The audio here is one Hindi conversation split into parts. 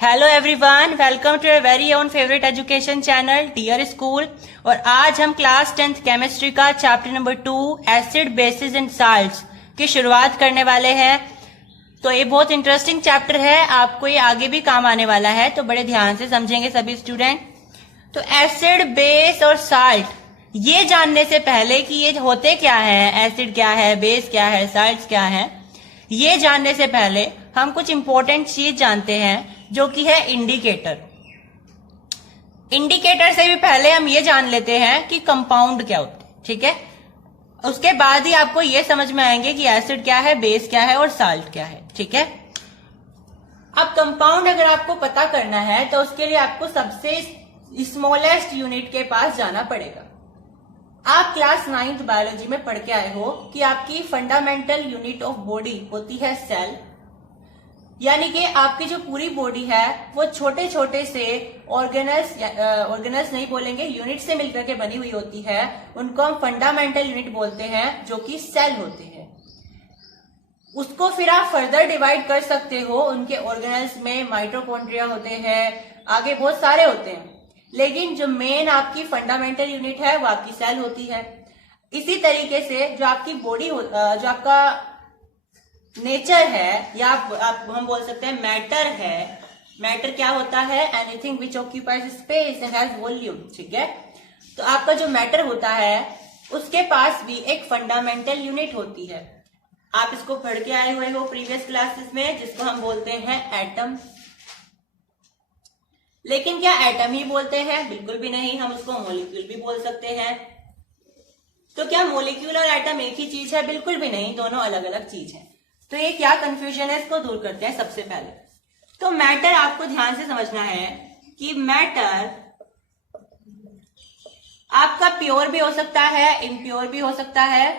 Hello everyone, welcome to your very own favourite education channel dear school. और आज हम क्लास 10th केमिस्ट्री का chapter number 2 acid bases and salts की शुरुआत करने वाले हैं। तो ये बहुत इंटरेस्टिंग चैप्टर है, आपको ये आगे भी काम आने वाला है, तो बड़े ध्यान से समझेंगे सभी स्टूडेंट। तो एसिड, बेस और साल्ट, ये जानने से पहले कि ये होते क्या है, एसिड क्या है, बेस क्या है, साल्ट्स क्या है, ये जानने से पहले हम कुछ इंपॉर्टेंट चीज जानते हैं जो कि है इंडिकेटर। इंडिकेटर से भी पहले हम ये जान लेते हैं कि कंपाउंड क्या होते हैं, ठीक है। उसके बाद ही आपको ये समझ में आएंगे कि एसिड क्या है, बेस क्या है और साल्ट क्या है, ठीक है। अब कंपाउंड अगर आपको पता करना है तो उसके लिए आपको सबसे स्मॉलेस्ट यूनिट के पास जाना पड़ेगा। आप क्लास 9th बायोलॉजी में पढ़ के आए हो कि आपकी फंडामेंटल यूनिट ऑफ बॉडी होती है सेल, यानी कि आपकी जो पूरी बॉडी है वो छोटे छोटे से ऑर्गेनल्स नहीं बोलेंगे, यूनिट से मिलकर के बनी हुई होती है। उनको हम फंडामेंटल यूनिट बोलते हैं, जो कि सेल होते हैं। उसको फिर आप फर्दर डिवाइड कर सकते हो, उनके ऑर्गेनल्स में माइटोकॉन्ड्रिया होते हैं, आगे बहुत सारे होते हैं, लेकिन जो मेन आपकी फंडामेंटल यूनिट है वो आपकी सेल होती है। इसी तरीके से जो आपकी बॉडी, जो आपका नेचर है, या आप हम बोल सकते हैं मैटर है। मैटर क्या होता है? Anything which occupies space and has volume, ठीक है। तो आपका जो मैटर होता है उसके पास भी एक फंडामेंटल यूनिट होती है। आप इसको पढ़ के आए हुए हो प्रीवियस क्लासेस में, जिसको हम बोलते हैं एटम। लेकिन क्या एटम ही बोलते हैं? बिल्कुल भी नहीं, हम उसको मॉलिक्यूल भी बोल सकते हैं। तो क्या मॉलिक्यूल और एटम एक ही चीज है? बिल्कुल भी नहीं, दोनों अलग अलग चीज है। तो ये क्या कंफ्यूजन है, इसको दूर करते हैं सबसे पहले। तो मैटर आपको ध्यान से समझना है कि मैटर आपका प्योर भी हो सकता है, इम्प्योर भी हो सकता है।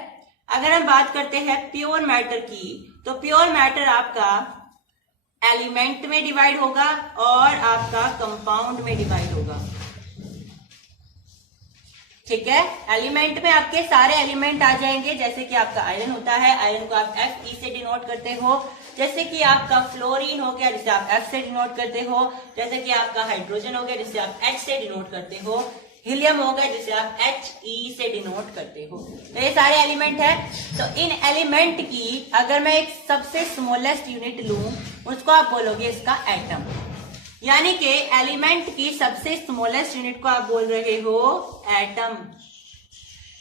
अगर हम बात करते हैं प्योर मैटर की, तो प्योर मैटर आपका एलिमेंट में डिवाइड होगा और आपका कंपाउंड में डिवाइड होगा, ठीक है। एलिमेंट में आपके सारे एलिमेंट आ जाएंगे, जैसे कि आपका आयरन होता है, आयरन को आप Fe से डिनोट करते हो। जैसे कि आपका फ्लोरीन हो गया, जिसे आप F से डिनोट करते हो। जैसे कि आपका हाइड्रोजन हो गया, जिसे आप H से डिनोट करते हो। हीलियम हो गया, जिसे आप He से डिनोट करते हो। तो ये सारे एलिमेंट है। तो इन एलिमेंट की अगर मैं एक सबसे स्मॉलेस्ट यूनिट लूं, उसको आप बोलोगे इसका एटम। यानी कि एलिमेंट की सबसे स्मॉलेस्ट यूनिट को आप बोल रहे हो एटम।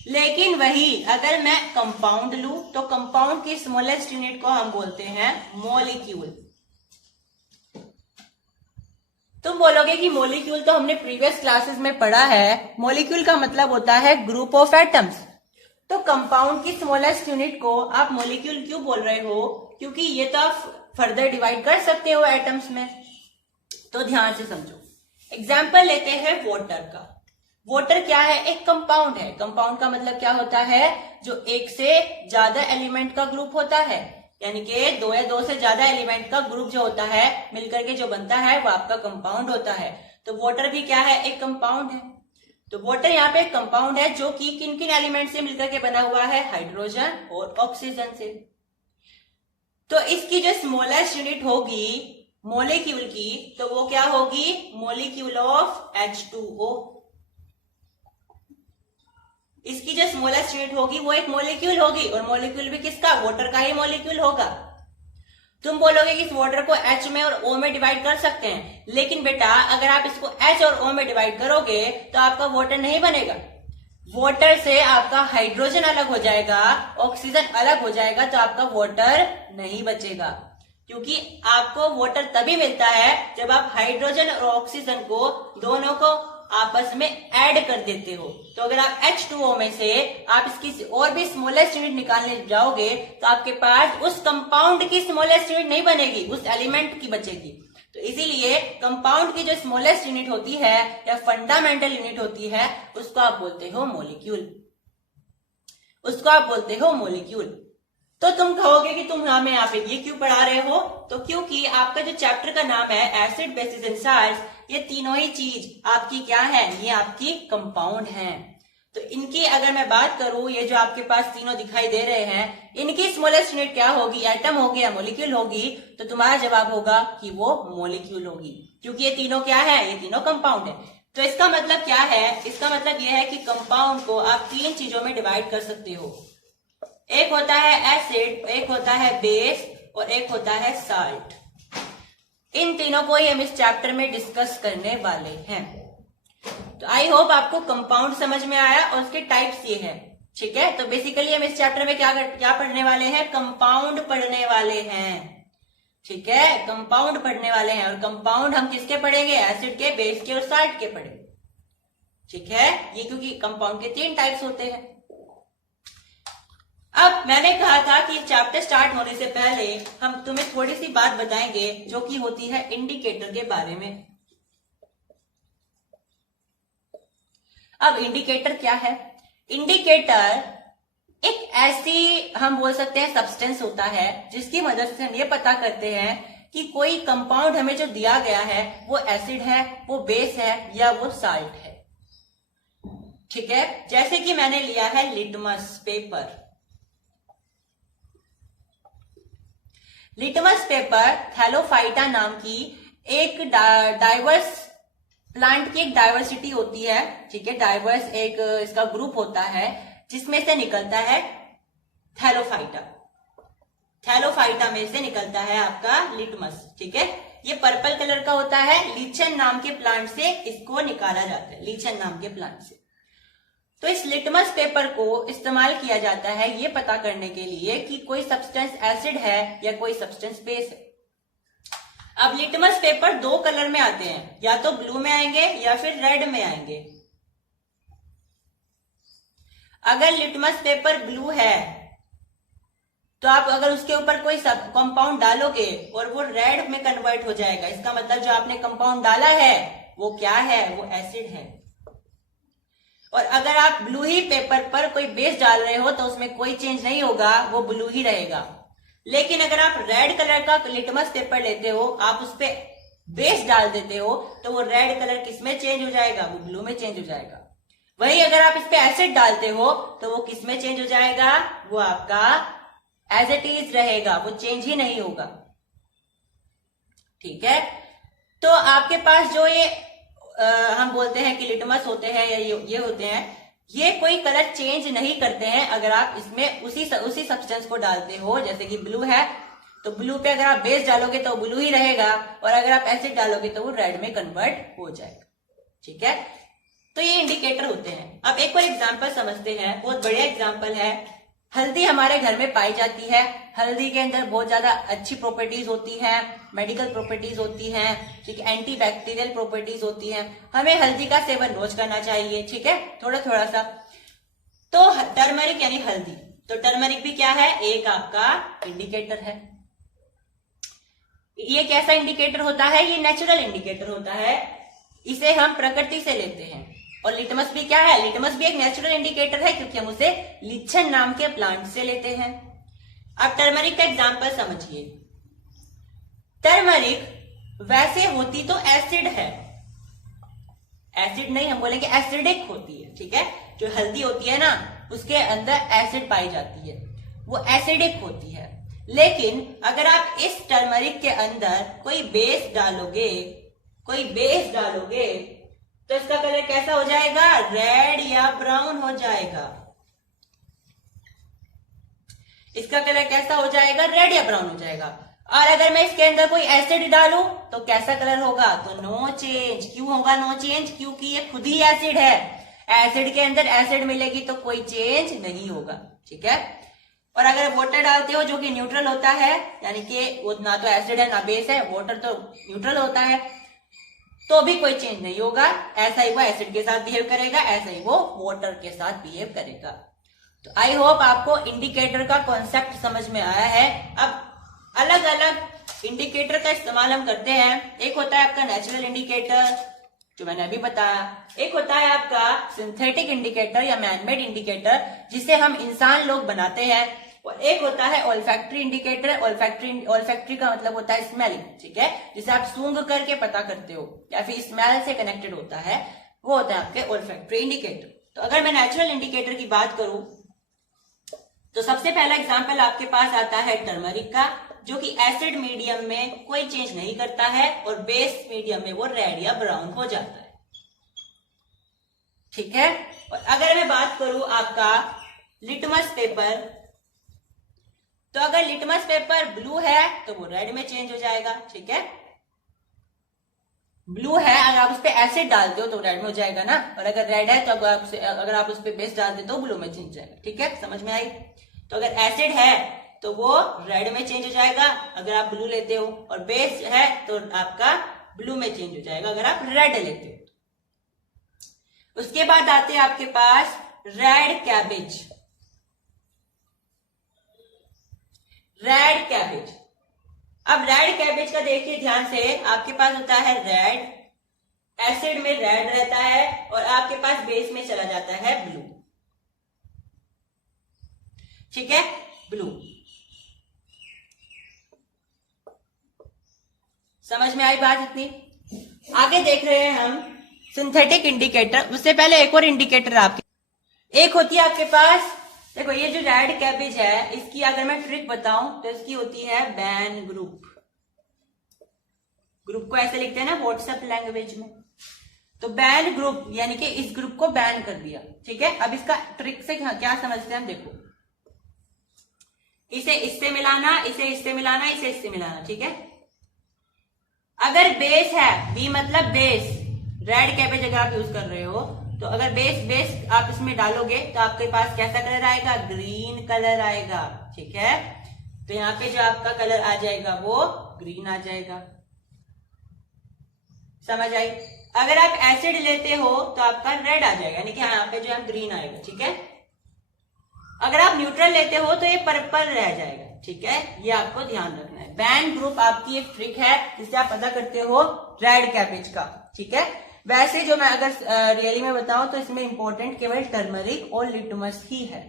लेकिन वही अगर मैं कंपाउंड लूं, तो कंपाउंड की स्मॉलेस्ट यूनिट को हम बोलते हैं मॉलिक्यूल। तुम बोलोगे कि मॉलिक्यूल तो हमने प्रीवियस क्लासेस में पढ़ा है, मॉलिक्यूल का मतलब होता है ग्रुप ऑफ एटम्स। तो कंपाउंड की स्मॉलेस्ट यूनिट को आप मॉलिक्यूल क्यों बोल रहे हो? क्योंकि ये तो आप फर्दर डिवाइड कर सकते हो एटम्स में। तो ध्यान से समझो। एग्जाम्पल लेते हैं वाटर का। वाटर क्या है? एक कंपाउंड है। कंपाउंड का मतलब क्या होता है? जो एक से ज्यादा एलिमेंट का ग्रुप होता है, यानी कि दो या दो से ज्यादा एलिमेंट का ग्रुप जो होता है, मिलकर के जो बनता है वो आपका कंपाउंड होता है। तो वाटर भी क्या है? एक कंपाउंड है। तो वाटर यहाँ पे एक कंपाउंड है, जो कि किन किन एलिमेंट से मिलकर के बना हुआ है? हाइड्रोजन और ऑक्सीजन से। तो इसकी जो स्मॉलेस्ट यूनिट होगी मॉलिक्यूल की, तो वो क्या होगी? Molecule of H2O। इसकी जो स्मॉलेस्ट यूनिट होगी वो एक मॉलिक्यूल होगी, और मॉलिक्यूल भी किसका? वाटर का ही मॉलिक्यूल होगा। तुम बोलोगे कि इस वाटर को H में और O में डिवाइड कर सकते हैं, लेकिन बेटा अगर आप इसको H और O में डिवाइड करोगे तो आपका वाटर नहीं बनेगा। वाटर से आपका हाइड्रोजन अलग हो जाएगा, ऑक्सीजन अलग हो जाएगा, तो आपका वाटर नहीं बचेगा। क्योंकि आपको वाटर तभी मिलता है जब आप हाइड्रोजन और ऑक्सीजन को दोनों को आपस में ऐड कर देते हो। तो अगर आप H2O में से आप इसकी और भी स्मॉलेस्ट यूनिट निकालने जाओगे, तो आपके पास उस कंपाउंड की स्मॉलेस्ट यूनिट नहीं बनेगी, उस एलिमेंट की बचेगी। तो इसीलिए कंपाउंड की जो स्मॉलेस्ट यूनिट होती है या फंडामेंटल यूनिट होती है, उसको आप बोलते हो मॉलिक्यूल। उसको आप बोलते हो मॉलिक्यूल। तो तुम कहोगे कि तुम हमें यहाँ पे ये क्यों पढ़ा रहे हो? तो क्योंकि आपका जो चैप्टर का नाम है एसिड, बेसिस एंड साल्ट्स, ये तीनों ही चीज आपकी क्या है? ये आपकी कंपाउंड हैं। तो इनकी अगर मैं बात करूं, ये जो आपके पास तीनों दिखाई दे रहे हैं, इनकी स्मॉलेस्ट यूनिट क्या होगी, एटम होगी या मॉलिक्यूल होगी? तो तुम्हारा जवाब होगा कि वो मॉलिक्यूल होगी, क्योंकि ये तीनों क्या है, ये तीनों कंपाउंड है। तो इसका मतलब क्या है, इसका मतलब यह है कि कंपाउंड को आप तीन चीजों में डिवाइड कर सकते हो। एक होता है एसिड, एक होता है बेस और एक होता है साल्ट। इन तीनों को ही हम इस चैप्टर में डिस्कस करने वाले हैं। तो आई होप आपको कंपाउंड समझ में आया और उसके टाइप्स ये हैं, ठीक है। तो बेसिकली हम इस चैप्टर में क्या पढ़ने वाले हैं, कंपाउंड पढ़ने वाले हैं, ठीक है। कंपाउंड पढ़ने वाले हैं, और कंपाउंड हम किसके पढ़ेंगे, एसिड के, बेस के और साल्ट के पढ़ेंगे, ठीक है। ये क्योंकि कंपाउंड के तीन टाइप्स होते हैं। अब मैंने कहा था कि चैप्टर स्टार्ट होने से पहले हम तुम्हें थोड़ी सी बात बताएंगे जो कि होती है इंडिकेटर के बारे में। अब इंडिकेटर क्या है, इंडिकेटर एक ऐसी हम बोल सकते हैं सब्सटेंस होता है जिसकी मदद से हम ये पता करते हैं कि कोई कंपाउंड हमें जो दिया गया है वो एसिड है, वो बेस है या वो साल्ट है, ठीक है। जैसे कि मैंने लिया है litmus paper. Litmus paper Thallophyta नाम की एक डाइवर्स प्लांट की एक डाइवर्सिटी होती है, ठीक है। डाइवर्स एक इसका ग्रुप होता है जिसमें से निकलता है थैलोफाइटा। थैलोफाइटा में से निकलता है आपका लिटमस, ठीक है। ये पर्पल कलर का होता है, लीचन नाम के प्लांट से इसको निकाला जाता है, लीचन नाम के प्लांट से। तो इस लिटमस पेपर को इस्तेमाल किया जाता है ये पता करने के लिए कि कोई सब्सटेंस एसिड है या कोई सब्सटेंस बेस है। अब लिटमस पेपर दो कलर में आते हैं, या तो ब्लू में आएंगे या फिर रेड में आएंगे। अगर लिटमस पेपर ब्लू है तो आप अगर उसके ऊपर कोई सब कंपाउंड डालोगे और वो रेड में कन्वर्ट हो जाएगा, इसका मतलब जो आपने कंपाउंड डाला है वो क्या है, वो एसिड है। और अगर आप ब्लू ही पेपर पर कोई बेस डाल रहे हो तो उसमें कोई चेंज नहीं होगा, वो ब्लू ही रहेगा। लेकिन अगर आप रेड कलर का लिटमस पेपर लेते हो, आप उस पर बेस डाल देते हो, तो वो रेड कलर किसमें चेंज हो जाएगा, वो ब्लू में चेंज हो जाएगा। वही अगर आप इस पे एसिड डालते हो तो वो किसमें चेंज हो जाएगा, वो आपका एज इट इज रहेगा, वो चेंज ही नहीं होगा, ठीक है। तो आपके पास जो ये हम बोलते हैं कि लिटमस होते हैं या ये होते हैं, ये कोई कलर चेंज नहीं करते हैं अगर आप इसमें उसी सब्सटेंस को डालते हो। जैसे कि ब्लू है तो ब्लू पे अगर आप बेस डालोगे तो ब्लू ही रहेगा, और अगर आप एसिड डालोगे तो वो रेड में कन्वर्ट हो जाएगा, ठीक है। तो ये इंडिकेटर होते हैं। अब एक और एग्जाम्पल समझते हैं, बहुत बढ़िया एग्जाम्पल है। हल्दी हमारे घर में पाई जाती है, हल्दी के अंदर बहुत ज्यादा अच्छी प्रॉपर्टीज होती है, मेडिकल प्रॉपर्टीज होती हैं, ठीक है, एंटी बैक्टीरियल प्रॉपर्टीज होती हैं। हमें हल्दी का सेवन रोज करना चाहिए, ठीक है, थोड़ा थोड़ा सा। तो टर्मरिक यानी हल्दी, तो टर्मरिक भी क्या है, एक आपका इंडिकेटर है। ये कैसा इंडिकेटर होता है, ये नेचुरल इंडिकेटर होता है, इसे हम प्रकृति से लेते हैं। और लिटमस भी क्या है, लिटमस भी एक नेचुरल इंडिकेटर है क्योंकि हम उसे लीचन नाम के प्लांट से लेते हैं। अब टर्मरिक का एग्जांपल समझिए। टर्मरिक वैसे होती तो एसिड है, एसिड नहीं, हम बोलेंगे एसिडिक होती है, ठीक है। जो हल्दी होती है ना, उसके अंदर एसिड पाई जाती है, वो एसिडिक होती है। लेकिन अगर आप इस टर्मरिक के अंदर कोई बेस डालोगे तो इसका कलर कैसा हो जाएगा, रेड या ब्राउन हो जाएगा। इसका कलर कैसा हो जाएगा, रेड या ब्राउन हो जाएगा। और अगर मैं इसके अंदर कोई एसिड डालूं तो कैसा कलर होगा, तो नो चेंज। क्यों होगा नो चेंज, क्योंकि ये खुद ही एसिड है। एसिड के अंदर एसिड मिलेगी तो कोई चेंज नहीं होगा, ठीक है। और अगर वाटर डालते हो जो कि न्यूट्रल होता है, यानी कि वो ना तो एसिड है ना बेस है, वाटर तो न्यूट्रल होता है, तो भी कोई चेंज नहीं होगा। ऐसा ही वो एसिड के साथ बिहेव करेगा, ऐसा ही वो वाटर के साथ बिहेव करेगा। तो आई होप आपको इंडिकेटर का कॉन्सेप्ट समझ में आया है। अब अलग अलग इंडिकेटर का इस्तेमाल हम करते हैं। एक होता है आपका नेचुरल इंडिकेटर जो मैंने अभी बताया, एक होता है आपका सिंथेटिक इंडिकेटर या मैनमेड इंडिकेटर जिसे हम इंसान लोग बनाते हैं, और एक होता है ओल्फैक्टरी इंडिकेटर। ओल्फैक्टरी का मतलब होता है स्मेलिंग, ठीक है, जिसे आप सूंघ करके पता करते हो या फिर स्मेल से कनेक्टेड होता है, वो होता है आपके ओल्फैक्टरी इंडिकेटर। तो अगर मैं नेचुरल इंडिकेटर की बात करूं तो सबसे पहला एग्जांपल आपके पास आता है टर्मरिक का, जो कि एसिड मीडियम में कोई चेंज नहीं करता है और बेस मीडियम में वो रेड या ब्राउन हो जाता है। ठीक है। और अगर मैं बात करूं आपका लिटमस पेपर, तो अगर लिटमस पेपर ब्लू है तो वो रेड में चेंज हो जाएगा। ठीक है, ब्लू है, अगर आप उस पर एसिड डालते हो तो रेड में हो जाएगा ना, और अगर रेड है तो अगर आप उस पर बेस डालते हो तो ब्लू में चेंज हो जाएगा। ठीक है, समझ में आई। तो अगर एसिड है तो वो रेड में चेंज हो जाएगा अगर आप ब्लू लेते हो, और बेस है तो आपका ब्लू में चेंज हो जाएगा अगर आप रेड लेते हो। उसके बाद आते हैं आपके पास रेड कैबेज। रेड कैबेज, अब रेड कैबेज का देखिए ध्यान से, आपके पास होता है रेड, एसिड में रेड रहता है और आपके पास बेस में चला जाता है ब्लू। ठीक है, ब्लू। समझ में आई बात इतनी? आगे देख रहे हैं हम सिंथेटिक इंडिकेटर। उससे पहले एक और इंडिकेटर आपके, एक होती है आपके पास, देखो ये जो रेड कैबेज है इसकी अगर मैं ट्रिक बताऊं तो इसकी होती है बैन ग्रुप। ग्रुप को ऐसे लिखते हैं ना व्हाट्सएप लैंग्वेज में, तो बैन ग्रुप यानी कि इस ग्रुप को बैन कर दिया। ठीक है, अब इसका ट्रिक से क्या समझते हैं हम, देखो इसे इससे मिलाना, इसे इससे मिलाना, इसे इससे मिलाना। ठीक है, अगर बेस है, बी मतलब बेस, रेड कैबेज अगर आप यूज कर रहे हो तो अगर बेस आप इसमें डालोगे तो आपके पास कैसा कलर आएगा, ग्रीन कलर आएगा। ठीक है, तो यहाँ पे जो आपका कलर आ जाएगा वो ग्रीन आ जाएगा। समझ आई? अगर आप एसिड लेते हो तो आपका रेड आ जाएगा, यानी कि यहाँ पे जो है ग्रीन आएगा। ठीक है, अगर आप न्यूट्रल लेते हो तो ये पर्पल रह जाएगा। ठीक है, ये आपको ध्यान रखना है। बैन ग्रुप आपकी एक ट्रिक है जिससे आप पता करते हो रेड कैबेज का। ठीक है, वैसे जो मैं अगर रियली में बताऊं तो इसमें इंपॉर्टेंट केवल टर्मरिक और लिटमस ही है।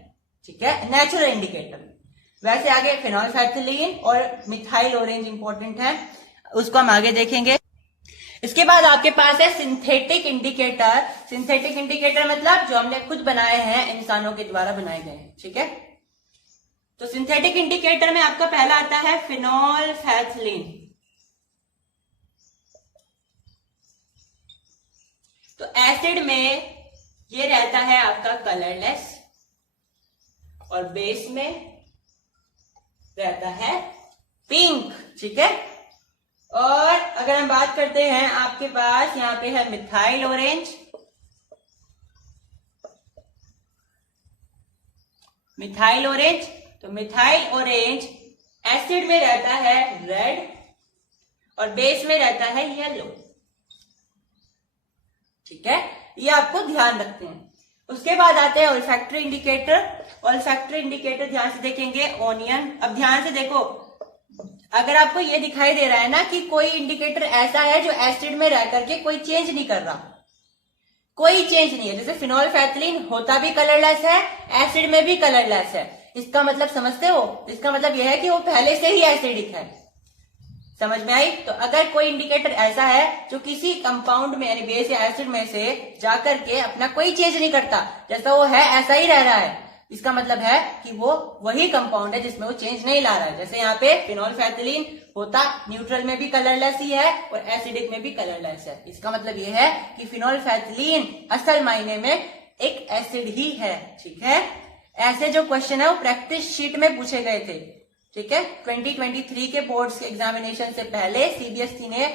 ठीक है, नेचुरल इंडिकेटर। वैसे आगे फेनोल्फेथलीन और मिथाइल ऑरेंज इंपॉर्टेंट है, उसको हम आगे देखेंगे। इसके बाद आपके पास है सिंथेटिक इंडिकेटर। सिंथेटिक इंडिकेटर मतलब जो हमने खुद बनाए हैं, इंसानों के द्वारा बनाए गए हैं। ठीक है, तो सिंथेटिक इंडिकेटर में आपका पहला आता है फेनोल्फेथलीन। तो एसिड में ये रहता है आपका कलरलेस और बेस में रहता है पिंक। ठीक है, और अगर हम बात करते हैं आपके पास यहाँ पे है मिथाइल ऑरेंज। मिथाइल ऑरेंज, तो मिथाइल ऑरेंज एसिड में रहता है रेड और बेस में रहता है येलो। ठीक है, ये आपको ध्यान रखते हैं। उसके बाद आते हैं ओल्फैक्टरी इंडिकेटर। ओल्फैक्टरी इंडिकेटर ध्यान से देखेंगे, ऑनियन। अब ध्यान से देखो, अगर आपको ये दिखाई दे रहा है ना कि कोई इंडिकेटर ऐसा है जो एसिड में रह करके कोई चेंज नहीं कर रहा, कोई चेंज नहीं है, जैसे फिनोल्फेथलीन होता भी कलरलेस है, एसिड में भी कलरलेस है, इसका मतलब समझते हो? इसका मतलब यह है कि वो पहले से ही एसिडिक है। समझ में आई? तो अगर कोई इंडिकेटर ऐसा है जो किसी कंपाउंड में यानी बेस या एसिड में से जाकर के अपना कोई चेंज नहीं करता, जैसा वो है ऐसा ही रह रहा है, इसका मतलब है कि वो वही कंपाउंड है जिसमें वो चेंज नहीं ला रहा है। जैसे यहाँ पे फिनोल्फेथलीन होता न्यूट्रल में भी कलरलेस ही है और एसिडिक में भी कलरलेस है, इसका मतलब ये है कि फिनोल्फेथलीन असल मायने में एक एसिड ही है। ठीक है, ऐसे जो क्वेश्चन है वो प्रैक्टिस शीट में पूछे गए थे। ठीक है, 2023 के बोर्ड्स के एग्जामिनेशन से पहले सीबीएसई ने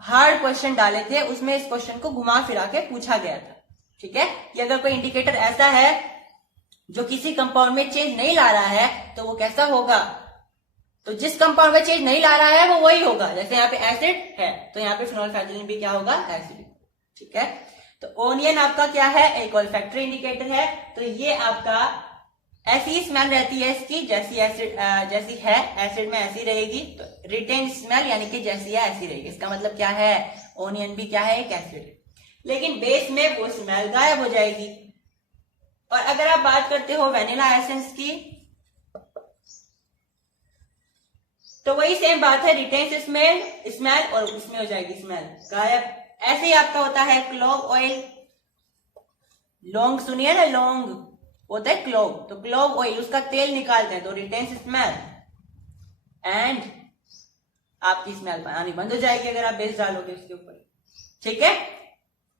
हार्ड क्वेश्चन डाले थे, उसमें इस क्वेश्चन को घुमा फिरा के पूछा गया था। ठीक है, कि अगर कोई इंडिकेटर ऐसा है जो किसी कंपाउंड में चेंज नहीं ला रहा है तो वो कैसा होगा, तो जिस कंपाउंड में चेंज नहीं ला रहा है वो वही होगा। जैसे यहाँ पे एसिड है तो यहाँ पे फिनोल्फेथलीन भी क्या होगा, एसिड। ठीक है, तो ओनियन आपका क्या है, एक ओल्फैक्टरी इंडिकेटर है। तो ये आपका ऐसी स्मेल रहती है इसकी जैसी एसिड जैसी है, एसिड में ऐसी रहेगी, तो रिटेन स्मेल यानी कि जैसी है ऐसी रहेगी। इसका मतलब क्या है, ओनियन भी क्या है, एक एसिड, लेकिन बेस में वो स्मेल गायब हो जाएगी। और अगर आप बात करते हो वेनिला एसेंस की तो वही सेम बात है, रिटेन स्मेल और उसमें हो जाएगी स्मेल गायब। ऐसे ही आपका होता है क्लोव ऑयल। लौंग सुनिए ना, लौंग होता है क्लोव, तो क्लोव ऑयल उसका तेल निकालते हैं तो रिटेन्स स्मेल एंड आपकी स्मेल आनी बंद हो जाएगी अगर आप बेस डालोगे उसके ऊपर। ठीक है,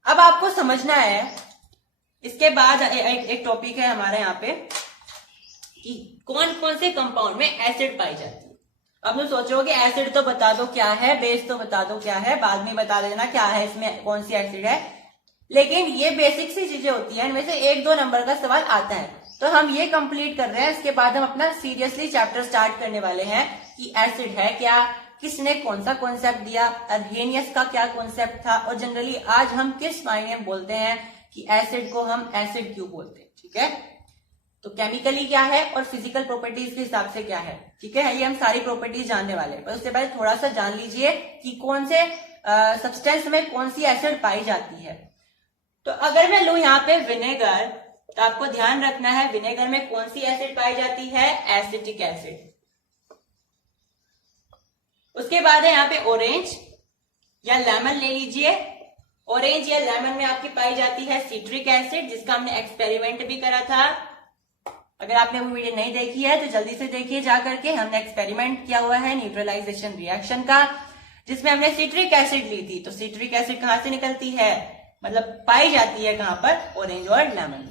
अब आपको समझना है, इसके बाद एक टॉपिक है हमारे यहाँ पे कि कौन कौन से कंपाउंड में एसिड पाई जाती है। अब तुम सोचोगे एसिड तो बता दो क्या है, बेस तो बता दो क्या है, बाद में बता देना क्या है इसमें कौन सी एसिड है, लेकिन ये बेसिक सी चीजें होती है, इनमें से 1-2 नंबर का सवाल आता है। तो हम ये कंप्लीट कर रहे हैं, इसके बाद हम अपना सीरियसली चैप्टर स्टार्ट करने वाले हैं कि एसिड है क्या, किसने कौन सा कॉन्सेप्ट दिया, अर्हेनियस का क्या कॉन्सेप्ट था, और जनरली आज हम किस मायने में बोलते हैं कि एसिड को हम एसिड क्यों बोलते हैं। ठीक है, तो केमिकली क्या है और फिजिकल प्रॉपर्टीज के हिसाब से क्या है। ठीक है, ये हम सारी प्रॉपर्टीज जानने वाले हैं, पर उससे पहले थोड़ा सा जान लीजिए कि कौन से सब्सटेंस में कौन सी एसिड पाई जाती है। तो अगर मैं लूं यहाँ पे विनेगर, तो आपको ध्यान रखना है विनेगर में कौन सी एसिड पाई जाती है, एसिटिक एसिड। उसके बाद है यहाँ पे ऑरेंज या लेमन ले लीजिए, ऑरेंज या लेमन में आपकी पाई जाती है सिट्रिक एसिड, जिसका हमने एक्सपेरिमेंट भी करा था। अगर आपने वो वीडियो नहीं देखी है तो जल्दी से देखिए जा करके, हमने एक्सपेरिमेंट किया हुआ है न्यूट्रलाइजेशन रिएक्शन का, जिसमें हमने सिट्रिक एसिड ली थी। तो सिट्रिक एसिड कहां से निकलती है, मतलब पाई जाती है कहां पर, ऑरेंज और लेमन।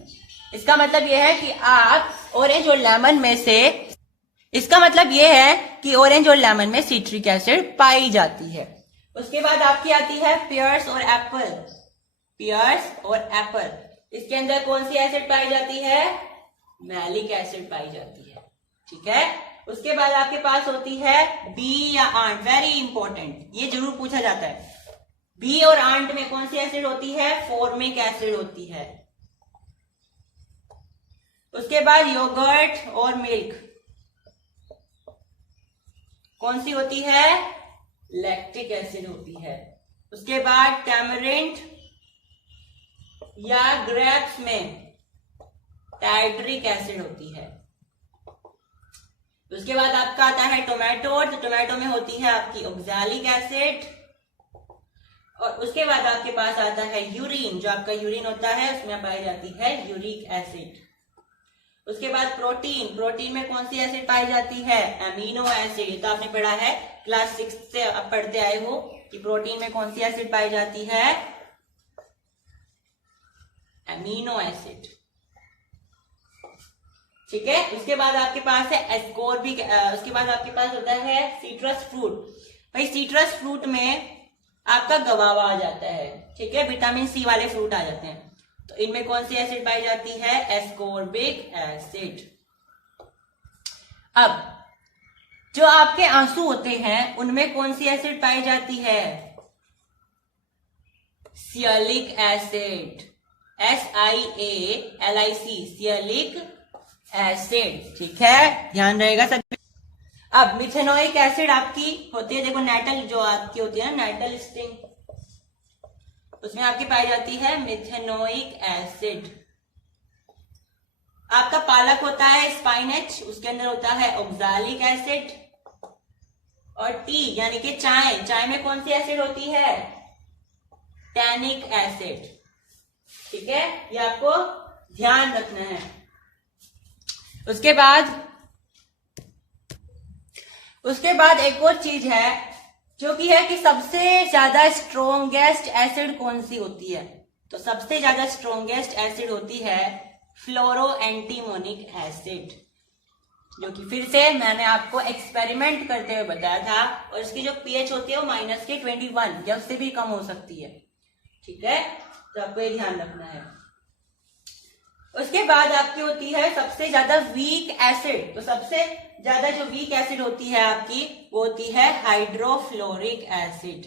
इसका मतलब यह है कि आप ऑरेंज और लेमन में से, इसका मतलब यह है कि ऑरेंज और लेमन में सिट्रिक एसिड पाई जाती है। उसके बाद आपकी आती है पियर्स और एप्पल, पियर्स और एप्पल, इसके अंदर कौन सी एसिड पाई जाती है, मैलिक एसिड पाई जाती है। ठीक है, उसके बाद आपके पास होती है बी या आंट, वेरी इंपॉर्टेंट, ये जरूर पूछा जाता है, बी और आंट में कौन सी एसिड होती है, फॉर्मिक एसिड होती है। उसके बाद योगर्ट और मिल्क, कौन सी होती है, लैक्टिक एसिड होती है। उसके बाद टैमरिंड या ग्रेप्स में टार्टरिक एसिड होती है। उसके बाद आपका आता है टोमेटो, तो टोमेटो में होती है आपकी ऑक्सैलिक एसिड। और उसके बाद आपके पास आता है यूरिन, जो आपका यूरिन होता है उसमें पाई जाती है यूरिक एसिड। उसके बाद प्रोटीन, प्रोटीन में कौन सी एसिड पाई जाती है, एमिनो एसिड। तो आपने पढ़ा है क्लास 6 से आप पढ़ते आए हो कि प्रोटीन में कौन सी एसिड पाई जाती है, एमिनो एसिड। ठीक है, उसके बाद आपके पास है एस्कोर्बिक, उसके बाद आपके पास होता है सिट्रस फ्रूट। भाई सिट्रस फ्रूट में आपका गवावा आ जाता है, ठीक है, विटामिन सी वाले फ्रूट आ जाते हैं। तो इनमें कौन सी एसिड पाई जाती है, एस्कोर्बिक एसिड। अब जो आपके आंसू होते हैं उनमें कौन सी एसिड पाई जाती है, सियलिक एसिड, SIALIC, सियलिक एसिड। ठीक है, ध्यान रहेगा सब। अब मिथेनोइक एसिड आपकी होती है, देखो नाइट्रल जो आपकी होती है ना, नाइट्रल स्टिंग, उसमें आपकी पाई जाती है मिथेनोइक एसिड। आपका पालक होता है स्पाइनेच, उसके अंदर होता है ऑक्सैलिक एसिड। और टी यानी कि चाय, चाय में कौन सी एसिड होती है, टैनिक एसिड। ठीक है, ये आपको ध्यान रखना है। उसके बाद एक और चीज है जो कि है कि सबसे ज्यादा स्ट्रोंगेस्ट एसिड कौन सी होती है, तो सबसे ज्यादा स्ट्रोंगेस्ट एसिड होती है फ्लोरो एंटीमोनिक एसिड, जो कि फिर से मैंने आपको एक्सपेरिमेंट करते हुए बताया था। और इसकी जो पीएच होती है वो -21 या उससे भी कम हो सकती है। ठीक है, तो आपको ये ध्यान रखना है। उसके बाद आपकी होती है सबसे ज्यादा वीक एसिड, तो सबसे ज्यादा जो वीक एसिड होती है आपकी वो होती है हाइड्रोफ्लोरिक एसिड।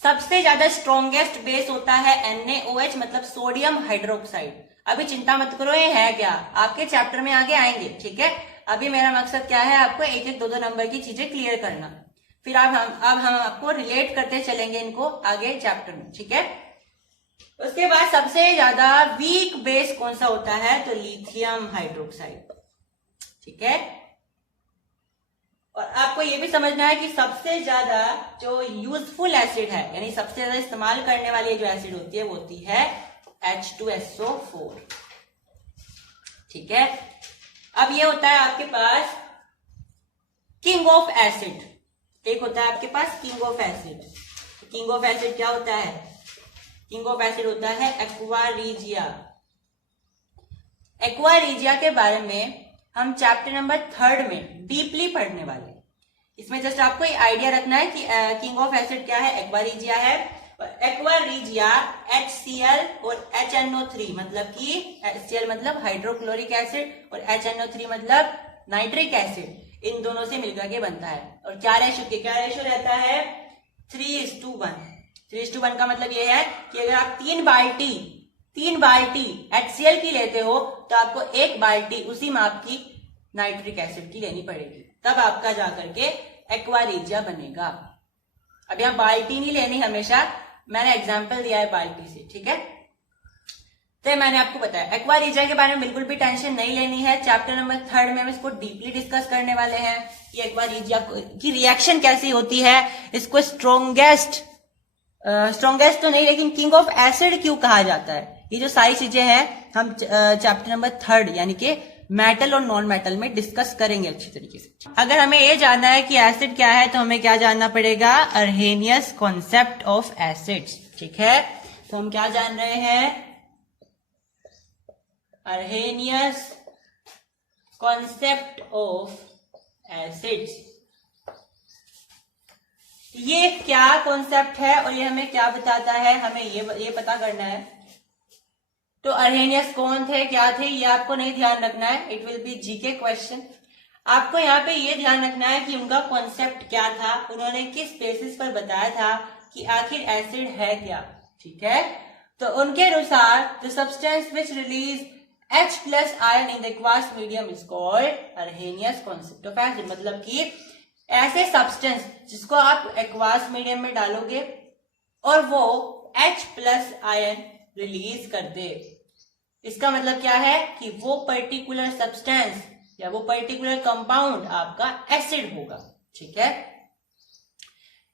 सबसे ज्यादा स्ट्रॉन्गेस्ट बेस होता है NaOH, मतलब सोडियम हाइड्रोक्साइड। अभी चिंता मत करो, ये है क्या, आपके चैप्टर में आगे आएंगे। ठीक है, अभी मेरा मकसद क्या है, आपको एक एक दो नंबर की चीजें क्लियर करना, फिर अब हम आपको रिलेट करते चलेंगे इनको आगे चैप्टर में। ठीक है, उसके बाद सबसे ज्यादा वीक बेस कौन सा होता है, तो लिथियम हाइड्रोक्साइड। ठीक है, और आपको ये भी समझना है कि सबसे ज्यादा जो यूजफुल एसिड है, यानी सबसे ज्यादा इस्तेमाल करने वाली जो एसिड होती है वो होती है H2SO4। ठीक है, अब ये होता है आपके पास किंग ऑफ एसिड। एक होता है आपके पास king of acid. King of acid क्या होता है? किंग ऑफ एसिड होता है एक्वा रीजिया। एक्वा रीजिया के बारे में हम चैप्टर नंबर 3 में डीपली पढ़ने वाले। इसमें जस्ट आपको ये आइडिया रखना है कि किंग ऑफ एसिड क्या है, एक्वा रीजिया है। एक्वा रीजिया HCl और HNO3 मतलब कि HCl मतलब हाइड्रोक्लोरिक एसिड और HNO3 मतलब नाइट्रिक एसिड, इन दोनों से मिलकर के बनता है। और क्या रेशो रहता है? 3:1। 3:1 का मतलब ये है कि अगर आप 3 बाल्टी HCl की लेते हो तो आपको 1 बाल्टी उसी माप की नाइट्रिक एसिड की लेनी पड़ेगी, तब आपका जाकर के एक्वा रीजिया बनेगा। अब यहाँ बाल्टी नहीं लेनी हमेशा, मैंने एग्जाम्पल दिया है बाल्टी से। ठीक है, तो मैंने आपको बताया एक्वा रीजिया के बारे में बिल्कुल भी टेंशन नहीं लेनी है। चैप्टर नंबर 3 में हम इसको डीपली डिस्कस करने वाले हैं कि एक्वा रीजिया की रिएक्शन कैसी होती है, इसको स्ट्रॉन्गेस्ट तो नहीं लेकिन किंग ऑफ एसिड क्यों कहा जाता है। ये जो सारी चीजें हैं हम चैप्टर नंबर 3 यानी कि मेटल और नॉन मेटल में डिस्कस करेंगे अच्छी तरीके से। अगर हमें ये जानना है कि एसिड क्या है तो हमें क्या जानना पड़ेगा? अर्हेनियस कॉन्सेप्ट ऑफ एसिड्स। ठीक है, तो हम क्या जान रहे हैं? अर्हेनियस कॉन्सेप्ट ऑफ एसिड्स। ये क्या कॉन्सेप्ट है और ये हमें क्या बताता है, हमें ये पता करना है। तो अर्हेनियस कौन थे, क्या थे, ये आपको नहीं ध्यान रखना है, it will be GK question. आपको यहाँ पे ये ध्यान रखना है कि उनका कॉन्सेप्ट क्या था, उन्होंने किस बेसिस पर बताया था कि आखिर एसिड है क्या। ठीक है, तो उनके अनुसार the substance which release H+ ion in the aqueous medium is called Arrhenius concept of acid. मतलब कि ऐसे सब्सटेंस जिसको आप एक्वास मीडियम में डालोगे और वो H+ आयन रिलीज कर दे, इसका मतलब क्या है कि वो पर्टिकुलर सब्सटेंस या वो पर्टिकुलर कंपाउंड आपका एसिड होगा। ठीक है,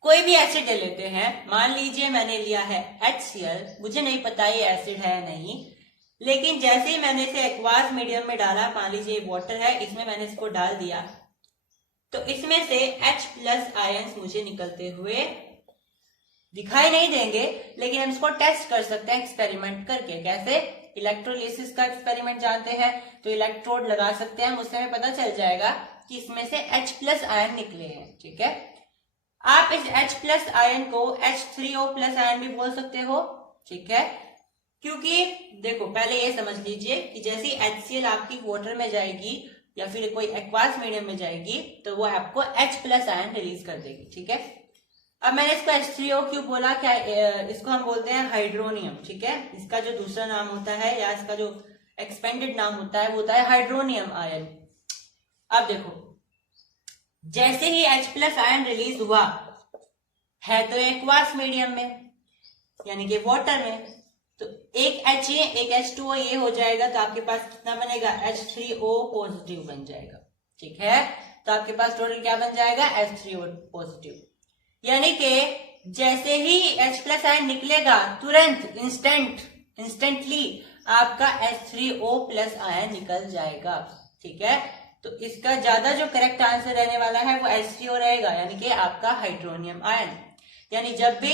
कोई भी एसिड ले लेते हैं, मान लीजिए मैंने लिया है HCl, मुझे नहीं पता ये एसिड है नहीं, लेकिन जैसे ही मैंने इसे एक्वास मीडियम में डाला, मान लीजिए वाटर है, इसमें मैंने इसको डाल दिया, तो इसमें से H+ आयंस मुझे निकलते हुए दिखाई नहीं देंगे, लेकिन हम इसको टेस्ट कर सकते हैं एक्सपेरिमेंट करके। कैसे? इलेक्ट्रोलिसिस का एक्सपेरिमेंट जानते हैं, तो इलेक्ट्रोड लगा सकते हैं, उससे हमें पता चल जाएगा कि इसमें से H+ आयन निकले हैं। ठीक है, आप इस H+ आयन को H3O+ आयन भी बोल सकते हो। ठीक है, क्योंकि देखो पहले ये समझ लीजिए कि जैसे HCl आपकी वाटर में जाएगी या फिर कोई एक्वास मीडियम में जाएगी तो वो आपको H+ आयन रिलीज कर देगी। ठीक है, अब मैंने इसको H3O क्यों बोला? क्या इसको हम बोलते हैं हाइड्रोनियम। ठीक है, इसका जो दूसरा नाम होता है या इसका जो एक्सपेंडेड नाम होता है वो होता है हाइड्रोनियम आयन। अब देखो, जैसे ही H+ आयन रिलीज हुआ है तो एक्वास मीडियम में यानी कि वाटर में, तो एक H एक H2O ये हो जाएगा, तो आपके पास कितना बनेगा? H3O+ बन जाएगा। ठीक है, तो आपके पास टोटल क्या बन जाएगा? H3O+। यानी कि जैसे ही H+ आयन निकलेगा तुरंत इंस्टेंटली आपका H3O+ आयन निकल जाएगा। ठीक है, तो इसका ज्यादा जो करेक्ट आंसर रहने वाला है वो H3O रहेगा, यानी कि आपका हाइड्रोनियम आयन। यानी जब भी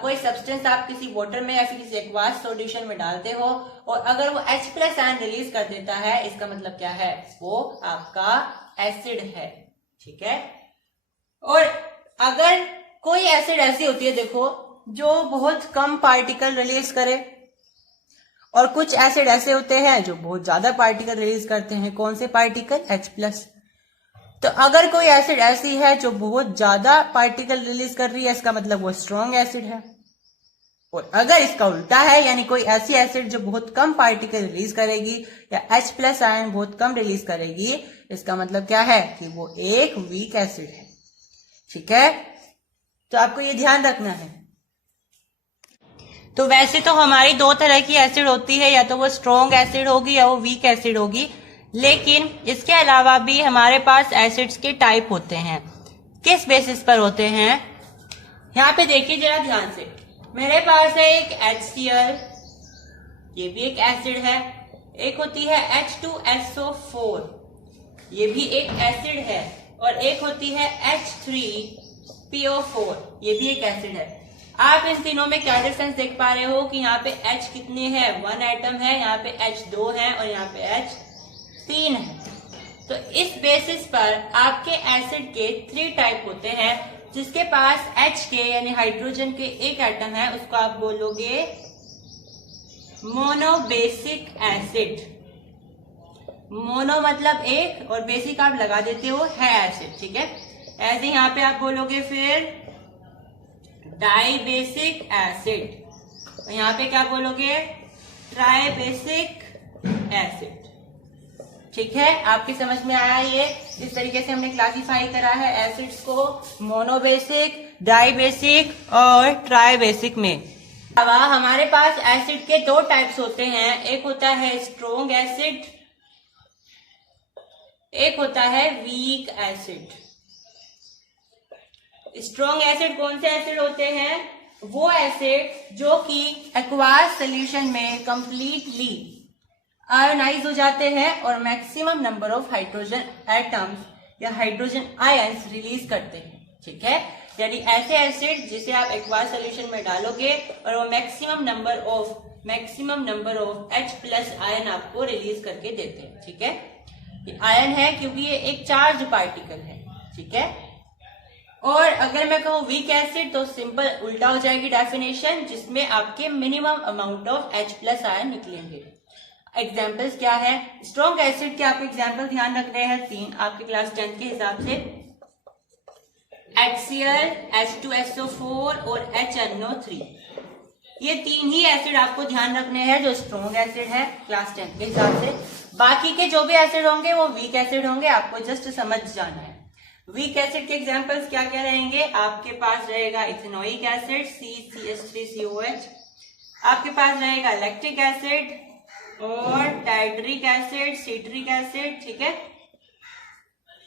कोई सब्सटेंस आप किसी वाटर में या फिर किसी एक्वास सॉल्यूशन में डालते हो और अगर वो H+ आयन रिलीज कर देता है, इसका मतलब क्या है? वो आपका एसिड है। ठीक है, और अगर कोई एसिड ऐसी होती है देखो जो बहुत कम पार्टिकल रिलीज करे और कुछ एसिड ऐसे होते हैं जो बहुत ज्यादा पार्टिकल रिलीज करते हैं। कौन से पार्टिकल? H+। तो अगर कोई एसिड ऐसी है जो बहुत ज्यादा पार्टिकल रिलीज कर रही है, इसका मतलब वो स्ट्रॉन्ग एसिड है। और अगर इसका उल्टा है, यानी कोई ऐसी एसिड जो बहुत कम पार्टिकल रिलीज करेगी या H+ आयन बहुत कम रिलीज करेगी, इसका मतलब क्या है? कि वो एक वीक एसिड है। ठीक है, तो आपको ये ध्यान रखना है। तो वैसे तो हमारी 2 तरह की एसिड होती है, या तो वो स्ट्रॉन्ग एसिड होगी या वो वीक एसिड होगी, लेकिन इसके अलावा भी हमारे पास एसिड्स के टाइप होते हैं। किस बेसिस पर होते हैं, यहाँ पे देखिए जरा ध्यान से। मेरे पास है एक HCl, ये भी एक एसिड है। एक होती है H2SO4, ये भी एक एसिड है। और एक होती है H3PO4, ये भी एक एसिड है। आप इन तीनों में क्या डिफरेंस देख पा रहे हो कि यहाँ पे H कितने हैं, 1 एटम है, यहाँ पे H 2 है और यहाँ पे H 3 है। तो इस बेसिस पर आपके एसिड के 3 टाइप होते हैं। जिसके पास H के यानी हाइड्रोजन के एक एटम है उसको आप बोलोगे मोनोबेसिक एसिड। मोनो मतलब एक और बेसिक आप लगा देते हो है एसिड, ठीक है। ऐसे यहाँ पे आप बोलोगे फिर डाइबेसिक एसिड, और यहाँ पे क्या बोलोगे ट्राइबेसिक एसिड, ठीक है। आपकी समझ में आया ये? इस तरीके से हमने क्लासिफाई करा है एसिड्स को मोनोबेसिक, डाइबेसिक और ट्राइबेसिक में। हमारे पास एसिड के 2 टाइप्स होते हैं, एक होता है स्ट्रॉन्ग एसिड, एक होता है वीक एसिड। स्ट्रॉन्ग एसिड कौन से एसिड होते हैं? वो एसिड जो कि एक्वास सॉल्यूशन में कंप्लीटली आयोनाइज हो जाते हैं और maximum number of hydrogen atoms या हाइड्रोजन आयंस रिलीज करते हैं, ठीक है। यानी ऐसे एसिड जिसे आप एक्वास सॉल्यूशन में डालोगे और वो maximum number of H+ ion आपको रिलीज करके देते हैं, ठीक है। ये आयन है क्योंकि ये एक चार्ज पार्टिकल है, ठीक है। और अगर मैं कहूँ वीक एसिड तो सिंपल उल्टा हो जाएगी डेफिनेशन, जिसमें आपके minimum amount of H+ ion निकलेंगे। एग्जाम्पल्स क्या है? स्ट्रॉन्ग एसिड के आपको एग्जाम्पल ध्यान रखने हैं 3 आपके क्लास 10 के हिसाब से, HCl, H2SO4 और HNO3। ये 3 ही एसिड आपको ध्यान रखने हैं जो स्ट्रॉन्ग एसिड है क्लास 10 के हिसाब से। बाकी के जो भी एसिड होंगे वो वीक एसिड होंगे, आपको जस्ट समझ जाना है। वीक एसिड के एग्जाम्पल्स क्या क्या रहेंगे? आपके पास रहेगा इथेनोइक एसिड CCH3COH, आपके पास रहेगा लैक्टिक एसिड और टाइट्रिक एसिड, सिट्रिक एसिड, ठीक है।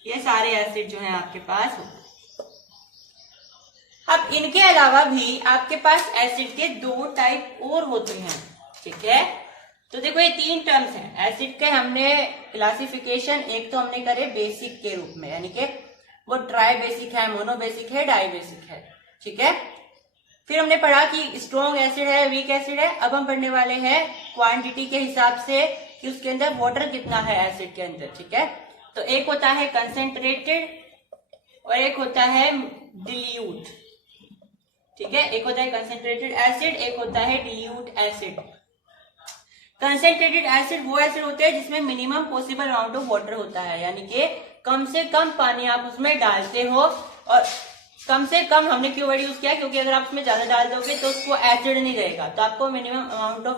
ये सारे एसिड जो हैं आपके पास होते हैं। अब इनके अलावा भी आपके पास एसिड के 2 टाइप और होते हैं, ठीक है। तो देखो ये 3 टर्म्स हैं एसिड के, हमने क्लासिफिकेशन एक तो हमने करे बेसिक के रूप में, यानी कि वो ट्राई बेसिक है, मोनोबेसिक है, डाइबेसिक है, ठीक है। फिर हमने पढ़ा कि स्ट्रॉन्ग एसिड है, वीक एसिड है। अब हम पढ़ने वाले हैं क्वांटिटी के हिसाब से कि उसके अंदर वाटर कितना है एसिड के अंदर, ठीक है। तो एक होता है कंसेंट्रेटेड और एक होता है डिल्यूट, ठीक है। एक होता है कंसेंट्रेटेड एसिड, एक होता है डिल्यूट एसिड। कंसेंट्रेटेड एसिड वो एसिड होते हैं जिसमें minimum possible amount of water होता है, यानी कि कम से कम पानी आप उसमें डालते हो। और कम से कम हमने क्यों वर्ड यूज किया? क्योंकि अगर आप उसमें ज्यादा डाल दोगे तो उसको एसिड नहीं रहेगा, तो आपको मिनिमम अमाउंट ऑफ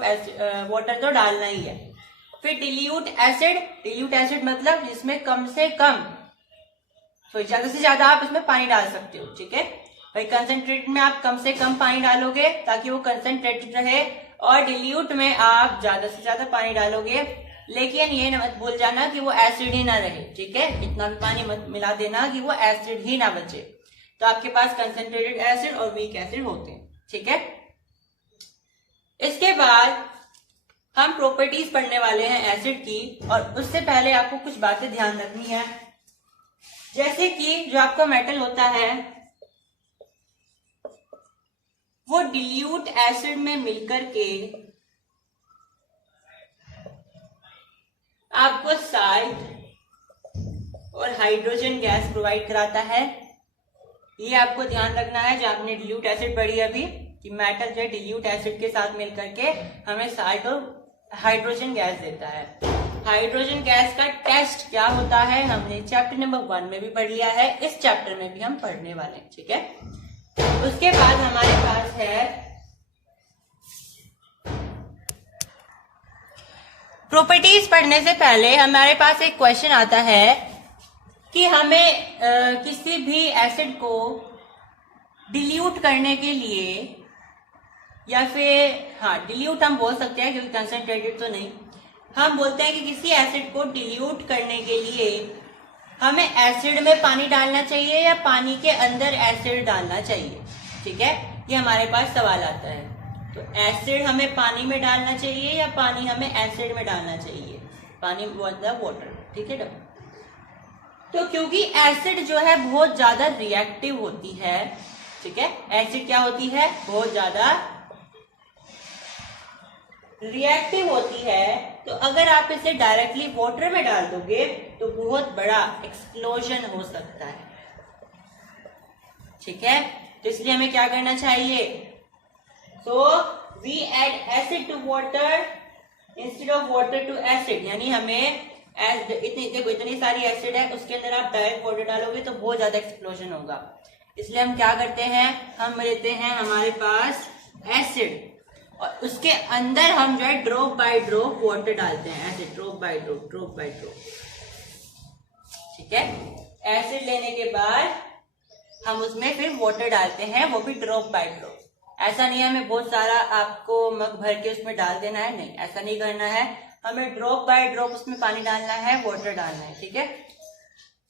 वाटर तो डालना ही है। फिर डिल्यूट एसिड मतलब जिसमें कम से कम, तो ज्यादा से ज्यादा आप इसमें पानी डाल सकते हो, ठीक है। भाई कंसेंट्रेटेड में आप कम से कम पानी डालोगे ताकि वो कंसेंट्रेटेड रहे, और डिल्यूट में आप ज्यादा से ज्यादा पानी डालोगे, लेकिन ये मत भूल जाना कि वो एसिड ही ना रहे, ठीक है। इतना भी पानी मत मिला देना कि वो एसिड ही ना बचे। तो आपके पास कंसेंट्रेटेड एसिड और वीक एसिड होते हैं, ठीक है। इसके बाद हम प्रॉपर्टीज पढ़ने वाले हैं एसिड की, और उससे पहले आपको कुछ बातें ध्यान रखनी है। जैसे कि जो आपका मेटल होता है वो डिल्यूट एसिड में मिलकर के आपको साल्ट और हाइड्रोजन गैस प्रोवाइड कराता है। ये आपको ध्यान रखना है। जो आपने डिल्यूट एसिड पढ़ी अभी कि मेटल जो डिल्यूट एसिड के साथ मिलकर के हमें साल्ट और हाइड्रोजन गैस देता है। हाइड्रोजन गैस का टेस्ट क्या होता है हमने चैप्टर नंबर 1 में भी पढ़ लिया है, इस चैप्टर में भी हम पढ़ने वाले हैं, ठीक है। उसके बाद हमारे पास है प्रॉपर्टीज। पढ़ने से पहले हमारे पास एक क्वेश्चन आता है कि हमें किसी भी एसिड को डिल्यूट करने के लिए, या फिर डिल्यूट हम बोल सकते हैं क्योंकि कंसंट्रेटेड तो नहीं, हम बोलते हैं कि किसी एसिड को डिल्यूट करने के लिए हमें एसिड में पानी डालना चाहिए या पानी के अंदर एसिड डालना चाहिए। ठीक है, ये हमारे पास सवाल आता है। तो एसिड हमें पानी में डालना चाहिए या पानी हमें एसिड में डालना चाहिए, पानी मतलब वाटर। ठीक है, तो क्योंकि एसिड जो है बहुत ज्यादा रिएक्टिव होती है, ठीक है, एसिड क्या होती है, बहुत ज्यादा रिएक्टिव होती है, तो अगर आप इसे डायरेक्टली वाटर में डाल दोगे तो बहुत बड़ा एक्सप्लोजन हो सकता है। ठीक है, तो इसलिए हमें क्या करना चाहिए, so we add acid to water instead of water to acid, यानी हमें इतनी सारी एसिड है, उसके अंदर आप डायरेक्ट वाटर डालोगे तो बहुत ज्यादा एक्सप्लोजन होगा। इसलिए हम क्या करते हैं, हम लेते हैं हमारे पास एसिड और उसके अंदर हम जो है ड्रॉप बाय ड्रॉप वाटर डालते हैं, ऐसे drop by drop, drop by drop. ठीक है, एसिड लेने के बाद हम उसमें फिर वाटर डालते हैं, वो भी ड्रॉप बाय ड्रॉप। ऐसा नहीं है हमें बहुत सारा आपको मग भर के उसमें डाल देना है, नहीं, ऐसा नहीं करना है, हमें ड्रॉप बाय ड्रॉप उसमें पानी डालना है, वाटर डालना है। ठीक है,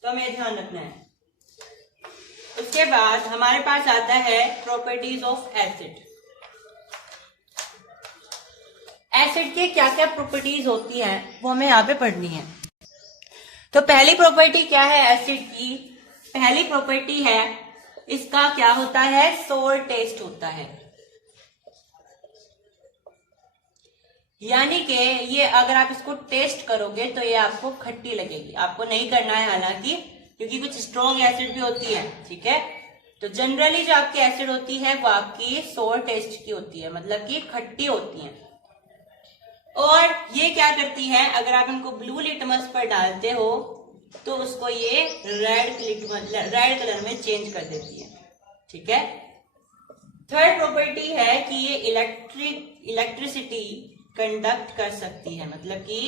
तो हमें ध्यान रखना है। उसके बाद हमारे पास आता है प्रॉपर्टीज ऑफ एसिड। एसिड के क्या क्या प्रॉपर्टीज होती हैं वो हमें यहाँ पे पढ़नी है। तो पहली प्रॉपर्टी क्या है एसिड की, पहली प्रॉपर्टी है इसका क्या होता है, सोर टेस्ट होता है। यानी कि ये अगर आप इसको टेस्ट करोगे तो ये आपको खट्टी लगेगी। आपको नहीं करना है हालांकि, क्योंकि कुछ स्ट्रॉन्ग एसिड भी होती है। ठीक है, तो जनरली जो आपकी एसिड होती है वो आपकी सोर टेस्ट की होती है, मतलब कि खट्टी होती है। और ये क्या करती है, अगर आप इनको ब्लू लिटमस पर डालते हो तो उसको ये रेड कलर में चेंज कर देती है। ठीक है, थर्ड प्रॉपर्टी है कि ये इलेक्ट्रिसिटी कंडक्ट कर सकती है, मतलब कि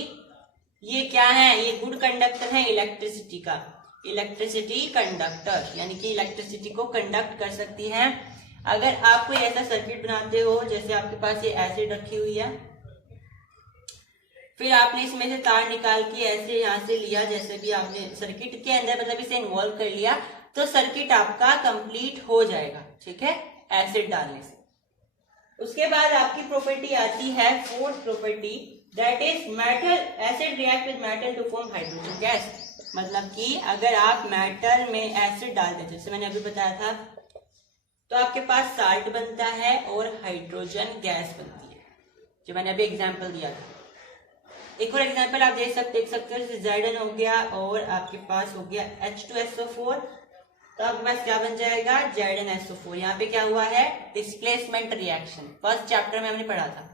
ये क्या है, ये गुड कंडक्टर है इलेक्ट्रिसिटी का, इलेक्ट्रिसिटी कंडक्टर, यानी कि इलेक्ट्रिसिटी को कंडक्ट कर सकती है। अगर आप कोई ऐसा सर्किट बनाते हो, जैसे आपके पास ये एसिड रखी हुई है, फिर आपने इसमें से तार निकाल के ऐसे यहां से लिया, जैसे भी आपने सर्किट के अंदर मतलब इसे इन्वॉल्व कर लिया, तो सर्किट आपका कंप्लीट हो जाएगा। ठीक है, एसिड डालने से। उसके बाद आपकी प्रॉपर्टी आती है fourth property, that is metal acid react with metal to form hydrogen gas. मतलब कि अगर आप मेटल में एसिड डाल देते, जैसे मैंने अभी बताया था, तो आपके पास साल्ट बनता है और हाइड्रोजन गैस बनती है, जो मैंने अभी एग्जाम्पल दिया था। एक और एग्जाम्पल आप देख सकते हो, जैसे Zn हो गया और आपके पास हो गया H2SO4, तो आपके पास क्या बन जाएगा, ZnSO4। यहाँ पे क्या हुआ है, डिस्प्लेसमेंट रिएक्शन, फर्स्ट चैप्टर में हमने पढ़ा था।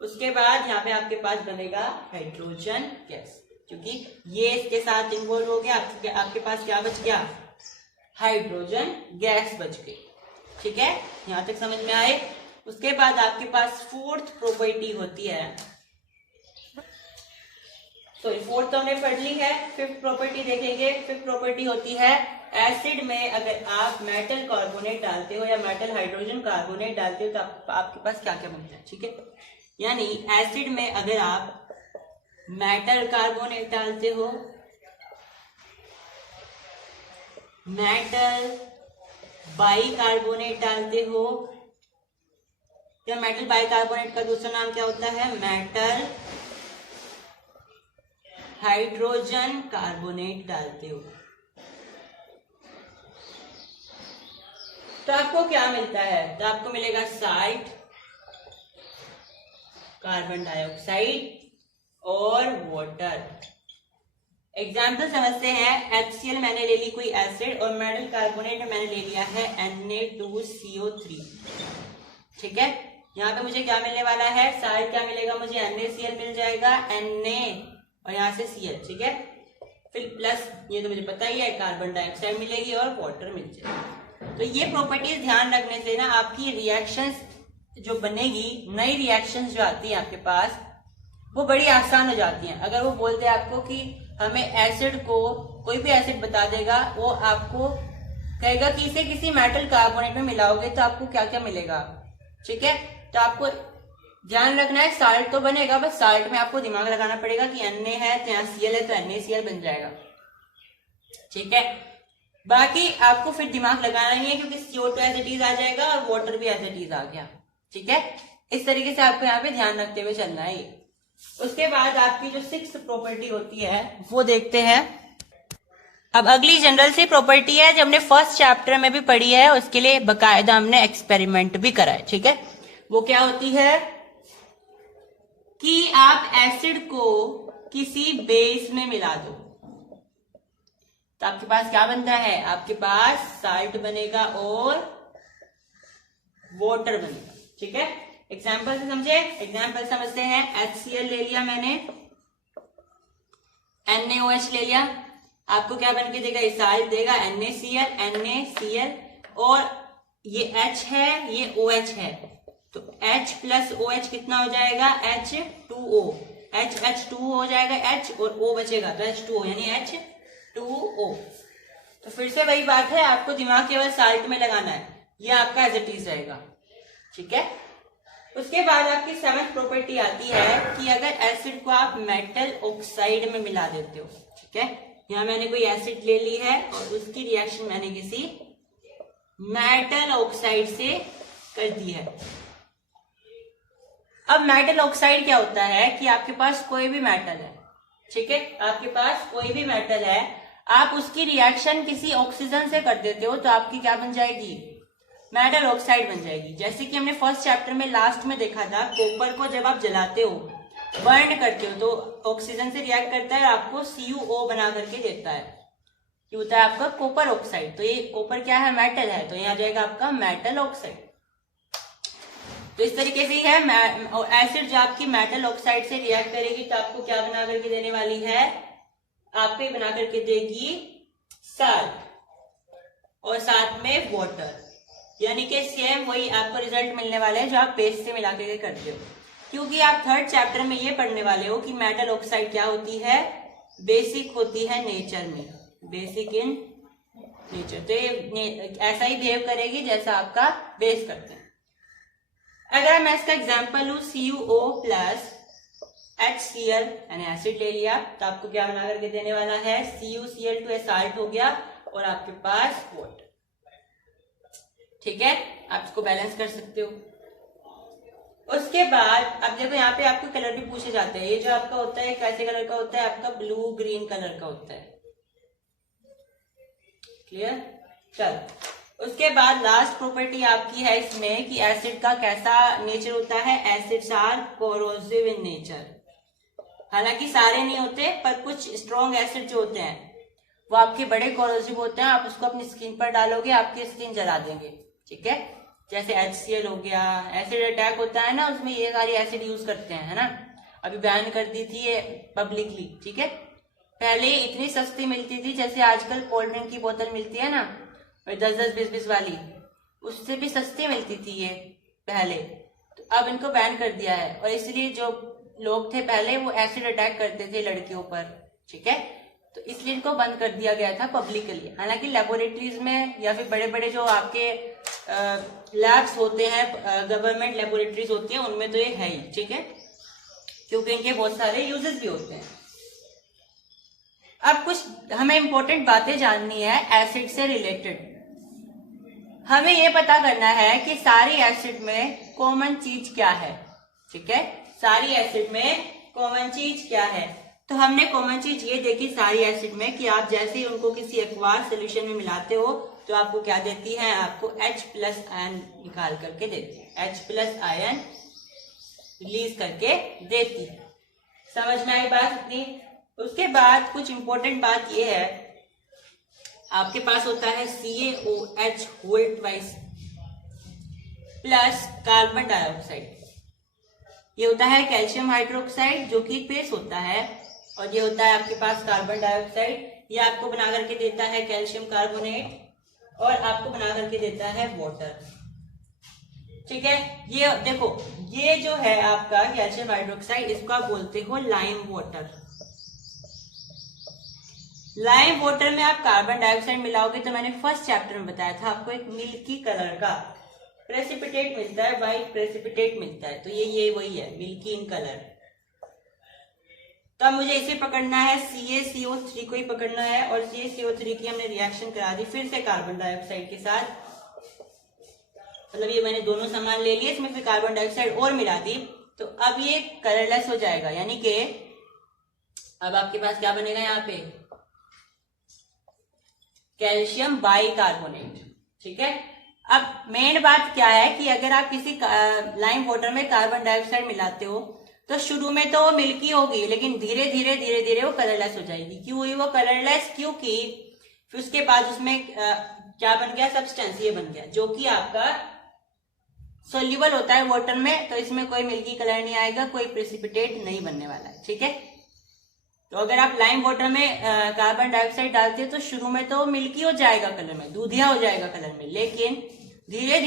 उसके बाद यहाँ पे आपके पास बनेगा हाइड्रोजन गैस, क्योंकि ये इसके साथ इन्वॉल्व हो गया, आपके पास क्या बच गया, हाइड्रोजन गैस बच गई। ठीक है, यहाँ तक समझ में आए। उसके बाद आपके पास फोर्थ प्रॉपर्टी होती है, तो फोर्थ तो हमने पढ़ ली है, फिफ्थ प्रॉपर्टी देखेंगे। फिफ्थ प्रॉपर्टी होती है एसिड में अगर आप मेटल कार्बोनेट डालते हो या मेटल हाइड्रोजन कार्बोनेट डालते हो तो आपके पास क्या क्या बनता है। ठीक है, यानी एसिड में अगर आप मेटल कार्बोनेट डालते हो, मेटल बाई कार्बोनेट डालते हो, या मेटल बाई कार्बोनेट का दूसरा नाम क्या होता है, मेटल हाइड्रोजन कार्बोनेट डालते हो, तो आपको क्या मिलता है, तो आपको मिलेगा साल्ट, कार्बन डाइऑक्साइड और वाटर। एग्जाम्पल समझते हैं, HCl मैंने ले ली कोई एसिड और मेटल कार्बोनेट में मैंने ले लिया है Na2CO3। ठीक है, यहाँ पे मुझे क्या मिलने वाला है, साल्ट क्या मिलेगा, मुझे NaCl मिल जाएगा, Na और यहाँ से Cl। ठीक है, फिर प्लस ये तो मुझे पता ही है, कार्बन डाइऑक्साइड मिलेगी और वाटर मिल जाएगा। तो ये प्रॉपर्टीज ध्यान रखने से ना आपकी रिएक्शंस जो बनेगी, नई रिएक्शंस जो आती है आपके पास, वो बड़ी आसान हो जाती हैं। अगर वो बोलते हैं आपको कि हमें एसिड को, कोई भी एसिड बता देगा, वो आपको कहेगा कि इसे किसी मेटल कार्बोनेट में मिलाओगे तो आपको क्या क्या मिलेगा। ठीक है, तो आपको ध्यान रखना है साल्ट तो बनेगा, बस साल्ट में आपको दिमाग लगाना पड़ेगा कि Na है तो यहाँ Cl है तो NaCl बन जाएगा, ठीक है। बाकी आपको फिर दिमाग लगाना नहीं है क्योंकि CO2 एज इट इज आ जाएगा और वाटर भी एज इट इज आ गया, ठीक है। इस तरीके से आपको यहाँ पे ध्यान रखते हुए चलना है। उसके बाद आपकी जो 6th प्रॉपर्टी होती है वो देखते हैं। अब अगली जनरल सी प्रॉपर्टी है जो हमने फर्स्ट चैप्टर में भी पढ़ी है, उसके लिए बकायदा हमने एक्सपेरिमेंट भी करा है, ठीक है। वो क्या होती है कि आप एसिड को किसी बेस में मिला दो तो आपके पास क्या बनता है, आपके पास साल्ट बनेगा और वाटर बनेगा, ठीक है। एग्जाम्पल से समझे, एग्जाम्पल समझते हैं। HCl ले लिया मैंने, NaOH ले लिया, आपको क्या बन के देगा, ये साल्ट देगा NaCl, और ये H है ये OH है, तो H प्लस OH कितना हो जाएगा, H2O, H2O हो जाएगा H और O बचेगा तो H2O यानी H2O। तो फिर से वही बात है, आपको दिमाग केवल साल्ट में लगाना है, ये आपका एज इट इज रहेगा, ठीक है। उसके बाद आपकी 7th प्रॉपर्टी आती है कि अगर एसिड को आप मेटल ऑक्साइड में मिला देते हो, ठीक है। यहां मैंने कोई एसिड ले ली है और उसकी रिएक्शन मैंने किसी मेटल ऑक्साइड से कर दी है। अब मेटल ऑक्साइड क्या होता है कि आपके पास कोई भी मेटल है, ठीक है, आपके पास कोई भी मेटल है, आप उसकी रिएक्शन किसी ऑक्सीजन से कर देते हो तो आपकी क्या बन जाएगी, मेटल ऑक्साइड बन जाएगी। जैसे कि हमने फर्स्ट चैप्टर में लास्ट में देखा था, कॉपर को जब आप जलाते हो, बर्न करते हो, तो ऑक्सीजन से रिएक्ट करता है और आपको CuO बना करके देता है, ये होता है आपका कॉपर ऑक्साइड। तो ये कॉपर क्या है, मेटल है, तो यहाँ जाएगा आपका मेटल ऑक्साइड। तो इस तरीके से है एसिड जो आपकी मेटल ऑक्साइड से रिएक्ट करेगी तो आपको क्या बना करके देने वाली है, आपको बना करके देगी साल्ट और साथ में वाटर, यानी कि सेम वही आपको रिजल्ट मिलने वाले हैं जो आप बेस से मिला करके करते हो। क्योंकि आप 3rd चैप्टर में ये पढ़ने वाले हो कि मेटल ऑक्साइड क्या होती है, बेसिक होती है नेचर में, बेसिक इन नेचर, तो ये ऐसा ही बिहेव करेगी जैसा आपका बेस करते हैं। अगर मैं इसका एग्जांपल लूं CuO प्लस HCl यानी एसिड ले लिया तो आपको क्या बना करके देने वाला है, CuCl2 साल्ट हो गया और आपके पास वाटर, ठीक है। आप इसको बैलेंस कर सकते हो। उसके बाद अब देखो यहाँ पे आपको कलर भी पूछे जाते हैं, ये जो आपका होता है कैसे कलर का होता है, आपका ब्लू ग्रीन कलर का होता है, क्लियर। चल उसके बाद लास्ट प्रॉपर्टी आपकी है इसमें कि एसिड का कैसा नेचर होता है, acids are corrosive in nature. हालांकि सारे नहीं होते पर कुछ स्ट्रॉन्ग एसिड जो होते हैं वो आपके बड़े कोरोसिव होते हैं, आप उसको अपनी स्किन पर डालोगे आपकी स्किन जला देंगे, ठीक है। जैसे HCl हो गया, एसिड अटैक होता है ना, उसमें ये सारी एसिड यूज करते हैं, है ना, अभी बैन कर दी थी ये पब्लिकली, ठीक है। पहले इतनी सस्ती मिलती थी, जैसे आजकल कोल्ड ड्रिंक की बोतल मिलती है ना 10-10, 20-20 वाली, उससे भी सस्ती मिलती थी ये पहले, तो अब इनको बैन कर दिया है। और इसलिए जो लोग थे पहले वो एसिड अटैक करते थे लड़कियों पर, ठीक है, तो इसलिए इनको बंद कर दिया गया था पब्लिकली। हालांकि लेबोरेटरीज में या फिर बड़े बड़े जो आपके लैब्स होते हैं, गवर्नमेंट लेबोरेटरीज होती हैं, उनमें तो ये है ही, ठीक है, क्योंकि इनके बहुत सारे यूजेस भी होते हैं। अब कुछ हमें इंपॉर्टेंट बातें जाननी है एसिड से रिलेटेड। हमें यह पता करना है कि सारी एसिड में कॉमन चीज क्या है, ठीक है, सारी एसिड में कॉमन चीज क्या है। तो हमने कॉमन चीज ये देखी सारी एसिड में कि आप जैसे ही उनको किसी एक्वास सोल्यूशन में मिलाते हो तो आपको क्या देती है, आपको H प्लस आयन निकाल करके देती है, H प्लस आयन रिलीज करके देती है। समझ में आई बात इतनी। उसके बाद कुछ इंपॉर्टेंट बात यह है, आपके पास होता है CaOH whole twice plus carbon dioxide, ये होता है कैल्शियम हाइड्रोक्साइड जो कि बेस होता है, और ये होता है आपके पास कार्बन डाइऑक्साइड, ये आपको बना करके देता है कैल्शियम कार्बोनेट और आपको बना करके देता है वाटर, ठीक है। ये देखो ये जो है आपका कैल्शियम हाइड्रोक्साइड, इसको आप बोलते हो लाइम वाटर। लाइम वाटर में आप कार्बन डाइऑक्साइड मिलाओगे तो मैंने फर्स्ट चैप्टर में बताया था आपको एक मिल्की कलर का प्रेसिपिटेट मिलता है, व्हाइट प्रेसिपिटेट मिलता है। तो ये वही है, मिल्की इन कलर। तो अब मुझे इसे पकड़ना है, CaCO3 को ही पकड़ना है, और CaCO3 की हमने रिएक्शन करा दी फिर से कार्बन डाइऑक्साइड के साथ। मतलब ये मैंने दोनों सामान ले लिए, इसमें फिर कार्बन डाइऑक्साइड और मिला दी, तो अब ये कलरलेस हो जाएगा। यानी कि अब आपके पास क्या बनेगा, यहाँ पे कैल्शियम बाइकार्बोनेट। ठीक है। अब मेन बात क्या है कि अगर आप किसी लाइम वाटर में कार्बन डाइऑक्साइड मिलाते हो तो शुरू में तो वो मिल्की होगी, लेकिन धीरे धीरे वो कलरलेस हो जाएगी। क्यों हुई वो कलरलेस? क्योंकि फिर उसके बाद उसमें क्या बन गया, सब्सटेंस ये बन गया, जो कि आपका सोल्यूबल होता है वाटर में। तो इसमें कोई मिल्की कलर नहीं आएगा, कोई प्रेसिपिटेट नहीं बनने वाला है। ठीक है। तो अगर आप लाइम वाटर में कार्बन डाइऑक्साइड डालते हो तो शुरू में तो मिल्की हो जाएगा कलर में, दूधिया हो जाएगा कलर में, लेकिन धीरे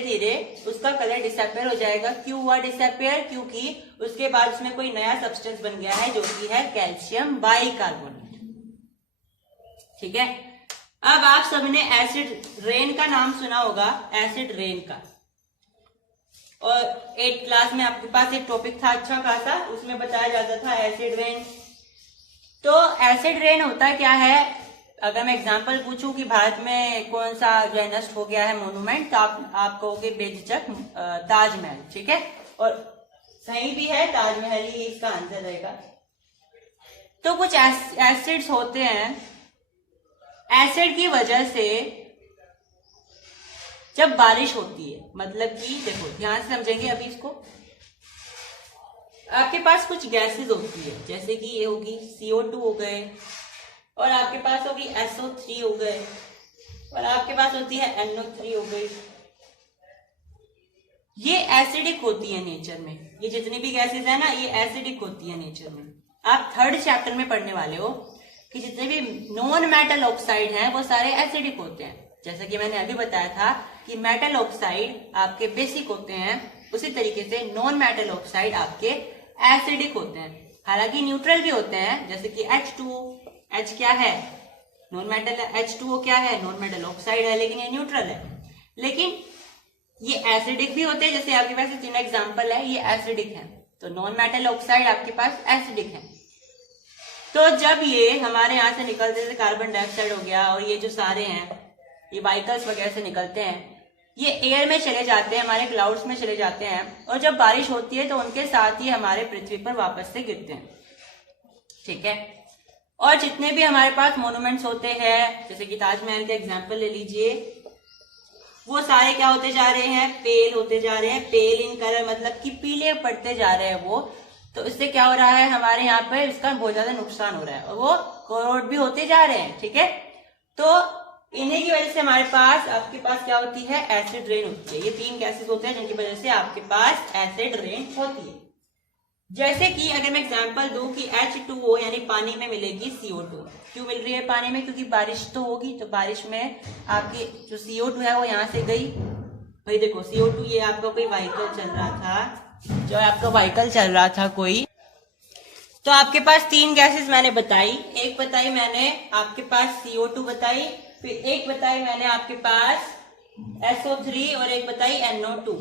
धीरे उसका कलर डिसअपियर हो जाएगा। क्यों हुआ डिसअपियर? क्योंकि उसके बाद उसमें कोई नया सब्सटेंस बन गया है, जो कि है कैल्शियम बाइकार्बोनेट। ठीक है। अब आप सबने एसिड रेन का नाम सुना होगा, एसिड रेन का, और 8th क्लास में आपके पास एक टॉपिक था अच्छा खासा, उसमें बताया जाता था एसिड रेन। तो एसिड रेन होता क्या है? अगर मैं एग्जांपल पूछूं कि भारत में कौन सा जो है नष्ट हो गया है मोन्यूमेंट, तो आप कहोगे बेझिझक ताजमहल। ठीक है, और सही भी है, ताजमहल ही इसका आंसर रहेगा। तो कुछ एसिड्स होते हैं, एसिड की वजह से जब बारिश होती है, मतलब कि देखो ध्यान से समझेंगे अभी इसको, आपके पास कुछ गैसेस होती है, जैसे कि ये होगी CO2 हो गए, और आपके पास होगी SO3 हो गए, और आपके पास होती है NO3 हो गई। ये एसिडिक होती है नेचर में, ये जितनी भी गैसेस है ना, ये एसिडिक होती है नेचर में। आप 3rd चैप्टर में पढ़ने वाले हो कि जितने भी नॉन मेटल ऑक्साइड हैं वो सारे एसिडिक होते हैं। जैसा कि मैंने अभी बताया था कि मेटल ऑक्साइड आपके बेसिक होते हैं, उसी तरीके से नॉन मेटल ऑक्साइड आपके एसिडिक होते हैं। हालांकि न्यूट्रल भी होते हैं, जैसे कि H2O, H क्या है? Non metal. H2O क्या है? नॉन मेटल ऑक्साइड है, लेकिन ये न्यूट्रल है। लेकिन ये एसिडिक भी होते हैं, जैसे आपके पास ये 3 एग्जाम्पल है, ये एसिडिक है। तो नॉन मेटल ऑक्साइड आपके पास एसिडिक है। तो जब ये हमारे यहाँ से निकलते थे, कार्बन डाइऑक्साइड हो गया, और ये जो सारे हैं ये व्हीकल्स वगैरह से निकलते हैं, ये एयर में चले जाते हैं, हमारे क्लाउड्स में चले जाते हैं, और जब बारिश होती है तो उनके साथ ही हमारे पृथ्वी पर वापस से गिरते हैं। ठीक है। और जितने भी हमारे पास मोन्यूमेंट्स होते हैं, जैसे कि ताजमहल का एग्जांपल ले लीजिए, वो सारे क्या होते जा रहे हैं? पेल होते जा रहे हैं। पेल इन कलर मतलब कि पीले पड़ते जा रहे हैं वो। तो इससे क्या हो रहा है, हमारे यहाँ पर इसका बहुत ज्यादा नुकसान हो रहा है, और वो कोरोड भी होते जा रहे हैं। ठीक है। तो इन्हीं की वजह से हमारे पास, आपके पास क्या होती है? एसिड रेन होती है। ये 3 गैसेस होते हैं जिनकी वजह से आपके पास एसिड रेन होती है। जैसे कि अगर मैं एग्जांपल दूं कि H2O यानी पानी में मिलेगी CO2। क्यों मिल रही है पानी में? क्योंकि बारिश तो होगी, तो बारिश में आपकी जो CO2 है वो यहाँ से गई। भाई देखो CO2, ये आपका कोई व्हीकल चल रहा था, जो आपका व्हीकल चल रहा था कोई, तो आपके पास 3 गैसेस मैंने बताई। एक बताई मैंने आपके पास CO2 बताई, फिर एक बताई मैंने आपके पास SO3, और एक बताई NO2।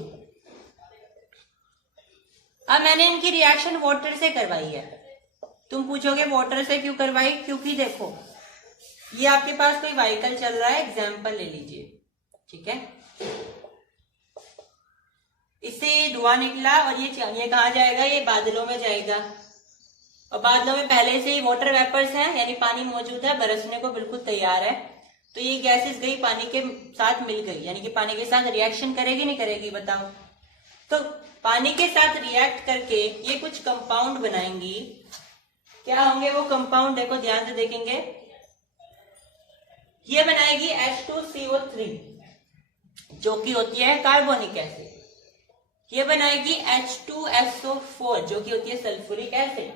अब मैंने इनकी रिएक्शन वाटर से करवाई है। तुम पूछोगे वाटर से क्यों करवाई? क्योंकि देखो ये आपके पास कोई व्हीकल चल रहा है, एग्जाम्पल ले लीजिए। ठीक है, इससे धुआं निकला, और ये कहाँ जाएगा? ये बादलों में जाएगा, और बादलों में पहले से ही वाटर वेपर्स हैं, यानी पानी मौजूद है, बरसने को बिल्कुल तैयार है। तो ये गैसेस गई पानी के साथ मिल गई, यानी कि पानी के साथ रिएक्शन करेगी नहीं करेगी? बताओ। तो पानी के साथ रिएक्ट करके ये कुछ कंपाउंड बनाएंगी। क्या होंगे वो कंपाउंड? देखो ध्यान से देखेंगे, ये बनाएगी H2CO3 जो कि होती है कार्बोनिक एसिड। ये बनाएगी H2SO4 जो कि होती है सल्फ्यूरिक एसिड,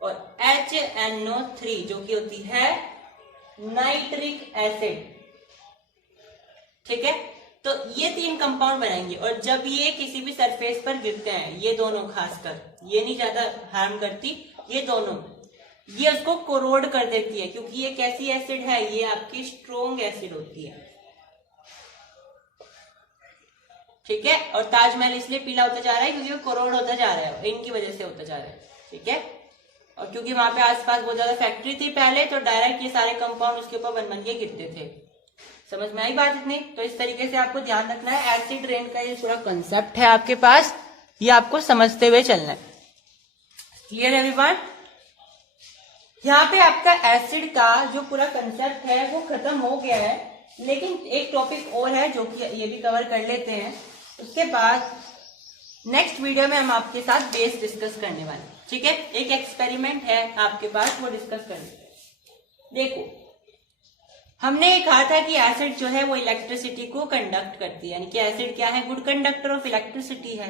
और HNO3 जो कि होती है नाइट्रिक एसिड। ठीक है, तो ये 3 कंपाउंड बनाएंगे, और जब ये किसी भी सरफेस पर गिरते हैं, ये दोनों खासकर, ये नहीं ज्यादा हार्म करती, ये दोनों, ये उसको कोरोड कर देती है, क्योंकि ये कैसी एसिड है? ये आपकी स्ट्रोंग एसिड होती है। ठीक है। और ताजमहल इसलिए पीला होता जा रहा है क्योंकि वो करोड़ होता जा रहा है, इनकी वजह से होता जा रहा है, ठीक है। और क्योंकि वहां पे आसपास बहुत ज्यादा फैक्ट्री थी पहले, तो डायरेक्ट ये सारे कंपाउंड उसके ऊपर बन बन के गिरते थे। समझ में आई बात इतनी? तो इस तरीके से आपको ध्यान रखना है, एसिड रेन का ये पूरा कंसेप्ट है आपके पास, ये आपको समझते हुए चलना है। Clear everyone? यहाँ पे आपका एसिड का जो पूरा कंसेप्ट है वो खत्म हो गया है, लेकिन एक टॉपिक और है जो कि ये भी कवर कर लेते हैं। उसके बाद नेक्स्ट वीडियो में हम आपके साथ बेस डिस्कस करने वाले हैं, ठीक है। एक एक्सपेरिमेंट है आपके पास, वो डिस्कस करने। देखो, हमने ये कहा था कि एसिड जो है वो इलेक्ट्रिसिटी को कंडक्ट करती है, यानी कि एसिड क्या है, गुड कंडक्टर ऑफ इलेक्ट्रिसिटी है।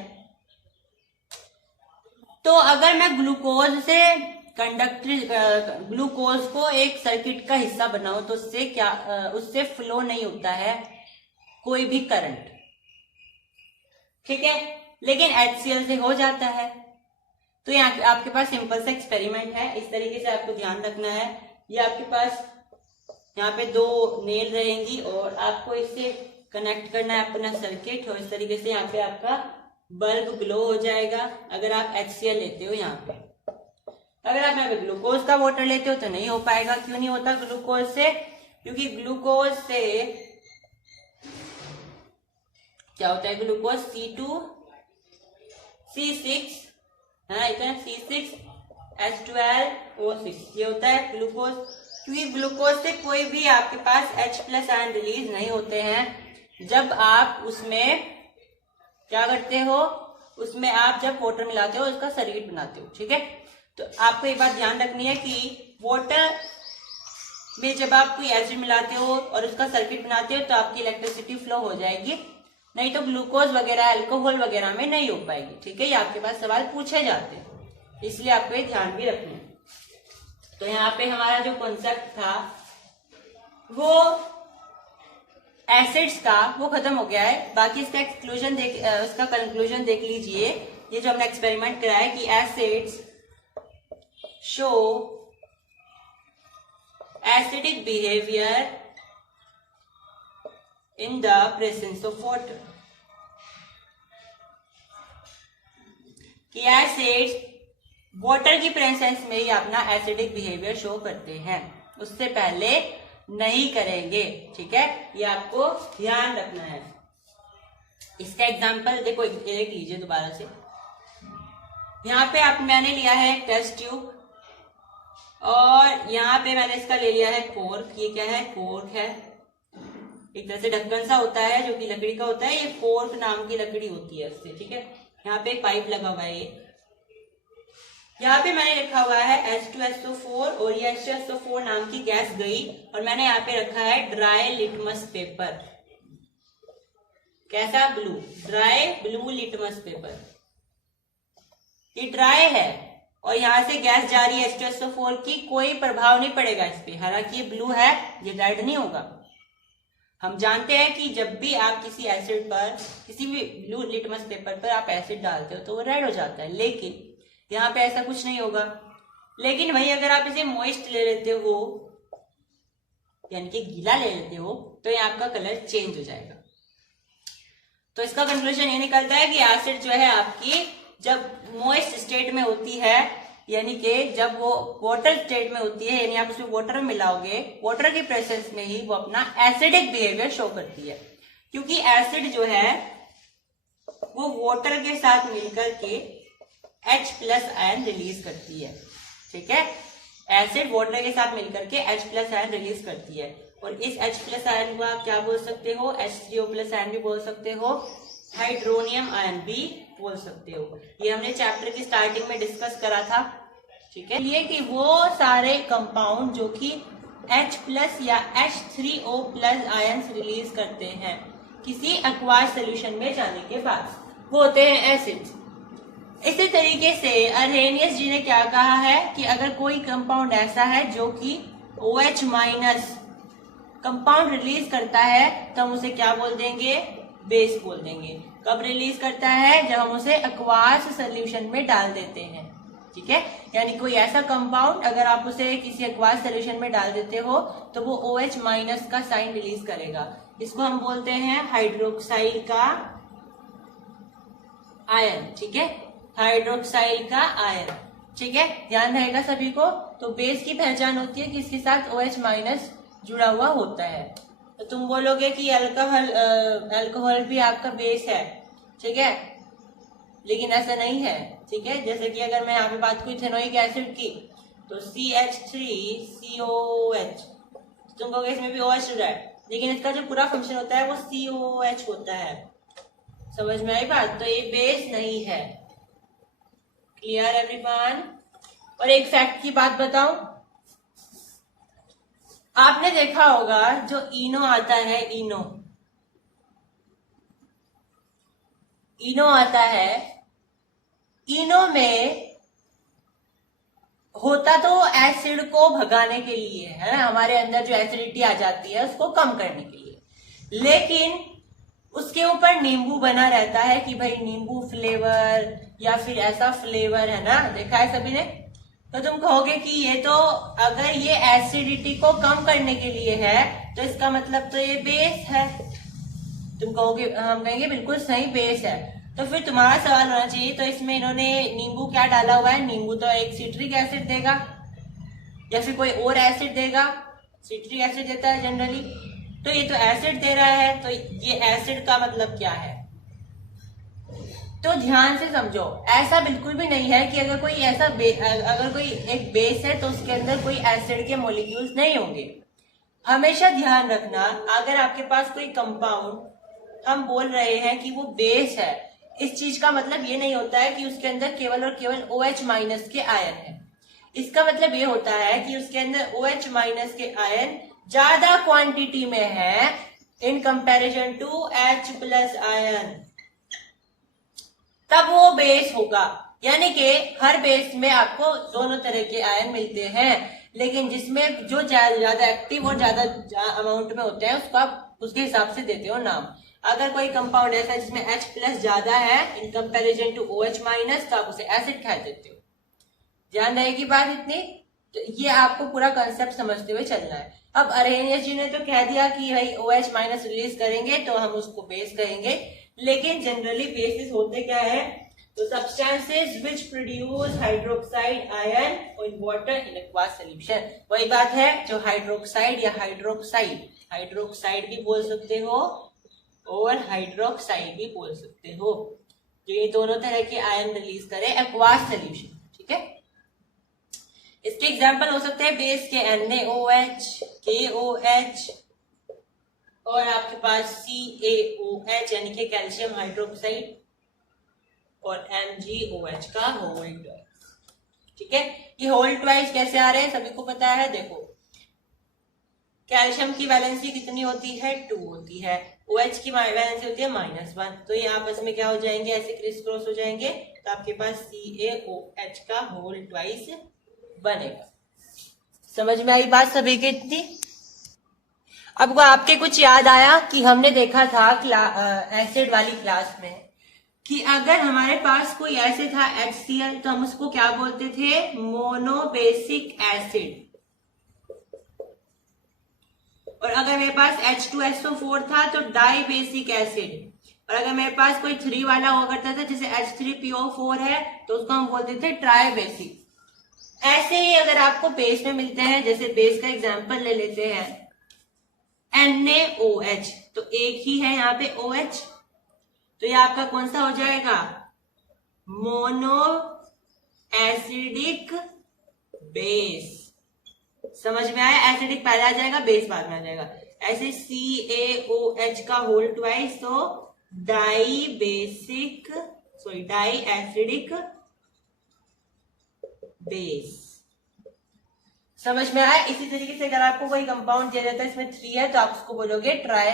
तो अगर मैं ग्लूकोज से ग्लूकोज को एक सर्किट का हिस्सा बनाऊं तो उससे क्या, उससे फ्लो नहीं होता है कोई भी करंट, ठीक है, लेकिन HCl से हो जाता है। तो यहाँ आपके पास सिंपल सा एक्सपेरिमेंट है, इस तरीके से आपको ध्यान रखना है। ये आपके पास यहाँ पे 2 नेल रहेंगी और आपको इससे कनेक्ट करना है अपना सर्किट, और इस तरीके से यहाँ पे आपका बल्ब ग्लो हो जाएगा अगर आप HCl लेते हो। यहाँ पे अगर आप यहाँ पे ग्लूकोज का वाटर लेते हो तो नहीं हो पाएगा। क्यों नहीं होता ग्लूकोज से? क्योंकि ग्लूकोज से क्या होता है, ग्लूकोज C2C6 है, इतना C6H12O6 ये होता है ग्लूकोज। क्योंकि ग्लूकोज से कोई भी आपके पास H+ आयन रिलीज नहीं होते हैं जब आप उसमें क्या करते हो, उसमें आप जब वाटर मिलाते हो उसका सर्किट बनाते हो, ठीक है। तो आपको ये बात ध्यान रखनी है कि वाटर में जब आप कोई एसिड मिलाते हो और उसका सर्किट बनाते हो तो आपकी इलेक्ट्रिसिटी फ्लो हो जाएगी, नहीं तो ग्लूकोज वगैरह अल्कोहल वगैरह में नहीं हो पाएगी, ठीक है। ये आपके पास सवाल पूछे जाते हैं, इसलिए आपको ये ध्यान भी रखना है। तो यहाँ पे हमारा जो कॉन्सेप्ट था वो एसिड्स का वो खत्म हो गया है। बाकी इसका उसका कंक्लूजन देख लीजिए। ये जो हमने एक्सपेरिमेंट कराया है कि acids show acidic behaviour in the presence of water, कि एसिड्स वाटर की प्रेजेंस में ही अपना एसिडिक बिहेवियर शो करते हैं, उससे पहले नहीं करेंगे, ठीक है। ये आपको ध्यान रखना है। इसका एग्जांपल देखो, एक लीजिए दोबारा से। यहाँ पे मैंने लिया है टेस्ट ट्यूब और यहाँ पे मैंने इसका ले लिया है कोर्क। ये क्या है, कोर्क है, एक तरह से ढक्कन सा होता है जो कि लकड़ी का होता है। ये कोर्क नाम की लकड़ी होती है इससे, ठीक है। यहाँ पे एक पाइप लगा हुआ है। यहाँ पे मैंने रखा हुआ है H2SO4 और ये H2SO4 नाम की गैस गई और मैंने यहाँ पे रखा है ड्राई लिटमस पेपर। कैसा? Blue, dry blue litmus paper. ये ड्राई है और यहाँ से गैस जा रही है H2SO4 की, कोई प्रभाव नहीं पड़ेगा इस पे। हालांकि ये ब्लू है, ये रेड नहीं होगा। हम जानते हैं कि जब भी आप किसी एसिड पर, किसी भी ब्लू लिटमस पेपर पर आप एसिड डालते हो तो वो रेड हो जाता है, लेकिन यहाँ पे ऐसा कुछ नहीं होगा। लेकिन वही अगर आप इसे मॉइस्ट ले लेते हो, यानी कि गीला ले लेते हो, तो यहाँ आपका कलर चेंज हो जाएगा। तो इसका कंक्लूजन ये निकलता है कि एसिड जो है आपकी जब मॉइस्ट स्टेट में होती है, यानी कि जब वो वाटर स्टेट में होती है, यानी आप उसमें वाटर मिलाओगे, वाटर की प्रेजेंस में ही वो अपना एसिडिक बिहेवियर शो करती है। क्योंकि एसिड जो है वो वाटर के साथ मिलकर के H+ आयन रिलीज करती है, ठीक है। एसिड वाटर के साथ मिलकर के H+ आयन रिलीज करती है और इस H+ आयन को आप क्या बोल सकते हो, H3O+ आयन भी बोल सकते हो, हाइड्रोनियम आयन भी बोल सकते हो। ये हमने चैप्टर की स्टार्टिंग में डिस्कस करा था, ठीक है। ये कि वो सारे कंपाउंड जो कि H+ या H3O+ आयंस रिलीज करते हैं किसी एक्वास सॉल्यूशन में जाने के बाद, वो होते हैं एसिड्स। इसी तरीके से अर्हेनियस जी ने क्या कहा है कि अगर कोई कंपाउंड ऐसा है जो कि OH- कंपाउंड रिलीज करता है तो हम उसे क्या बोल देंगे, बेस बोल देंगे। कब रिलीज करता है, जब हम उसे एक्वास सॉल्यूशन में डाल देते हैं, ठीक है। यानी कोई ऐसा कंपाउंड अगर आप उसे किसी एक्वास सॉल्यूशन में डाल देते हो तो वो OH- का साइन रिलीज करेगा। इसको हम बोलते हैं हाइड्रोक्साइड का आयन, ठीक है, हाइड्रोक्साइड का आयन, ठीक है, ध्यान रहेगा सभी को। तो बेस की पहचान होती है कि इसके साथ OH माइनस जुड़ा हुआ होता है। तो तुम बोलोगे कि अल्कोहल भी आपका बेस है, ठीक है, लेकिन ऐसा नहीं है, ठीक है। जैसे कि अगर मैं यहाँ पे बात करूँ इथेनोइक एसिड की, तो CH3COH, तुम कहोगे इसमें भी OH जुड़ा है, लेकिन इसका जो पूरा फंक्शन होता है वो COH होता है। समझ में आई बात? तो ये बेस नहीं है। Clear everyone? और एक फैक्ट की बात बताऊं, आपने देखा होगा जो इनो आता है, इनो आता है, इनो में होता तो एसिड को भगाने के लिए है ना, हमारे अंदर जो एसिडिटी आ जाती है उसको कम करने के लिए, लेकिन उसके ऊपर नींबू बना रहता है कि भाई नींबू फ्लेवर या फिर ऐसा फ्लेवर है ना, देखा है सभी ने। तो तुम कहोगे कि ये तो अगर ये एसिडिटी को कम करने के लिए है तो इसका मतलब तो ये बेस है। तुम कहोगे, हम कहेंगे बिल्कुल सही बेस है। तो फिर तुम्हारा सवाल होना चाहिए, तो इसमें इन्होंने नींबू क्या डाला हुआ है? नींबू तो एक सिट्रिक एसिड देगा या फिर कोई और एसिड देगा, सिट्रिक एसिड देता है जनरली, तो ये तो एसिड दे रहा है, तो ये एसिड का मतलब क्या है? तो ध्यान से समझो, ऐसा बिल्कुल भी नहीं है कि अगर कोई अगर कोई एक बेस है तो उसके अंदर कोई एसिड के मॉलिक्यूल्स नहीं होंगे। हमेशा ध्यान रखना, अगर आपके पास कोई कंपाउंड हम बोल रहे हैं कि वो बेस है, इस चीज का मतलब ये नहीं होता है कि उसके अंदर केवल और केवल OH माइनस के आयन है। इसका मतलब ये होता है कि उसके अंदर OH माइनस के आयन ज्यादा क्वांटिटी में है in comparison to H plus ion, तब वो बेस होगा। यानी कि हर बेस में आपको दोनों तरह के आयन मिलते हैं, लेकिन जिसमें जो ज्यादा एक्टिव और ज्यादा अमाउंट में होते हैं उसको आप उसके हिसाब से देते हो नाम। अगर कोई कंपाउंड ऐसा है जिसमें H प्लस ज्यादा है in comparison to OH minus, तो आप उसे एसिड कह देते हो। ध्यान रहेगी बात इतनी। तो ये आपको पूरा कंसेप्ट समझते हुए चलना है। अब अरेनियस जी ने तो कह दिया कि भाई OH माइनस रिलीज करेंगे तो हम उसको बेस कहेंगे, लेकिन जनरली बेसिस होते क्या है? तो substances which produce hydroxide ion in water in aqueous solution, वही बात है जो हाइड्रोक्साइड या हाइड्रोक्साइड भी बोल सकते हो और हाइड्रोक्साइड भी बोल सकते हो, जो ये दोनों तरह के आयन रिलीज करे एक्वास सॉल्यूशन, ठीक है। इसके एग्जाम्पल हो सकते हैं बेस के NaOH, KOH और आपके पास CaOH यानी कि कैल्शियम हाइड्रोक्साइड और MgOH का होल ट्वाइस, ठीक है। ये होल ट्वाइस कैसे आ रहे हैं सभी को पता है। देखो, कैल्शियम की वैलेंसी कितनी होती है? 2 होती है। OH की वैलेंसी होती है -1, तो ये आपस में क्या हो जाएंगे? ऐसे क्रिस क्रॉस हो जाएंगे, तो आपके पास CaOH का होल ट्वाइस बनेगा। समझ में आई बात सभी की इतनी? अब आपके कुछ याद आया कि हमने देखा था एसिड वाली क्लास में कि अगर हमारे पास कोई एसिड था HCl, तो हम उसको क्या बोलते थे? Monobasic acid. और अगर मेरे पास H2SO4 था तो डाई बेसिक एसिड। और अगर मेरे पास कोई 3 वाला हुआ करता था जैसे H3PO4 है तो उसको हम बोलते थे ट्राई बेसिक। ऐसे ही अगर आपको बेस में मिलते हैं, जैसे बेस का एग्जांपल ले लेते हैं NaOH, तो एक ही है यहाँ पे OH, तो ये आपका कौन सा हो जाएगा? Mono acidic base. समझ में आया? एसिडिक पहले आ जाएगा, बेस बाद में आ जाएगा। ऐसे CaOH का होल ट्वाइस, तो डाई एसिडिक बेस। समझ में आया? इसी तरीके से अगर आपको कोई कंपाउंड दिया जाता है इसमें 3 है तो आप उसको बोलोगे ट्राई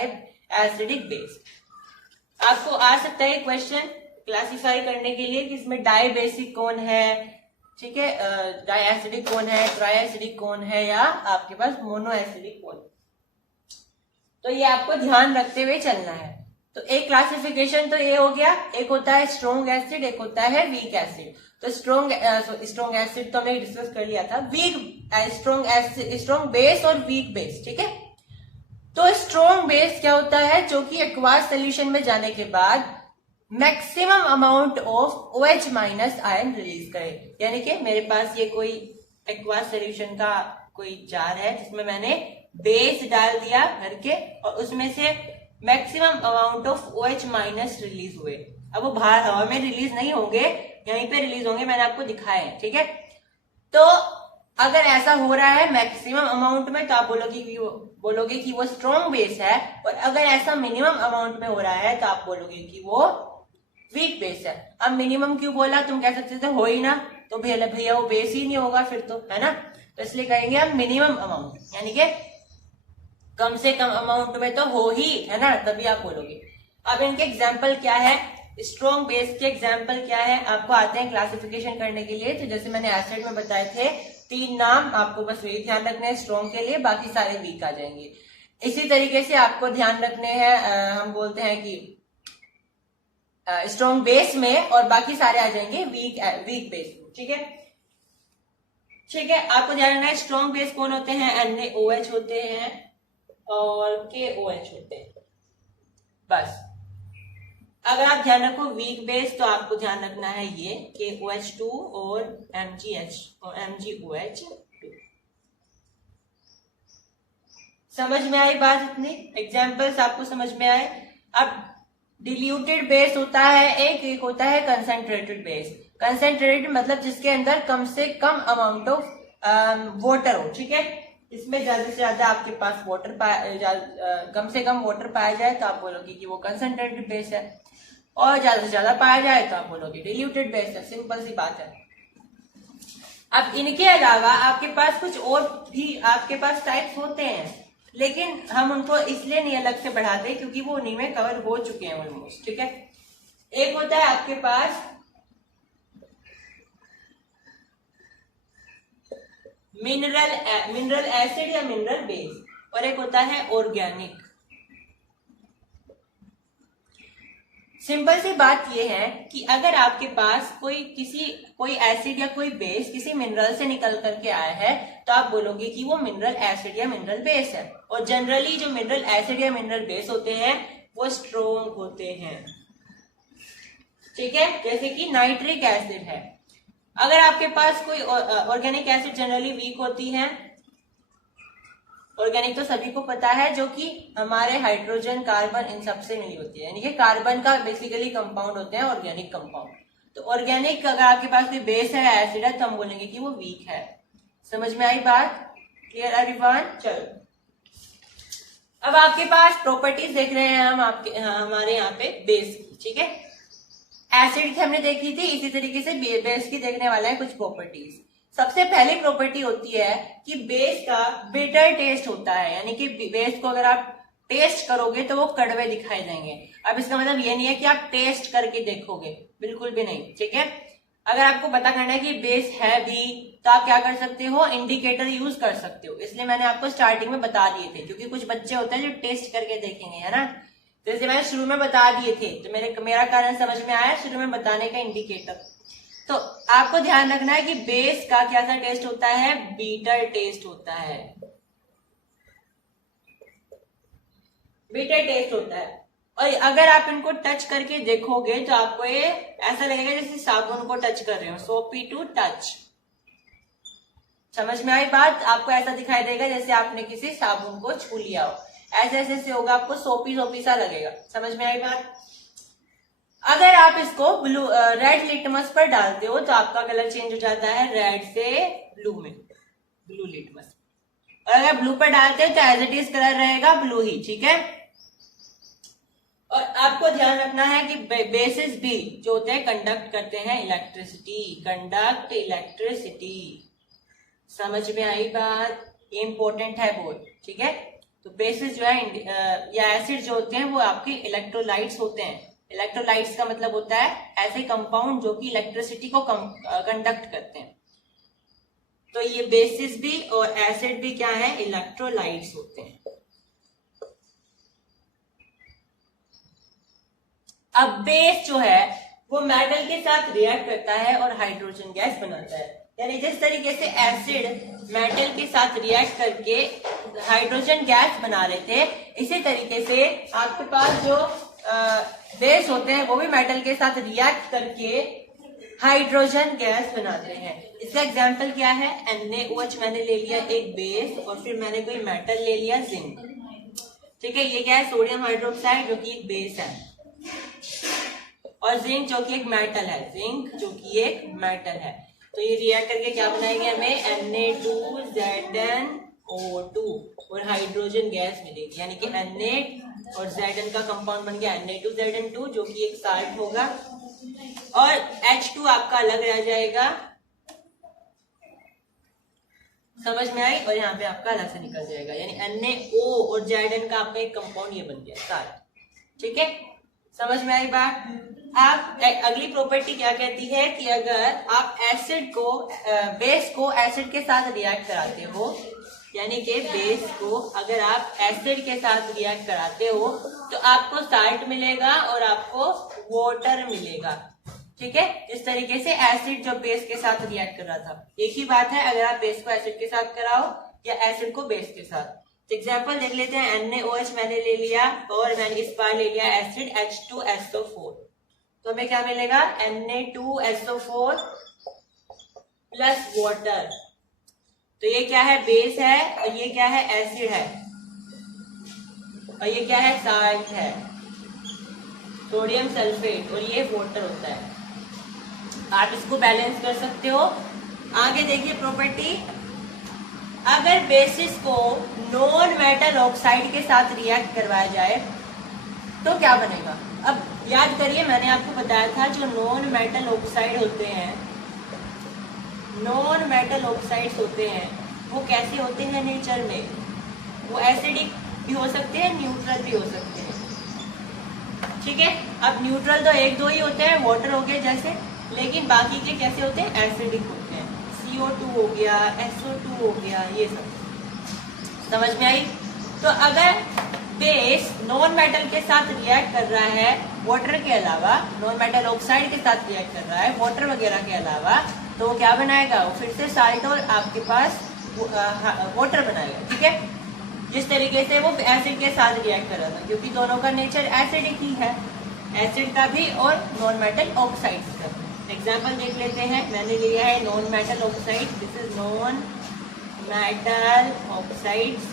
एसिडिक बेस। आपको आ सकता है क्वेश्चन क्लासिफाई करने के लिए कि इसमें डाई बेसिक कौन है, ठीक है, डाई एसिडिक कौन है, ट्राई एसिडिक कौन है, या आपके पास मोनो एसिडिक कौन है। तो ये आपको ध्यान रखते हुए चलना है। तो एक क्लासिफिकेशन तो ये हो गया, एक होता है स्ट्रॉन्ग एसिड, एक होता है वीक एसिड। तो स्ट्रॉन्ग एसिड तो हमने डिस्कस कर लिया था, स्ट्रॉन्ग बेस और वीक बेस, ठीक है। तो स्ट्रॉन्ग बेस क्या होता है? जो कि एक्वास सॉल्यूशन में जाने के बाद maximum amount of OH minus ion release करे। यानी कि मेरे पास ये कोई एक्वा सोल्यूशन का कोई जार है जिसमें मैंने बेस डाल दिया भर के और उसमें से maximum amount of OH minus release हुए। अब वो बाहर हवा में रिलीज नहीं होंगे, यहीं पे रिलीज होंगे, मैंने आपको दिखाया है, ठीक है। तो अगर ऐसा हो रहा है मैक्सिमम अमाउंट में तो आप बोलोगे कि वो स्ट्रॉन्ग बेस है, और अगर ऐसा मिनिमम अमाउंट में हो रहा है तो आप बोलोगे कि वो वीक बेस है। अब मिनिमम क्यों बोला, तुम कह सकते थे हो ही ना, तो भैया वो बेस ही नहीं होगा फिर तो, है ना। तो इसलिए कहेंगे हम मिनिमम अमाउंट, यानी कि कम से कम अमाउंट में तो हो ही, है ना, तभी आप बोलोगे। अब इनके एग्जाम्पल क्या है, स्ट्रॉन्ग बेस के एग्जाम्पल क्या है, आपको आते हैं क्लासिफिकेशन करने के लिए। तो जैसे मैंने एसिड में बताए थे 3 नाम, आपको बस वही ध्यान रखने हैं स्ट्रॉन्ग के लिए, बाकी सारे वीक आ जाएंगे। इसी तरीके से आपको ध्यान रखने हैं, हम बोलते हैं कि स्ट्रॉन्ग बेस में, और बाकी सारे आ जाएंगे वीक बेस, ठीक है। ठीक है, आपको ध्यान रखना है स्ट्रॉन्ग बेस कौन होते हैं, NaOH होते हैं और KOH होते हैं, बस। अगर आप ध्यान रखो वीक बेस तो आपको ध्यान रखना है ये KOH2 और MgOH2। समझ में आई बात, इतनी एग्जाम्पल्स आपको समझ में आए। अब डिल्यूटेड बेस होता है एक होता है कंसेंट्रेटेड बेस। कंसेंट्रेटेड मतलब जिसके अंदर कम से कम अमाउंट ऑफ वाटर हो, ठीक है। इसमें ज्यादा से ज्यादा आपके पास वाटर कम से कम वाटर पाया जाए तो आप बोलोगे कि वो कंसेंट्रेटेड बेस है, और ज्यादा से ज्यादा पाया जाए तो आप बोलोगे डिल्यूटेड बेस है। सिंपल सी बात है। अब इनके अलावा आपके पास कुछ और भी आपके पास टाइप्स होते हैं, लेकिन हम उनको इसलिए नहीं अलग से बढ़ाते क्योंकि वो उन्हीं में कवर हो चुके हैं ऑलमोस्ट, ठीक है। एक होता है आपके पास मिनरल एसिड या मिनरल बेस, और एक होता है ऑर्गेनिक। सिंपल सी बात यह है कि अगर आपके पास कोई एसिड या कोई बेस किसी मिनरल से निकल करके आया है तो आप बोलोगे कि वो मिनरल एसिड या मिनरल बेस है। और जनरली जो मिनरल एसिड या मिनरल बेस होते हैं वो स्ट्रोंग होते हैं, ठीक है। जैसे कि नाइट्रिक एसिड है। अगर आपके पास कोई ऑर्गेनिक एसिड जनरली वीक होती है, ऑर्गेनिक तो सभी को पता है, जो कि हमारे हाइड्रोजन कार्बन इन सबसे मिली होती है, यानी कि कार्बन का बेसिकली कंपाउंड होते हैं ऑर्गेनिक कंपाउंड। तो ऑर्गेनिक अगर आपके पास कोई बेस है एसिड है तो हम बोलेंगे कि वो वीक है। समझ में आई बात, क्लियर एवरीवन। चलो अब आपके पास प्रॉपर्टीज देख रहे हैं हम हमारे यहाँ पे बेस की, ठीक है। एसिड की हमने देखी थी, इसी तरीके से बेस की देखने वाले हैं कुछ प्रॉपर्टीज। सबसे पहली प्रॉपर्टी होती है कि बेस का बिटर टेस्ट होता है, यानी कि बेस को अगर आप टेस्ट करोगे तो वो कड़वे दिखाई देंगे। अब इसका मतलब ये नहीं है कि आप टेस्ट करके देखोगे, बिल्कुल भी नहीं, ठीक है। अगर आपको पता करना है कि बेस है भी तो आप क्या कर सकते हो, इंडिकेटर यूज कर सकते हो। इसलिए मैंने आपको स्टार्टिंग में बता दिए थे, क्योंकि कुछ बच्चे होते हैं जो टेस्ट करके देखेंगे, है ना। जैसे मैंने शुरू में बता दिए थे तो मेरा कारण समझ में आया शुरू में बताने का, इंडिकेटर। तो आपको ध्यान रखना है कि बेस का क्या सा टेस्ट होता है, बीटर टेस्ट होता है, बीटर टेस्ट होता है। और अगर आप इनको टच करके देखोगे तो आपको ये ऐसा लगेगा जैसे साबुन को टच कर रहे हो, सोपी टू टच। समझ में आई बात, आपको ऐसा दिखाई देगा जैसे आपने किसी साबुन को छू लिया हो, ऐसे ऐसे होगा, आपको सोपी सोपी सा लगेगा। समझ में आई बात। अगर आप इसको रेड लिटमस पर डालते हो तो आपका कलर चेंज हो जाता है रेड से ब्लू में, ब्लू लिटमस। और अगर ब्लू पर डालते हो तो एज इट इज कलर रहेगा ब्लू ही, ठीक है। और आपको ध्यान रखना है कि बेसिस भी जो होते हैं कंडक्ट करते हैं इलेक्ट्रिसिटी, कंडक्ट इलेक्ट्रिसिटी। समझ में आई बात, ये इंपॉर्टेंट है बहुत, ठीक है। तो बेसिस जो है या एसिड जो होते हैं वो आपके इलेक्ट्रोलाइट्स होते हैं। इलेक्ट्रोलाइट्स का मतलब होता है ऐसे कंपाउंड जो कि इलेक्ट्रिसिटी को कंडक्ट करते हैं। तो ये बेसिस भी और एसिड भी क्या है, इलेक्ट्रोलाइट्स होते हैं। अब बेस जो है वो मेटल के साथ रिएक्ट करता है और हाइड्रोजन गैस बनाता है। यानी जिस तरीके से एसिड मेटल के साथ रिएक्ट करके हाइड्रोजन गैस बना रहे थे, इसी तरीके से आपके पास जो बेस होते हैं वो भी मेटल के साथ रिएक्ट करके हाइड्रोजन गैस बनाते हैं। इसका एग्जाम्पल क्या है, NaOH मैंने ले लिया एक बेस और फिर मैंने कोई मेटल ले लिया जिंक। ठीक है, ये क्या है, सोडियम हाइड्रोक्साइड जो कि एक बेस है, और जिंक जो कि एक मेटल है, जिंक जो कि एक मेटल है। तो ये रिएक्ट करके क्या बनाएंगे, हमें Na2ZnO2 और हाइड्रोजन गैस मिलेगी, यानी कि Na और Zn का कंपाउंड बन गया Na2Zn2 जो कि एक साल्ट होगा, और H2 आपका अलग रह जाएगा, समझ में आई, और यहाँ पे आपका अलग से निकल जाएगा, यानी NaO और Zn का आपका एक कंपाउंड ये बन गया साल्ट। ठीक है, समझ में आई बात। आप अगली प्रॉपर्टी क्या कहती है कि अगर आप एसिड को बेस को एसिड के साथ रिएक्ट कराते हो, यानी कि बेस को अगर आप एसिड के साथ रिएक्ट कराते हो तो आपको साल्ट मिलेगा और आपको वाटर मिलेगा। ठीक है, इस तरीके से एसिड जब बेस के साथ रिएक्ट कर रहा था, एक ही बात है अगर आप बेस को एसिड के साथ कराओ या एसिड को बेस के साथ। एग्जाम्पल देख लेते हैं, NaOH मैंने ले लिया और मैंने इस बार ले लिया एसिड H2SO4, तो हमें क्या मिलेगा, Na2SO4 प्लस वाटर। तो ये क्या है, बेस है, और ये क्या है, एसिड है, और ये क्या है, साल्ट है, सोडियम सल्फेट, और ये वाटर होता है। आप इसको बैलेंस कर सकते हो। आगे देखिए प्रॉपर्टी, अगर बेसिस को नॉन मेटल ऑक्साइड के साथ रिएक्ट करवाया जाए तो क्या बनेगा। अब याद करिए, मैंने आपको बताया था जो नॉन मेटल ऑक्साइड होते हैं, नॉन मेटल ऑक्साइड्स होते हैं वो कैसे होते हैं नेचर में, वो एसिडिक भी हो सकते हैं, न्यूट्रल भी हो सकते हैं। ठीक है, अब न्यूट्रल तो एक दो ही होते हैं, वाटर हो गया जैसे, लेकिन बाकी के कैसे होते हैं, एसिडिक होते हैं, CO2 हो गया, SO2 हो गया, ये सब समझ में आई। तो अगर बेस नॉन मेटल के साथ रिएक्ट कर रहा है वाटर के अलावा, नॉन मेटल ऑक्साइड के साथ रिएक्ट कर रहा है वाटर वगैरह के अलावा, तो वो क्या बनाएगा, वो फिर से साल्ट और आपके पास वाटर बनाएगा। ठीक है, जिस तरीके से वो एसिड के साथ रिएक्ट कर रहा था, क्योंकि दोनों का नेचर एसिडिक ही है, एसिड का भी और नॉन मेटल ऑक्साइड का। एग्जाम्पल देख लेते हैं, मैंने लिया है non metal oxide, this is non metal oxides,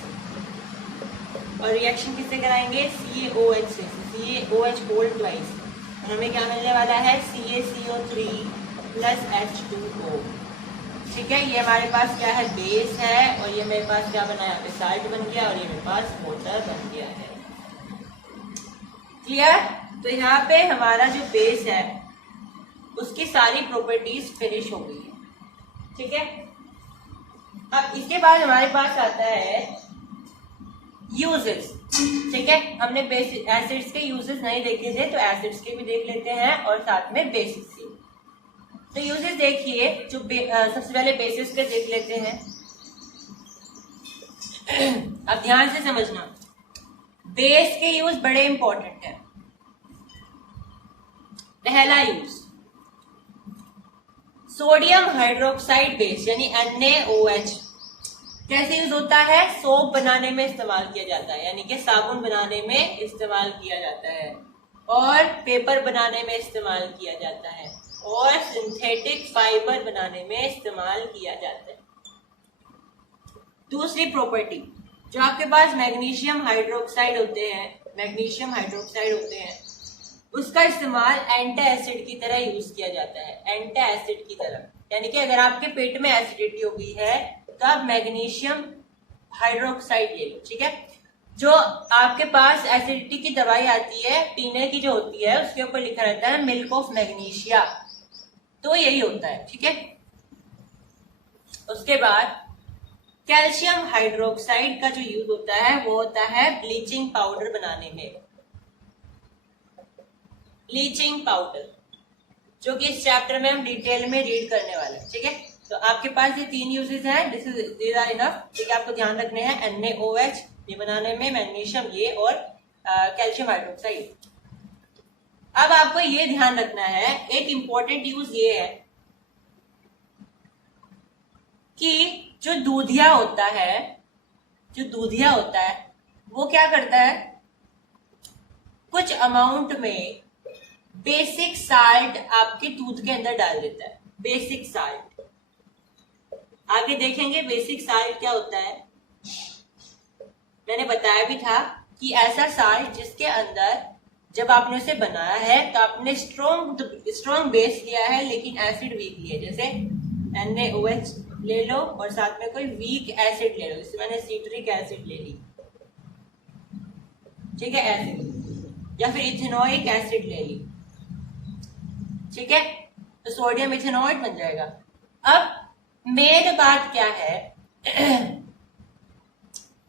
और रिएक्शन किससे कराएंगे, CaOH से, CaOH होल ट्वाइस, और हमें क्या मिलने वाला है, CaCO3 प्लस H2O। ठीक है, ये हमारे पास क्या है, बेस है, और ये मेरे पास क्या बना है, यहाँ पे साल्ट बन गया, और ये मेरे पास वाटर बन गया है। क्लियर। तो यहाँ पे हमारा जो बेस है उसकी सारी प्रॉपर्टीज फिनिश हो गई है। ठीक है, अब इसके बाद हमारे पास आता है यूजेस। ठीक है, हमने एसिड्स के यूजेस नहीं देखे थे, तो एसिड्स के भी देख लेते हैं और साथ में बेसिस के। तो यूजेस देखिए, जो सबसे पहले बेसिस के देख लेते हैं। अब ध्यान से समझना, बेस के यूज बड़े इंपॉर्टेंट है। पहला यूज सोडियम हाइड्रोक्साइड बेस यानी NaOH कैसे यूज होता है, सोप बनाने में इस्तेमाल किया जाता है, यानी कि साबुन बनाने में इस्तेमाल किया जाता है, और पेपर बनाने में इस्तेमाल किया जाता है, और सिंथेटिक फाइबर बनाने में इस्तेमाल किया जाता है। दूसरी प्रॉपर्टी, जो आपके पास मैग्नीशियम हाइड्रोक्साइड होते हैं, मैग्नीशियम हाइड्रोक्साइड होते हैं, उसका इस्तेमाल एंटी एसिड की तरह यूज किया जाता है, एंटी एसिड की तरह, यानी कि अगर आपके पेट में एसिडिटी हो गई है तो आप मैग्नीशियम हाइड्रोक्साइड ले लो। ठीक है, जो आपके पास एसिडिटी की दवाई आती है पीने की जो होती है, उसके ऊपर लिखा रहता है मिल्क ऑफ मैग्नीशिया, तो यही होता है। ठीक है, उसके बाद कैल्शियम हाइड्रोक्साइड का जो यूज होता है वो होता है ब्लीचिंग पाउडर बनाने में, ब्लीचिंग पाउडर, जो कि इस चैप्टर में हम डिटेल में रीड करने वाले हैं। ठीक है, तो आपके पास ये तीन यूजेस हैं, दिस आर इनफ। ठीक है, आपको ध्यान रखने हैं NaOH ये बनाने में, मैग्नीशियम ये, और कैल्शियम हाइड्रोक्साइड। अब आपको ये ध्यान रखना है, एक इंपॉर्टेंट यूज ये है कि जो दूधिया होता है, जो दूधिया होता है वो क्या करता है, कुछ अमाउंट में बेसिक साल्ट आपके दूध के अंदर डाल देता है। बेसिक साल्ट आगे देखेंगे बेसिक साल्ट क्या होता है। मैंने बताया भी था कि ऐसा साल्ट जिसके अंदर जब आपने उसे बनाया है तो आपने स्ट्रॉन्ग बेस लिया है लेकिन एसिड वीक लिया, जैसे NaOH ले लो और साथ में कोई वीक एसिड ले लो, जैसे मैंने सिट्रिक एसिड ले ली, ठीक है, एसिड, या फिर इथेनोइक एसिड ले ली, ठीक है, तो सोडियम इथेनॉइड बन जाएगा। अब मेन बात क्या है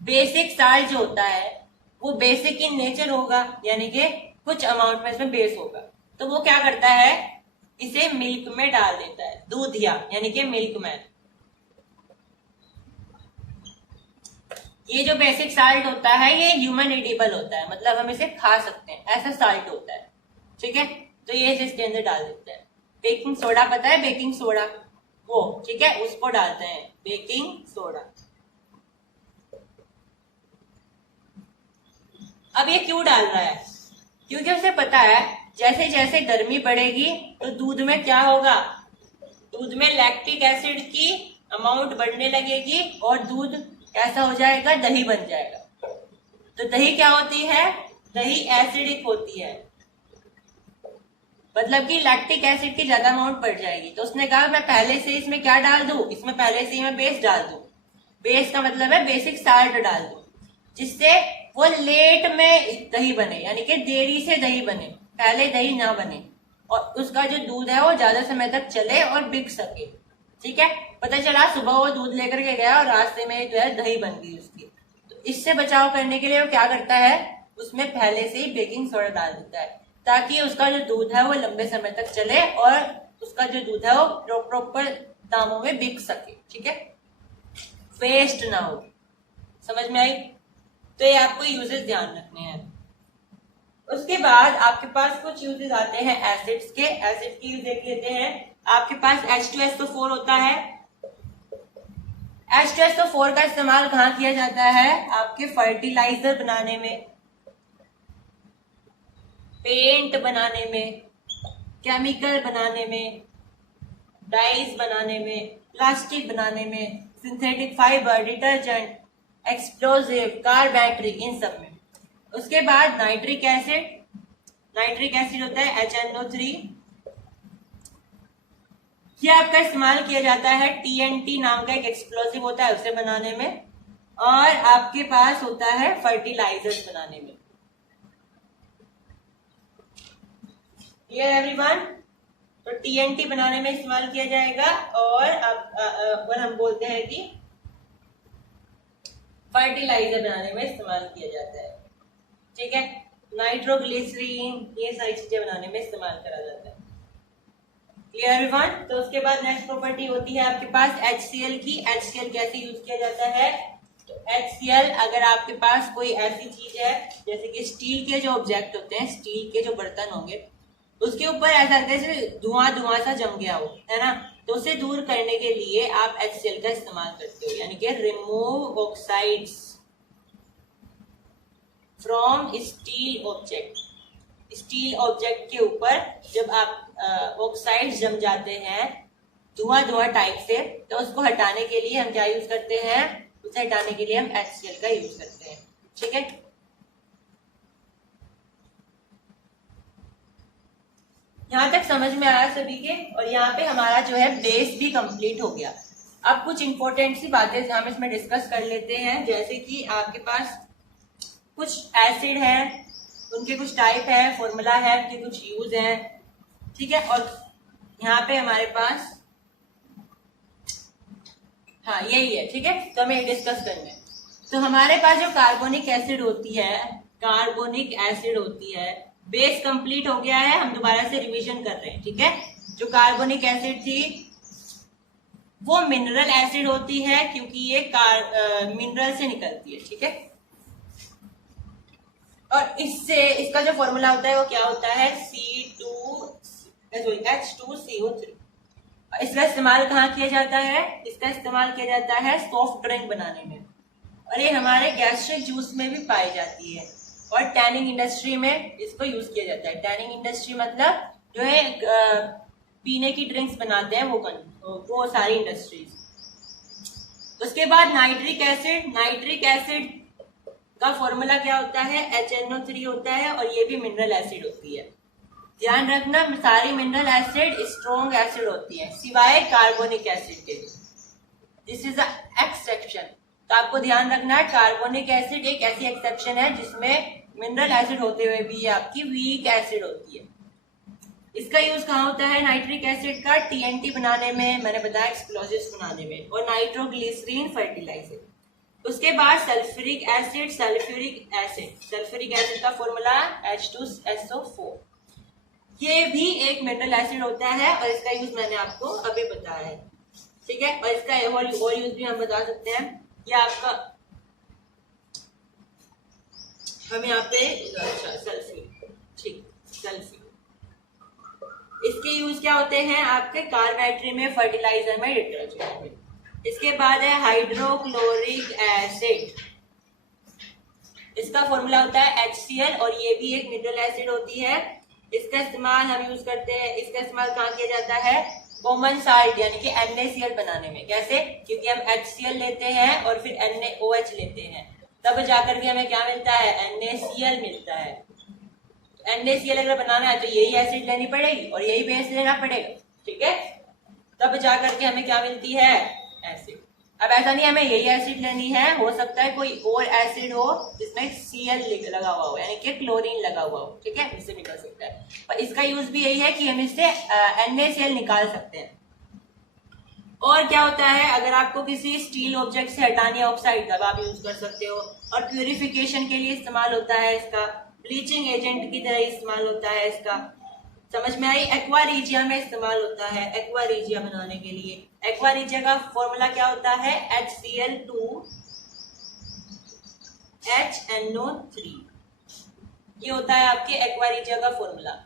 बेसिक साल्ट जो होता है वो बेसिक इन नेचर होगा, यानी कि कुछ अमाउंट में इसमें बेस होगा, तो वो क्या करता है इसे मिल्क में डाल देता है, दूधिया यानी कि मिल्क मैन। ये जो बेसिक साल्ट होता है ये ह्यूमन एडिबल होता है, मतलब हम इसे खा सकते हैं, ऐसा साल्ट होता है, ठीक है, तो ये इसके अंदर डाल देते हैं। बेकिंग सोडा पता है, बेकिंग सोडा वो, ठीक है, उसको डालते हैं बेकिंग सोडा। अब ये क्यों डाल रहा है, क्योंकि उसे पता है जैसे जैसे गर्मी बढ़ेगी तो दूध में क्या होगा, दूध में लैक्टिक एसिड की अमाउंट बढ़ने लगेगी और दूध कैसा हो जाएगा, दही बन जाएगा। तो दही क्या होती है, दही एसिडिक होती है, मतलब कि लैक्टिक एसिड की ज्यादा अमाउंट बढ़ जाएगी। तो उसने कहा मैं पहले से इसमें क्या डाल दूं, इसमें पहले से ही मैं बेस डाल दूं। बेस का मतलब है बेसिक साल्ट डाल दूं, जिससे वो लेट में दही बने, यानी कि देरी से दही बने, पहले दही ना बने, और उसका जो दूध है वो ज्यादा समय तक चले और बिक सके, ठीक है। पता चला सुबह वो दूध लेकर के गया और रास्ते में जो है दही बन गई उसकी, तो इससे बचाव करने के लिए वो क्या करता है, उसमें पहले से ही बेकिंग सोडा डाल देता है, ताकि उसका जो दूध है वो लंबे समय तक चले और उसका जो दूध है वो प्रॉपर दामों में बिक सके, ठीक है, वेस्ट ना हो। समझ में आई? तो ये आपको यूजेस ध्यान रखने हैं। उसके बाद आपके पास कुछ यूजेस आते हैं एसिड्स के। एसिड की यूज देख लेते हैं। आपके पास H2SO4 होता है। H2SO4 का इस्तेमाल कहाँ किया जाता है, आपके फर्टिलाइजर बनाने में, पेंट बनाने में, केमिकल बनाने में, डाइज बनाने में, प्लास्टिक बनाने में, synthetic fibre, detergent, explosive, car battery, इन सब में। उसके बाद नाइट्रिक एसिड, नाइट्रिक एसिड होता है HNO3, यह आपका इस्तेमाल किया जाता है TNT नाम का एक एक्सप्लोजिव होता है उसे बनाने में, और आपके पास होता है फर्टिलाइजर्स बनाने में। Clear everyone? तो TNT बनाने में इस्तेमाल किया जाएगा, और हम बोलते हैं कि फर्टिलाइजर बनाने में इस्तेमाल किया जाता है, ठीक है। नाइट्रोग्लिसरीन, ये सारी चीजें बनाने में इस्तेमाल करा जाता है। Clear everyone? तो उसके बाद नेक्स्ट प्रॉपर्टी होती है आपके पास HCl की। HCl कैसे यूज किया जाता है, तो HCl अगर आपके पास कोई ऐसी चीज है जैसे कि स्टील के जो ऑब्जेक्ट होते हैं, स्टील के जो बर्तन होंगे, उसके ऊपर ऐसा लगता है जैसे धुआं सा जम गया हो, है ना, तो उसे दूर करने के लिए आप HCl का इस्तेमाल करते हो, यानी कि remove oxides from steel object. Steel object के ऊपर जब आप ऑक्साइड्स जम जाते हैं धुआं टाइप से, तो उसको हटाने के लिए हम क्या यूज करते हैं, उसे हटाने के लिए हम HCl का यूज करते हैं, ठीक है। यहां तक समझ में आया सभी के? और यहाँ पे हमारा जो है बेस भी कंप्लीट हो गया। अब कुछ इंपॉर्टेंट सी बातें हम इसमें डिस्कस कर लेते हैं, जैसे कि आपके पास कुछ एसिड है, उनके कुछ टाइप है, फॉर्मूला है, उनके कुछ यूज है, ठीक है। और यहाँ पे हमारे पास हाँ यही है, ठीक है, तो हमें डिस्कस करना है। तो हमारे पास जो कार्बोनिक एसिड होती है, कार्बोनिक एसिड होती है, बेस कंप्लीट हो गया है, हम दोबारा से रिवीजन कर रहे हैं, ठीक है। जो कार्बोनिक एसिड थी वो मिनरल एसिड होती है, क्योंकि ये मिनरल से निकलती है, ठीक है। और इससे इसका जो फॉर्मूला होता है वो क्या होता है, H2CO3। इसका इस्तेमाल कहाँ किया जाता है, इसका इस्तेमाल किया जाता है सॉफ्ट ड्रिंक बनाने में, और ये हमारे गैस्ट्रिक जूस में भी पाई जाती है, और टैनिंग इंडस्ट्री में इसको यूज किया जाता है। टैनिंग इंडस्ट्री मतलब जो है पीने की ड्रिंक्स बनाते हैं वो सारी इंडस्ट्रीज। उसके बाद नाइट्रिक एसिड। नाइट्रिक एसिड का फॉर्मूला क्या होता है? HNO3 होता है और ये भी मिनरल एसिड होती है। ध्यान रखना सारी मिनरल एसिड स्ट्रॉन्ग एसिड होती है सिवाय कार्बोनिक एसिड के। This is exception. तो आपको ध्यान रखना है कार्बोनिक एसिड एक ऐसी एक्सेप्शन है जिसमें मिनरल एसिड होते हुए भी ये आपकी वीक एसिड होती है। इसका यूज कहाँ होता है नाइट्रिक एसिड का? TNT बनाने में, मैंने बताया एक्सप्लोजिव्स बनाने में, और नाइट्रोग्लिसरीन फर्टिलाइजर। उसके बाद सल्फ्यूरिक एसिड। सल्फ्यूरिक एसिड का फॉर्मूला H2SO4। ये भी एक मिनरल एसिड होता है और इसका यूज मैंने आपको अभी बताया है, ठीक है। और इसका और यूज भी हम बता सकते हैं। ये आपका हम यहाँ पे अच्छा सल्फ्यूरिक, ठीक, सल्फ्यूरिक। इसके यूज क्या होते हैं आपके? कार्बोनेटरी में, फर्टिलाइजर में, डिटर्जेंट में। इसके बाद है हाइड्रोक्लोरिक एसिड। इसका फॉर्मूला होता है HCl और ये भी एक मिनरल एसिड होती है। इसका इस्तेमाल हम यूज करते हैं, इसका इस्तेमाल कहाँ किया जाता है? कॉमन साल्ट यानी कि NaCl बनाने में। कैसे? क्योंकि हम HCl लेते हैं और फिर NaOH लेते हैं, तब जाकर के हमें क्या मिलता है? NaCl मिलता है। NaCl अगर बनाना है तो यही एसिड लेनी पड़ेगी और यही बेस लेना पड़ेगा, ठीक है। तब जाकर के हमें क्या मिलती है? एसिड। अब ऐसा नहीं हमें यही एसिड लेनी है, हो सकता है कोई और एसिड हो जिसमें Cl लगा हुआ हो यानी कि क्लोरीन लगा हुआ हो, ठीक है, इससे निकल सकता है। पर इसका यूज भी यही है कि हम इससे NaCl निकाल सकते हैं। और क्या होता है अगर आपको किसी स्टील ऑब्जेक्ट से हटानी है ऑक्साइड, तब आप यूज कर सकते हो। और प्यूरिफिकेशन के लिए इस्तेमाल होता है इसका, ब्लीचिंग एजेंट की तरह इस्तेमाल होता है इसका। समझ में आई? एक्वारीजिया में इस्तेमाल होता है, एक्वारीजिया बनाने के लिए। एक्वारीजिया का फॉर्मूला क्या होता है? HCl2HNO3। ये होता है आपके एक्वारीजिया का फॉर्मूला।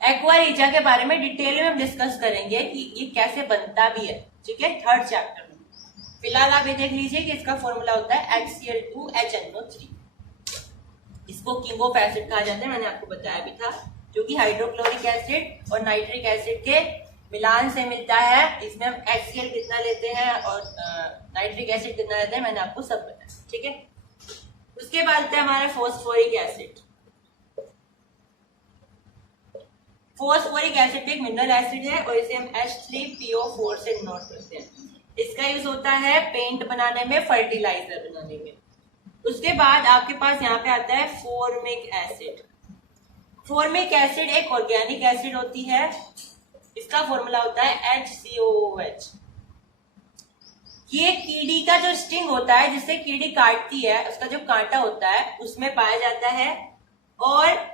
एक्वारीजिया के बारे में डिटेल में हम डिस्कस करेंगे कि ये कैसे बनता भी है, ठीक है, 3rd चैप्टर में। फिलहाल आप ये देख लीजिए कि इसका फॉर्मूला होता है HCl2HNO3। इसको किंग ऑफ एसिड कहा जाता है, मैंने आपको बताया भी था, जो कि हाइड्रोक्लोरिक एसिड और नाइट्रिक एसिड के मिलान से मिलता है। इसमें हम HCl कितना लेते हैं और नाइट्रिक एसिड कितना लेते हैं, मैंने आपको सब बताया, ठीक है। उसके बाद आता है हमारा फॉस्फोरिक एसिड। फॉस्फोरिक एसिड एक मिनरल एसिड है और इसे हम H3PO4 से डिनोट करते हैं। इसका यूज होता है पेंट बनाने में, फर्टिलाइजर बनाने में। उसके बाद आपके पास यहाँ पे आता है फॉर्मिक एसिड। फॉर्मिक एसिड एक ऑर्गेनिक एसिड होती है। इसका फॉर्मूला होता है HCOOH। ये कीड़ी का जो स्टिंग होता है, जिससे कीड़ी काटती है, उसका जो कांटा होता है उसमें पाया जाता है। और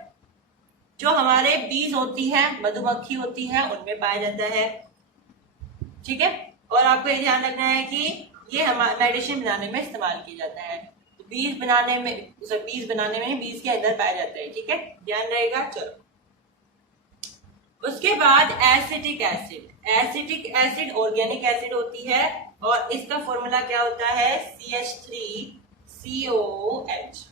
जो हमारे बीज होती है, मधुमक्खी होती है, उनमें पाया जाता है, ठीक है। और आपको ये ध्यान रखना है कि ये हमारे मेडिसिन बनाने में इस्तेमाल किया जाता है। तो बीज बनाने में बीज के अंदर पाया जाता है, ठीक है, ध्यान रहेगा। चलो उसके बाद acetic acid. Acetic acid organic acid होती है और इसका फॉर्मूला क्या होता है? CH3COOH।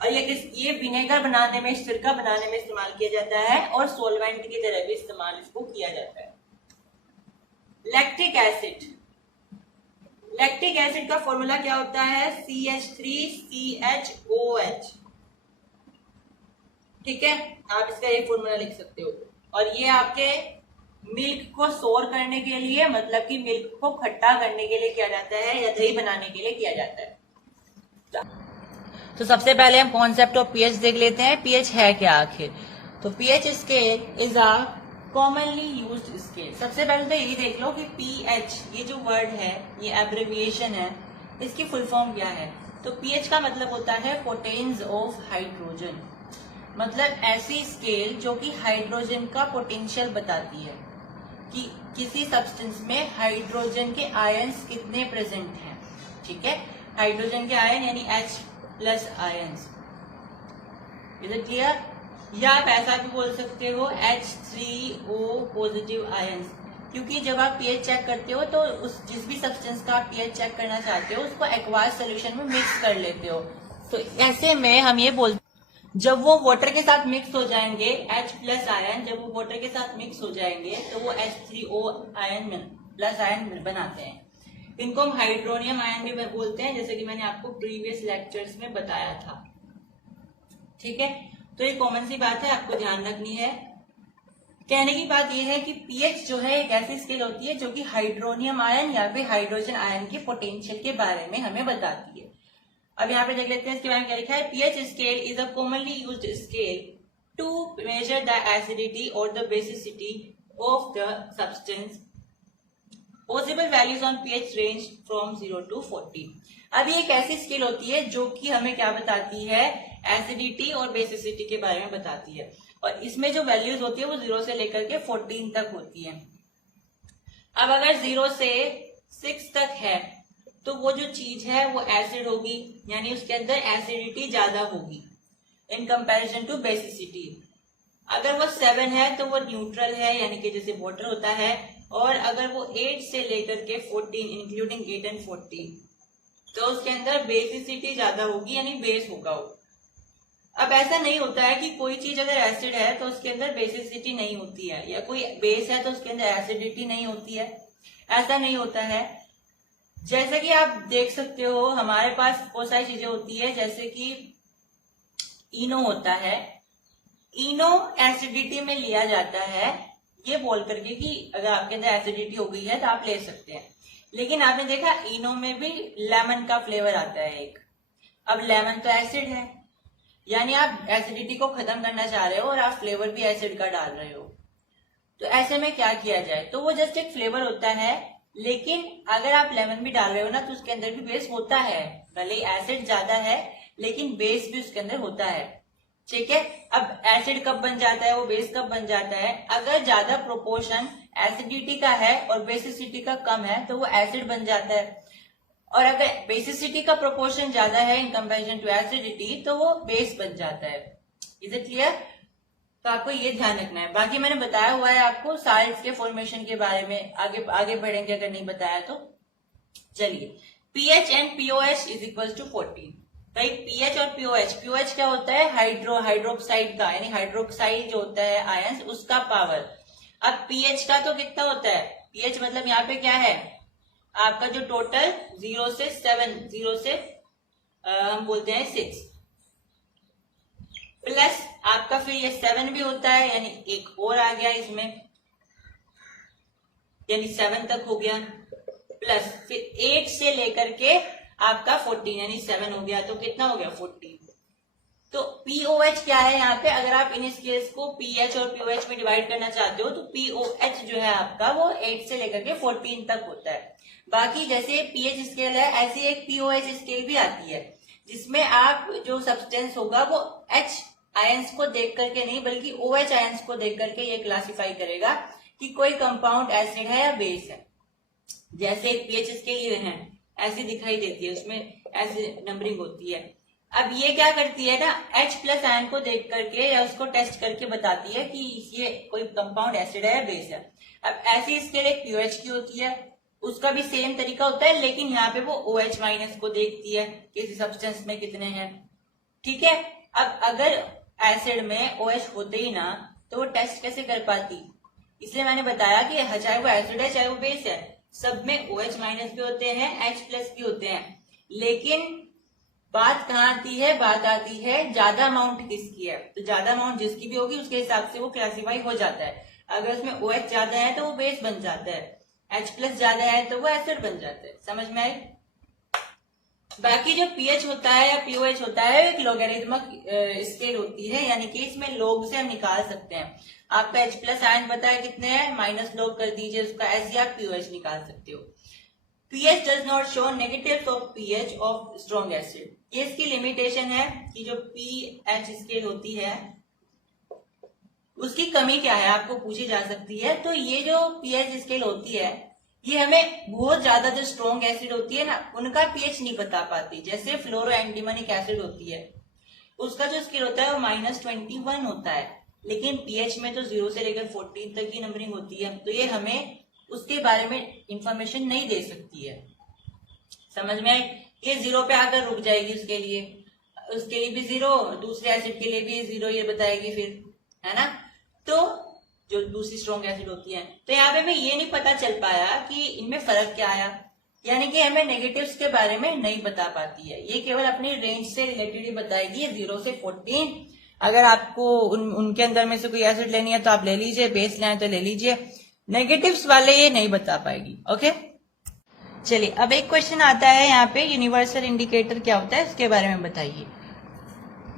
और ये विनेगर बनाने में, सिरका बनाने में इस्तेमाल किया जाता है और सोलवेंट की तरह भी इस्तेमाल इसको किया जाता है। Lactic acid. लैक्टिक एसिड का फॉर्मूला क्या होता है? CH3CHOH, ठीक है, आप इसका एक फॉर्मूला लिख सकते हो। और ये आपके मिल्क को सोर करने के लिए, मतलब कि मिल्क को खट्टा करने के लिए किया जाता है या दही बनाने के लिए किया जाता है। तो सबसे पहले हम कॉन्सेप्ट ऑफ पीएच देख लेते हैं। पीएच है क्या आखिर? तो pH scale is a commonly used scale. सबसे पहले तो ये देख लो कि पीएच ये जो वर्ड है, ये एब्रिविएशन है, इसकी फुल फॉर्म क्या है? तो पीएच का मतलब होता है पोटेंस ऑफ हाइड्रोजन। मतलब ऐसी स्केल जो कि हाइड्रोजन का पोटेंशियल बताती है कि किसी सब्सटेंस में हाइड्रोजन के आयंस कितने प्रेजेंट हैं, ठीक है। हाइड्रोजन के आयन यानी H+ ions. Is it clear? या आप ऐसा भी बोल सकते हो H3O पॉजिटिव आयंस। क्योंकि जब आप पीएच चेक करते हो तो उस जिस भी सब्सटेंस का आप पीएच चेक करना चाहते हो उसको एक्वायर्ड सॉल्यूशन में मिक्स कर लेते हो। तो ऐसे में हम ये बोलते जब वो वाटर के साथ मिक्स हो जाएंगे H+ आयन, जब वो वाटर के साथ मिक्स हो जाएंगे तो वो H3O आयन प्लस आयन बनाते हैं। इनको हम हाइड्रोनियम आयन भी बोलते हैं, जैसे कि मैंने आपको प्रीवियस लेक्चर्स में बताया था। ठीक है, तो ये कॉमन सी बात है, आपको ध्यान रखनी है। कहने की बात यह है कि पीएच जो है एक ऐसी स्केल होती है जो कि हाइड्रोनियम आयन या फिर हाइड्रोजन आयन के पोटेंशियल के बारे में हमें बताती है। अब यहाँ पे देख लेते हैं इसके बारे में क्या लिखा है। PH scale is a commonly used scale to measure the acidity और the basicity of the substance. Possible values on pH range from 0 to 40। अब ये एक ऐसी स्केल होती है जो कि हमें क्या बताती है, एसिडिटी और बेसिसिटी के बारे में बताती है। और इसमें जो वैल्यूज होती है वो 0 से लेकर के 14 तक होती है। अब अगर 0 से 6 तक है तो वो जो चीज है वो एसिड होगी, यानी उसके अंदर एसिडिटी ज्यादा होगी इन कंपैरिजन टू बेसिसिटी। अगर वो 7 है तो वो न्यूट्रल है, यानी कि जैसे वाटर होता है। और अगर वो 8 से लेकर के 14 इंक्लूडिंग 8 and 14 तो उसके अंदर बेसिसिटी ज्यादा होगी, यानी बेस होगा वो। अब ऐसा नहीं होता है कि कोई चीज अगर एसिड है तो उसके अंदर बेसिसिटी नहीं होती है, या कोई बेस है तो उसके अंदर एसिडिटी नहीं होती है, ऐसा नहीं होता है। जैसे कि आप देख सकते हो हमारे पास बहुत सारी चीजें होती है, जैसे कि इनो होता है। इनो एसिडिटी में लिया जाता है ये बोल करके कि अगर आपके अंदर एसिडिटी हो गई है तो आप ले सकते हैं, लेकिन आपने देखा इनो में भी लेमन का फ्लेवर आता है एक। अब लेमन तो एसिड है, यानी आप एसिडिटी को खत्म करना चाह रहे हो और आप फ्लेवर भी एसिड का डाल रहे हो। तो ऐसे में क्या किया जाए, तो वो जस्ट एक फ्लेवर होता है, लेकिन अगर आप लेमन भी डाल रहे हो ना तो उसके अंदर भी बेस होता है। भले एसिड ज्यादा है लेकिन बेस भी उसके अंदर होता है। ठीक है, अब एसिड कब बन जाता है, वो बेस कब बन जाता है, अगर ज्यादा प्रोपोर्शन एसिडिटी का है और बेसिसिटी का कम है तो वो एसिड बन जाता है। और अगर बेसिसिटी का प्रोपोर्शन ज्यादा है इन कंपैरिजन टू एसिडिटी तो वो बेस बन जाता है। Is it clear? तो आपको ये ध्यान रखना है। बाकी मैंने बताया हुआ है आपको साल्ट्स के फॉर्मेशन के बारे में, आगे बढ़ेंगे अगर नहीं बताया तो। चलिए, pH and pOH is equal to 14। भाई पीएच और पीओएच क्या होता है, हाइड्रोक्साइड का, यानी हाइड्रोक्साइड जो होता है आयंस उसका पावर। अब पीएच का तो कितना होता है, पीएच मतलब यहाँ पे क्या है आपका जो टोटल 0 से 7, 0 से हम बोलते हैं 6 प्लस आपका फिर ये 7 भी होता है, यानी एक और आ गया इसमें, यानी 7 तक हो गया, प्लस फिर 8 से लेकर के आपका 14 यानी 7 हो गया, तो कितना हो गया 14। तो पीओएच क्या है यहाँ पे, अगर आप इन स्केल्स को पीएच और पीओएच में डिवाइड करना चाहते हो तो पीओएच जो है आपका वो 8 से लेकर के 14 तक होता है। बाकी जैसे पीएच स्केल है ऐसी एक पीओएच स्केल भी आती है, जिसमें आप जो सब्सटेंस होगा वो एच आयंस को देख करके नहीं बल्कि ओएच आयंस को देख करके ये क्लासिफाई करेगा कि कोई कंपाउंड एसिड है या बेस है। जैसे एक पीएच स्केल है ऐसी दिखाई देती है, उसमें ऐसी नंबरिंग होती है। अब ये क्या करती है ना, H+ आयन को देख करके या उसको टेस्ट करके बताती है कि ये कोई कंपाउंड एसिड है या बेस है। अब ऐसी स्केल एक पीओएच की होती है, उसका भी सेम तरीका होता है, लेकिन यहाँ पे वो OH- को देखती है किसी सब्सटेंस में कितने हैं। ठीक है, अब अगर एसिड में OH होते ही ना तो वो टेस्ट कैसे कर पाती, इसलिए मैंने बताया कि चाहे वो एसिड है चाहे वो बेस है, सब में OH- भी होते हैं, H+ भी होते हैं। लेकिन बात कहाँ आती है, बात आती है ज्यादा अमाउंट किसकी है। तो ज्यादा अमाउंट जिसकी भी होगी उसके हिसाब से वो क्लासीफाई हो जाता है। अगर उसमें OH ज्यादा है तो वो बेस बन जाता है, H+ ज्यादा है तो वो एसिड बन जाता है। समझ में आई? बाकी जो पीएच होता है या पीओएच होता है एक लॉगरिथमिक स्केल होती है, यानी कि इसमें लॉग से हम निकाल सकते हैं। आपका H+ आयन पता है कितने हैं, माइनस लॉग कर दीजिए उसका, ऐसे आप पीओएच निकाल सकते हो। PH does not show negative of pH of strong acid. ये इसकी लिमिटेशन है कि जो पीएच स्केल होती है उसकी कमी क्या है, आपको पूछी जा सकती है। तो ये जो पीएच स्केल होती है ये हमें बहुत ज्यादा जो स्ट्रॉन्ग एसिड होती है ना उनका पीएच नहीं बता पाती। जैसे फ्लोरोएंटीमोनिक एसिड होती है, उसका जो स्केल होता है वो -21 होता है, लेकिन पीएच में तो 0 से लेकर 14 तक की नंबरिंग होती है। तो ये हमें उसके बारे में इंफॉर्मेशन नहीं दे सकती है। समझ में आई? ये 0 पे आकर रुक जाएगी, उसके लिए भी 0, दूसरे एसिड के लिए भी 0 ये बताएगी फिर, है ना। तो जो दूसरी स्ट्रॉन्ग एसिड होती है, तो यहाँ पे हमें ये नहीं पता चल पाया कि इनमें फर्क क्या आया, यानी कि हमें नेगेटिव्स के बारे में नहीं बता पाती है। ये केवल अपनी रेंज से रिलेटेड ही बताएगी, 0 से 14। अगर आपको उनके अंदर में से कोई एसिड लेनी है तो आप ले लीजिए, बेस लेना है तो ले लीजिए, नेगेटिव्स वाले ये नहीं बता पाएगी। ओके, चलिए अब एक क्वेश्चन आता है यहाँ पे, यूनिवर्सल इंडिकेटर क्या होता है इसके बारे में बताइए।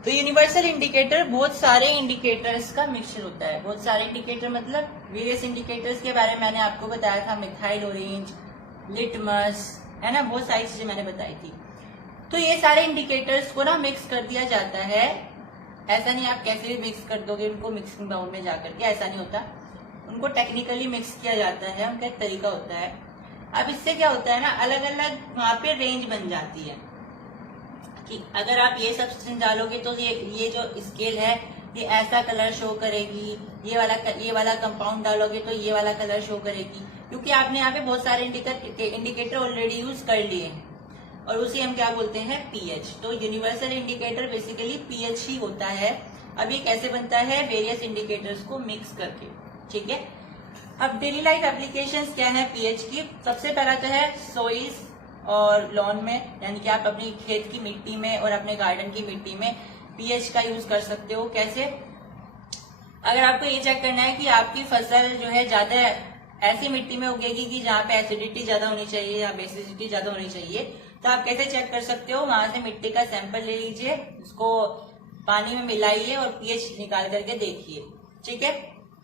तो यूनिवर्सल इंडिकेटर बहुत सारे इंडिकेटर्स का मिक्सचर होता है। बहुत सारे इंडिकेटर मतलब वेरियस इंडिकेटर्स के बारे में मैंने आपको बताया था, मिथाइल ऑरेंज, लिटमस, है ना, बहुत सारी चीजें मैंने बताई थी। तो ये सारे इंडिकेटर्स को ना मिक्स कर दिया जाता है। ऐसा नहीं आप कैसे भी मिक्स कर दोगे उनको मिक्सिंग बाउल में जाकर के, ऐसा नहीं होता। उनको टेक्निकली मिक्स किया जाता है, उनका एक तरीका होता है। अब इससे क्या होता है ना, अलग अलग वहां पे रेंज बन जाती है कि अगर आप ये सब्सटेंस डालोगे तो ये जो स्केल है ये ऐसा कलर शो करेगी, ये वाला कंपाउंड डालोगे तो ये वाला कलर शो करेगी, क्योंकि आपने यहाँ पे बहुत सारे इंडिकेटर ऑलरेडी यूज कर लिए हैं, और उसे हम क्या बोलते हैं, पीएच। तो यूनिवर्सल इंडिकेटर बेसिकली पीएच ही होता है। अब ये कैसे बनता है, वेरियस इंडिकेटर्स को मिक्स करके, ठीक है। अब डेली लाइफ एप्लीकेशंस क्या है पीएच की, सबसे पहला तो है सोइल्स और लॉन में, यानी कि आप अपनी खेत की मिट्टी में और अपने गार्डन की मिट्टी में पीएच का यूज कर सकते हो। कैसे, अगर आपको ये चेक करना है कि आपकी फसल जो है ज्यादा ऐसी मिट्टी में उगेगी कि जहाँ पे एसिडिटी ज्यादा होनी चाहिए या बेसिडिटी ज्यादा होनी चाहिए, तो आप कैसे चेक कर सकते हो, वहां से मिट्टी का सैंपल ले लीजिए, उसको पानी में मिलाइए और पीएच निकाल करके देखिए, ठीक है।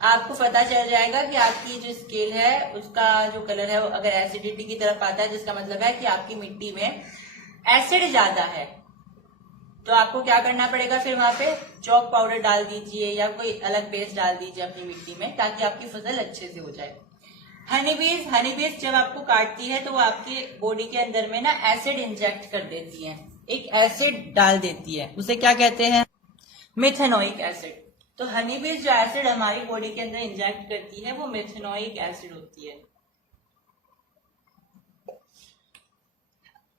आपको पता चल जाएगा कि आपकी जो स्केल है उसका जो कलर है वो अगर एसिडिटी की तरफ आता है, जिसका मतलब है कि आपकी मिट्टी में एसिड ज्यादा है। तो आपको क्या करना पड़ेगा, फिर वहां पे चॉक पाउडर डाल दीजिए या कोई अलग बेस डाल दीजिए अपनी मिट्टी में, ताकि आपकी फसल अच्छे से हो जाए। हनी बीज जब आपको काटती है तो वो आपकी बॉडी के अंदर में ना एसिड इंजेक्ट कर देती है, एक एसिड डाल देती है, उसे क्या कहते हैं, मिथेनोइक एसिड। तो हनी बीज जो एसिड हमारी बॉडी के अंदर इंजेक्ट करती है वो मिथेनोइक एसिड होती है।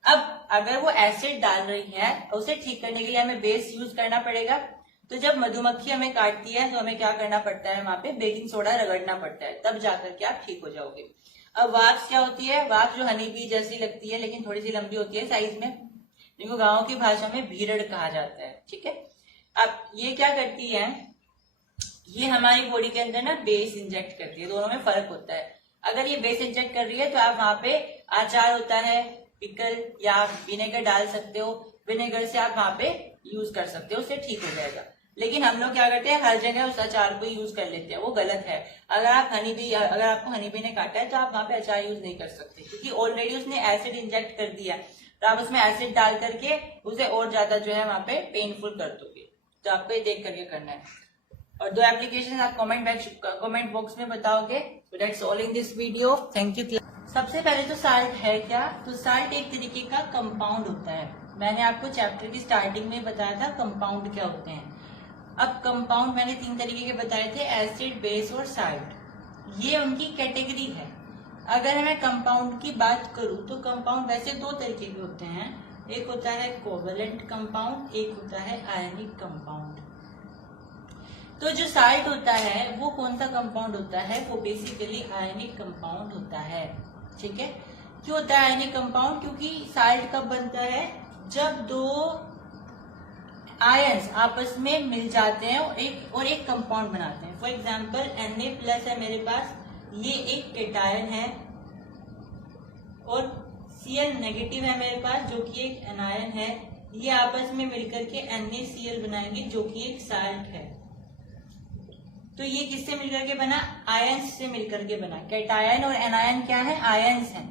अब अगर वो एसिड डाल रही है उसे ठीक करने के लिए हमें बेस यूज करना पड़ेगा। तो जब मधुमक्खी हमें काटती है तो हमें क्या करना पड़ता है, वहां पे बेकिंग सोडा रगड़ना पड़ता है, तब जाकर के आप ठीक हो जाओगे। अब वास्प क्या होती है, वास्प जो हनी बी जैसी लगती है लेकिन थोड़ी सी लंबी होती है साइज में, जिनको गाँव की भाषा में भीड़ड़ कहा जाता है, ठीक है। अब ये क्या करती है, ये हमारी बॉडी के अंदर ना बेस इंजेक्ट करती है, दोनों में फर्क होता है। अगर ये बेस इंजेक्ट कर रही है तो आप वहां पे अचार होता है, पिकल या विनेगर डाल सकते हो, विनेगर से आप वहां पे यूज कर सकते हो, उससे ठीक हो जाएगा। लेकिन हम लोग क्या करते हैं, हर जगह उस अचार को यूज कर लेते हैं, वो गलत है। अगर आपको हनी बी ने काटा है तो आप वहां पे अचार यूज नहीं कर सकते, क्योंकि ऑलरेडी उसने एसिड इंजेक्ट कर दिया, तो आप उसमें एसिड डाल करके उसे और ज्यादा जो है वहां पे पेनफुल कर दोगे। तो आपको ये देख करके करना है। और 2 एप्लीकेशन आप कमेंट बॉक्स में बताओगे। तो that's all in this video, thank you. सबसे पहले तो साल्ट है क्या, तो साल्ट एक तरीके का कंपाउंड होता है। मैंने आपको चैप्टर की स्टार्टिंग में बताया था कंपाउंड क्या होते हैं। अब कंपाउंड मैंने 3 तरीके के बताए थे, एसिड, बेस और साल्ट, ये उनकी कैटेगरी है। अगर मैं कंपाउंड की बात करूं तो कंपाउंड वैसे 2 तरीके के होते हैं, एक होता है कोवेलेंट कंपाउंड, एक होता है आयनिक कंपाउंड। तो जो साल्ट होता है वो कौन सा कंपाउंड होता है, वो बेसिकली आयनिक कंपाउंड होता है, ठीक है। क्यों होता है आयनिक कंपाउंड, क्योंकि साल्ट कब बनता है, जब 2 आयंस आपस में मिल जाते हैं और एक कंपाउंड बनाते हैं। फॉर एग्जाम्पल Na+ है मेरे पास, ये एक केटायन है, और Cl- है मेरे पास जो कि एक एनायन है, ये आपस में मिलकर के NaCl बनाएंगे जो कि एक साल्ट है। तो ये किससे मिलकर के बना, आयंस से मिलकर के बना। कैटायन और एनायन क्या है, आयंस हैं,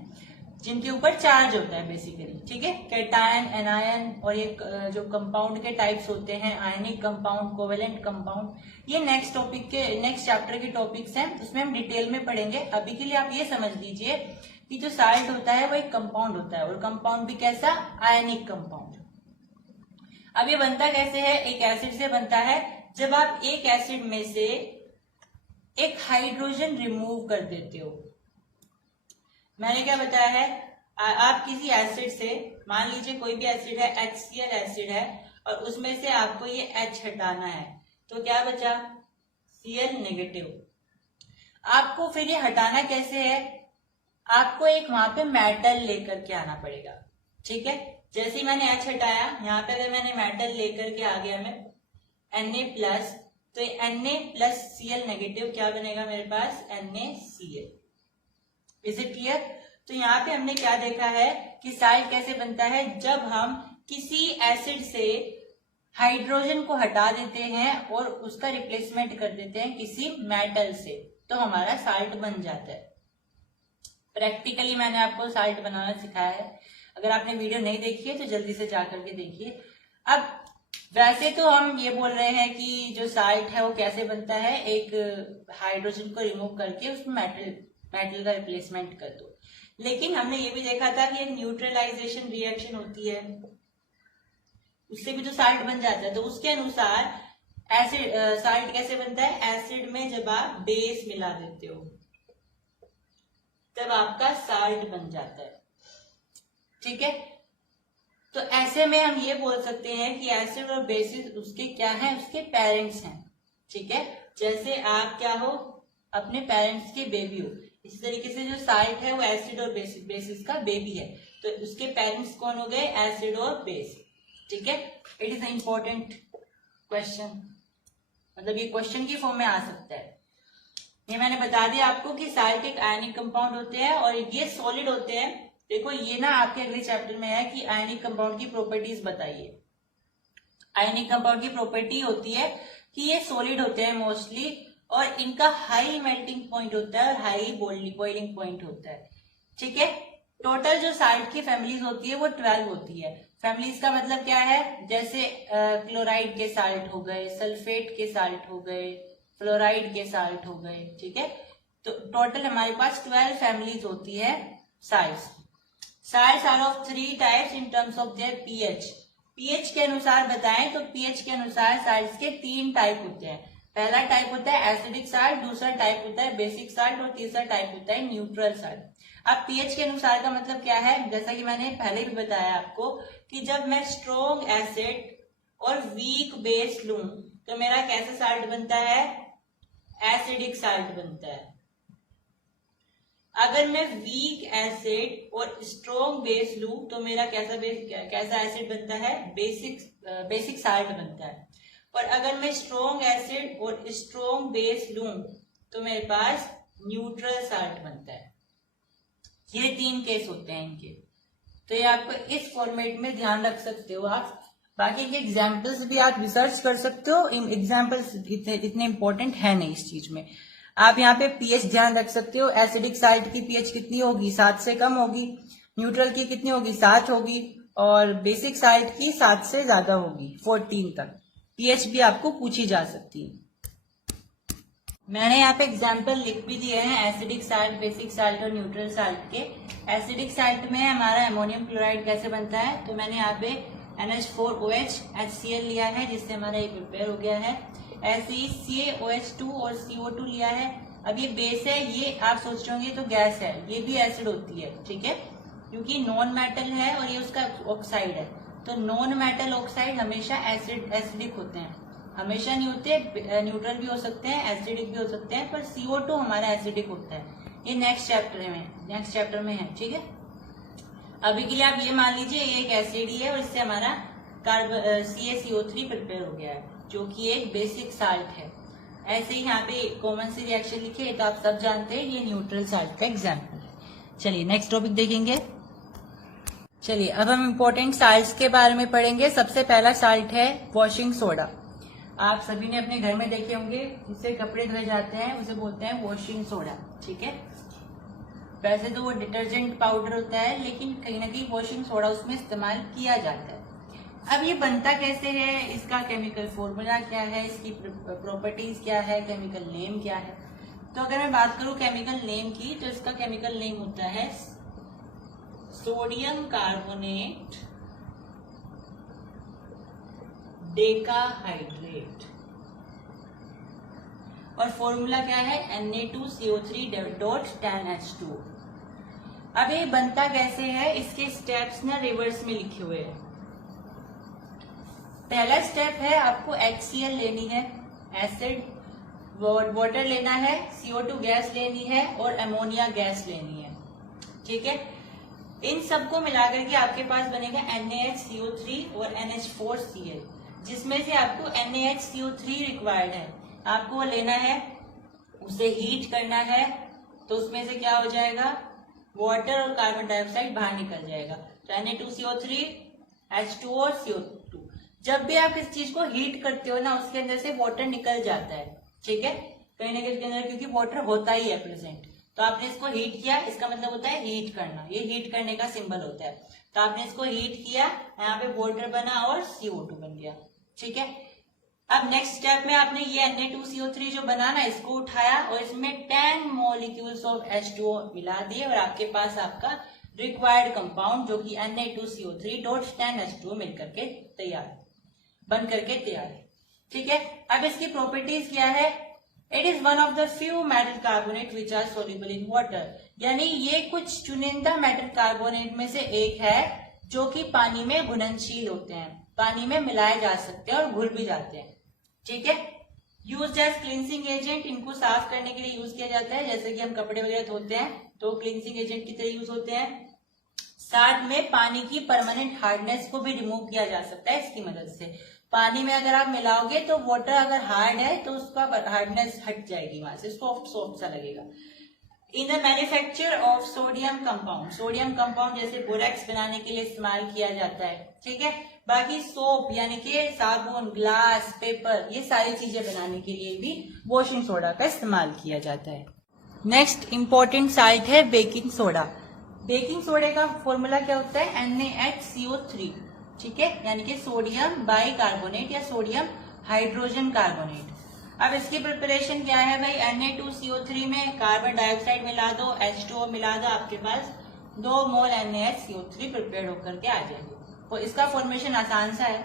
जिनके ऊपर चार्ज होता है बेसिकली, ठीक है। कैटायन, एनायन, और ये जो कंपाउंड के टाइप्स होते हैं, आयनिक कंपाउंड, कोवेलेंट कंपाउंड, ये नेक्स्ट चैप्टर के टॉपिक्स हैं, उसमें हम डिटेल में पढ़ेंगे। अभी के लिए आप ये समझ लीजिए कि जो साल्ट होता है वो एक कंपाउंड होता है, और कंपाउंड भी कैसा, आयनिक कंपाउंड। अब ये बनता कैसे है, एक एसिड से बनता है। जब आप एक एसिड में से एक हाइड्रोजन रिमूव कर देते हो, मैंने क्या बताया है, आप किसी एसिड से, मान लीजिए कोई भी एसिड है, HCl एसिड है, और उसमें से आपको ये H हटाना है, तो क्या बचा, Cl नेगेटिव। आपको फिर ये हटाना कैसे है, आपको एक वहां पे मेटल लेकर के आना पड़ेगा, ठीक है। जैसे ही मैंने H हटाया, यहाँ पे अगर मैंने मेटल लेकर के आ गया मैं Na+, तो Na+Cl नेगेटिव क्या बनेगा मेरे पास, NaCl। Is it clear. तो यहाँ पे हमने क्या देखा है कि साल्ट कैसे बनता है, जब हम किसी एसिड से हाइड्रोजन को हटा देते हैं और उसका रिप्लेसमेंट कर देते हैं किसी मेटल से, तो हमारा साल्ट बन जाता है। प्रैक्टिकली मैंने आपको साल्ट बनाना सिखाया है, अगर आपने वीडियो नहीं देखी है तो जल्दी से जा करके देखिए। अब वैसे तो हम ये बोल रहे हैं कि जो साल्ट है वो कैसे बनता है, एक हाइड्रोजन को रिमूव करके उसमें मेटल का रिप्लेसमेंट कर दो, लेकिन हमने ये भी देखा था कि एक न्यूट्रलाइजेशन रिएक्शन होती है, उससे भी तो साल्ट बन जाता है। तो उसके अनुसार एसिड साल्ट कैसे बनता है, एसिड में जब आप बेस मिला देते हो तब आपका साल्ट बन जाता है, ठीक है। तो ऐसे में हम ये बोल सकते हैं कि एसिड और बेसिस उसके क्या है, उसके पेरेंट्स हैं, ठीक है। जैसे आप क्या हो, अपने पेरेंट्स के बेबी हो, इस तरीके से जो साल्ट है वो एसिड और बेसिस का बेबी है, तो उसके पेरेंट्स कौन हो गए, एसिड और बेस, ठीक है। It is a important question, मतलब ये क्वेश्चन की फॉर्म में आ सकता है। ये मैंने बता दिया आपको कि साल्ट एक आयनिक कंपाउंड होते हैं और ये सॉलिड होते हैं। देखो ये ना आपके अगले चैप्टर में है कि आयनिक कंपाउंड की प्रॉपर्टीज बताइए। आयनिक कंपाउंड की प्रॉपर्टी होती है कि ये सॉलिड होते हैं मोस्टली, और इनका हाई मेल्टिंग पॉइंट होता है और हाई बॉइलिंग पॉइंट होता है, ठीक है। टोटल जो साल्ट की फैमिलीज होती है वो 12 होती है। फैमिलीज का मतलब क्या है, जैसे क्लोराइड के साल्ट हो गए, सल्फेट के साल्ट हो गए, फ्लोराइड के साल्ट हो गए, ठीक है। तो टोटल हमारे पास 12 फैमिलीज होती है salts. Salts are of 3 types in terms of their pH के अनुसार बताएं तो पीएच के अनुसार साल्ट्स के 3 टाइप होते हैं। पहला टाइप होता है एसिडिक साल्ट, दूसरा टाइप होता है बेसिक साल्ट और तीसरा टाइप होता है न्यूट्रल साल्ट। अब पीएच के अनुसार का मतलब क्या है, जैसा कि मैंने पहले भी बताया आपको कि जब मैं स्ट्रॉन्ग एसिड और वीक बेस लूं तो मेरा कैसा साल्ट बनता है, एसिडिक साल्ट बनता है। अगर मैं वीक एसिड और स्ट्रॉन्ग बेस लूं तो मेरा कैसा एसिड बनता है, बेसिक साल्ट बनता है। और अगर मैं स्ट्रॉन्ग एसिड और स्ट्रॉन्ग बेस लूं तो मेरे पास न्यूट्रल साल्ट बनता है। ये 3 केस होते हैं इनके, तो ये आपको इस फॉर्मेट में ध्यान रख सकते हो आप। बाकी के एग्जाम्पल्स भी आप रिसर्च कर सकते हो, एग्जाम्पल्स इतने इंपॉर्टेंट है नहीं इस चीज में। आप यहाँ पे पीएच ध्यान रख सकते हो, एसिडिक साल्ट की पीएच कितनी होगी, 7 से कम होगी, न्यूट्रल की कितनी होगी, 7 होगी, और बेसिक साल्ट की 7 से ज्यादा होगी, 14 तक। पीएच भी आपको पूछी जा सकती है। मैंने यहाँ पे एग्जाम्पल लिख भी दिए हैं एसिडिक साल्ट, बेसिक साल्ट और न्यूट्रल साल्ट के। एसिडिक साल्ट में हमारा अमोनियम क्लोराइड कैसे बनता है, तो मैंने यहाँ पे NH4OH HCl लिया है जिससे हमारा ये प्रिपेयर हो गया है। ऐसे ही CaOH2 और CO2 लिया है। अब ये बेस है, ये आप सोच रहे होंगे तो गैस है, ये भी एसिड होती है, ठीक है, क्योंकि नॉन मेटल है और ये उसका ऑक्साइड है। तो नॉन मेटल ऑक्साइड हमेशा एसिडिक होते हैं, हमेशा नहीं होते, न्यूट्रल भी हो सकते हैं, एसिडिक भी हो सकते हैं, पर CO2 हमारा एसिडिक होता है। ये नेक्स्ट चैप्टर में है, ठीक है। अभी के लिए आप ये मान लीजिए ये एक एसिड ही है और इससे हमारा CaCO3 प्रिपेयर हो गया है, जो कि एक बेसिक साल्ट है। ऐसे ही यहाँ पे कॉमन सी रिएक्शन लिखे है तो आप सब जानते हैं, ये न्यूट्रल साल्ट का एग्जाम्पल है। चलिए नेक्स्ट टॉपिक देखेंगे। चलिए अब हम इम्पोर्टेंट साल्ट्स के बारे में पढ़ेंगे। सबसे पहला साल्ट है वॉशिंग सोडा। आप सभी ने अपने घर में देखे होंगे, जिससे कपड़े धोए जाते हैं उसे बोलते हैं वॉशिंग सोडा, ठीक है। वैसे तो वो डिटर्जेंट पाउडर होता है, लेकिन कहीं ना कहीं वॉशिंग सोडा उसमें इस्तेमाल किया जाता है। अब ये बनता कैसे है, इसका केमिकल फॉर्मूला क्या है, इसकी प्रॉपर्टीज क्या है, केमिकल नेम क्या है। तो अगर मैं बात करूं केमिकल नेम की, तो इसका केमिकल नेम होता है सोडियम कार्बोनेट डेकाहाइड्रेट, और फॉर्मूला क्या है, Na2CO3.10H2। अब ये बनता कैसे है, इसके स्टेप्स ना रिवर्स में लिखे हुए हैं। पहला स्टेप है आपको HCl लेनी है, एसिड, वाटर लेना है, CO2 गैस लेनी है और अमोनिया गैस लेनी है। ठीक है, इन सबको मिलाकर के आपके पास बनेगा NaHCO3 और NH4Cl, जिसमें से आपको NaHCO3 रिक्वायर्ड है, आपको वो लेना है, उसे हीट करना है, तो उसमें से क्या हो जाएगा, वाटर और कार्बन डाइऑक्साइड बाहर निकल जाएगा, तो Na2CO3, H2O और CO2। जब भी आप इस चीज को हीट करते हो ना, उसके अंदर से वाटर निकल जाता है। ठीक है, कहीं ना कहीं के अंदर, क्योंकि वाटर होता ही है प्रेजेंट, तो आपने इसको हीट किया, इसका मतलब होता है हीट करना, ये हीट करने का सिंबल होता है। तो आपने इसको हीट किया, यहाँ पे वाटर बना और CO2 बन गया। ठीक है, अब नेक्स्ट स्टेप में आपने ये Na2CO3 जो बना ना, इसको उठाया और इसमें 10 मॉलिक्यूल्स ऑफ H2O मिला दिए और आपके पास आपका रिक्वायर्ड कंपाउंड जो कि Na2CO3.10H2O मिलकर के तैयार, बन करके तैयार है। ठीक है, अब इसकी प्रॉपर्टीज क्या है, it is one of the few metal carbonate which are soluble in water, यानी ये कुछ चुनिंदा मेटल कार्बोनेट में से एक है जो कि पानी में घुलनशील होते हैं, पानी में मिलाए जा सकते हैं और घुल भी जाते हैं। ठीक है, यूज एज क्लींसिंग एजेंट, इनको साफ करने के लिए यूज किया जाता है, जैसे कि हम कपड़े वगैरह धोते हैं तो क्लींसिंग एजेंट की तरह यूज होते हैं। साथ में पानी की परमानेंट हार्डनेस को भी रिमूव किया जा सकता है इसकी मदद से। पानी में अगर आप मिलाओगे तो वाटर अगर हार्ड है तो उसका हार्डनेस हट जाएगी, वहां से सॉफ्ट सॉफ्ट सा लगेगा। In the manufacture of sodium compound, sodium compound जैसे बोरेक्स बनाने के लिए इस्तेमाल किया जाता है। ठीक है, बाकी सोप यानी कि साबुन, ग्लास, पेपर, ये सारी चीजें बनाने के लिए भी वॉशिंग सोडा का इस्तेमाल किया जाता है। नेक्स्ट इंपॉर्टेंट साइट है बेकिंग सोडा। बेकिंग सोडे का फॉर्मूला क्या होता है, NaHCO3। ठीक है, यानी कि सोडियम बाइकार्बोनेट या सोडियम हाइड्रोजन कार्बोनेट। अब इसकी प्रिपरेशन क्या है भाई, Na2CO3 में कार्बन डाइऑक्साइड मिला दो, H2O मिला दो, आपके पास 2 मोल NaHCO3 प्रिपेयर होकर के आ जाएगी। तो इसका फॉर्मेशन आसान सा है।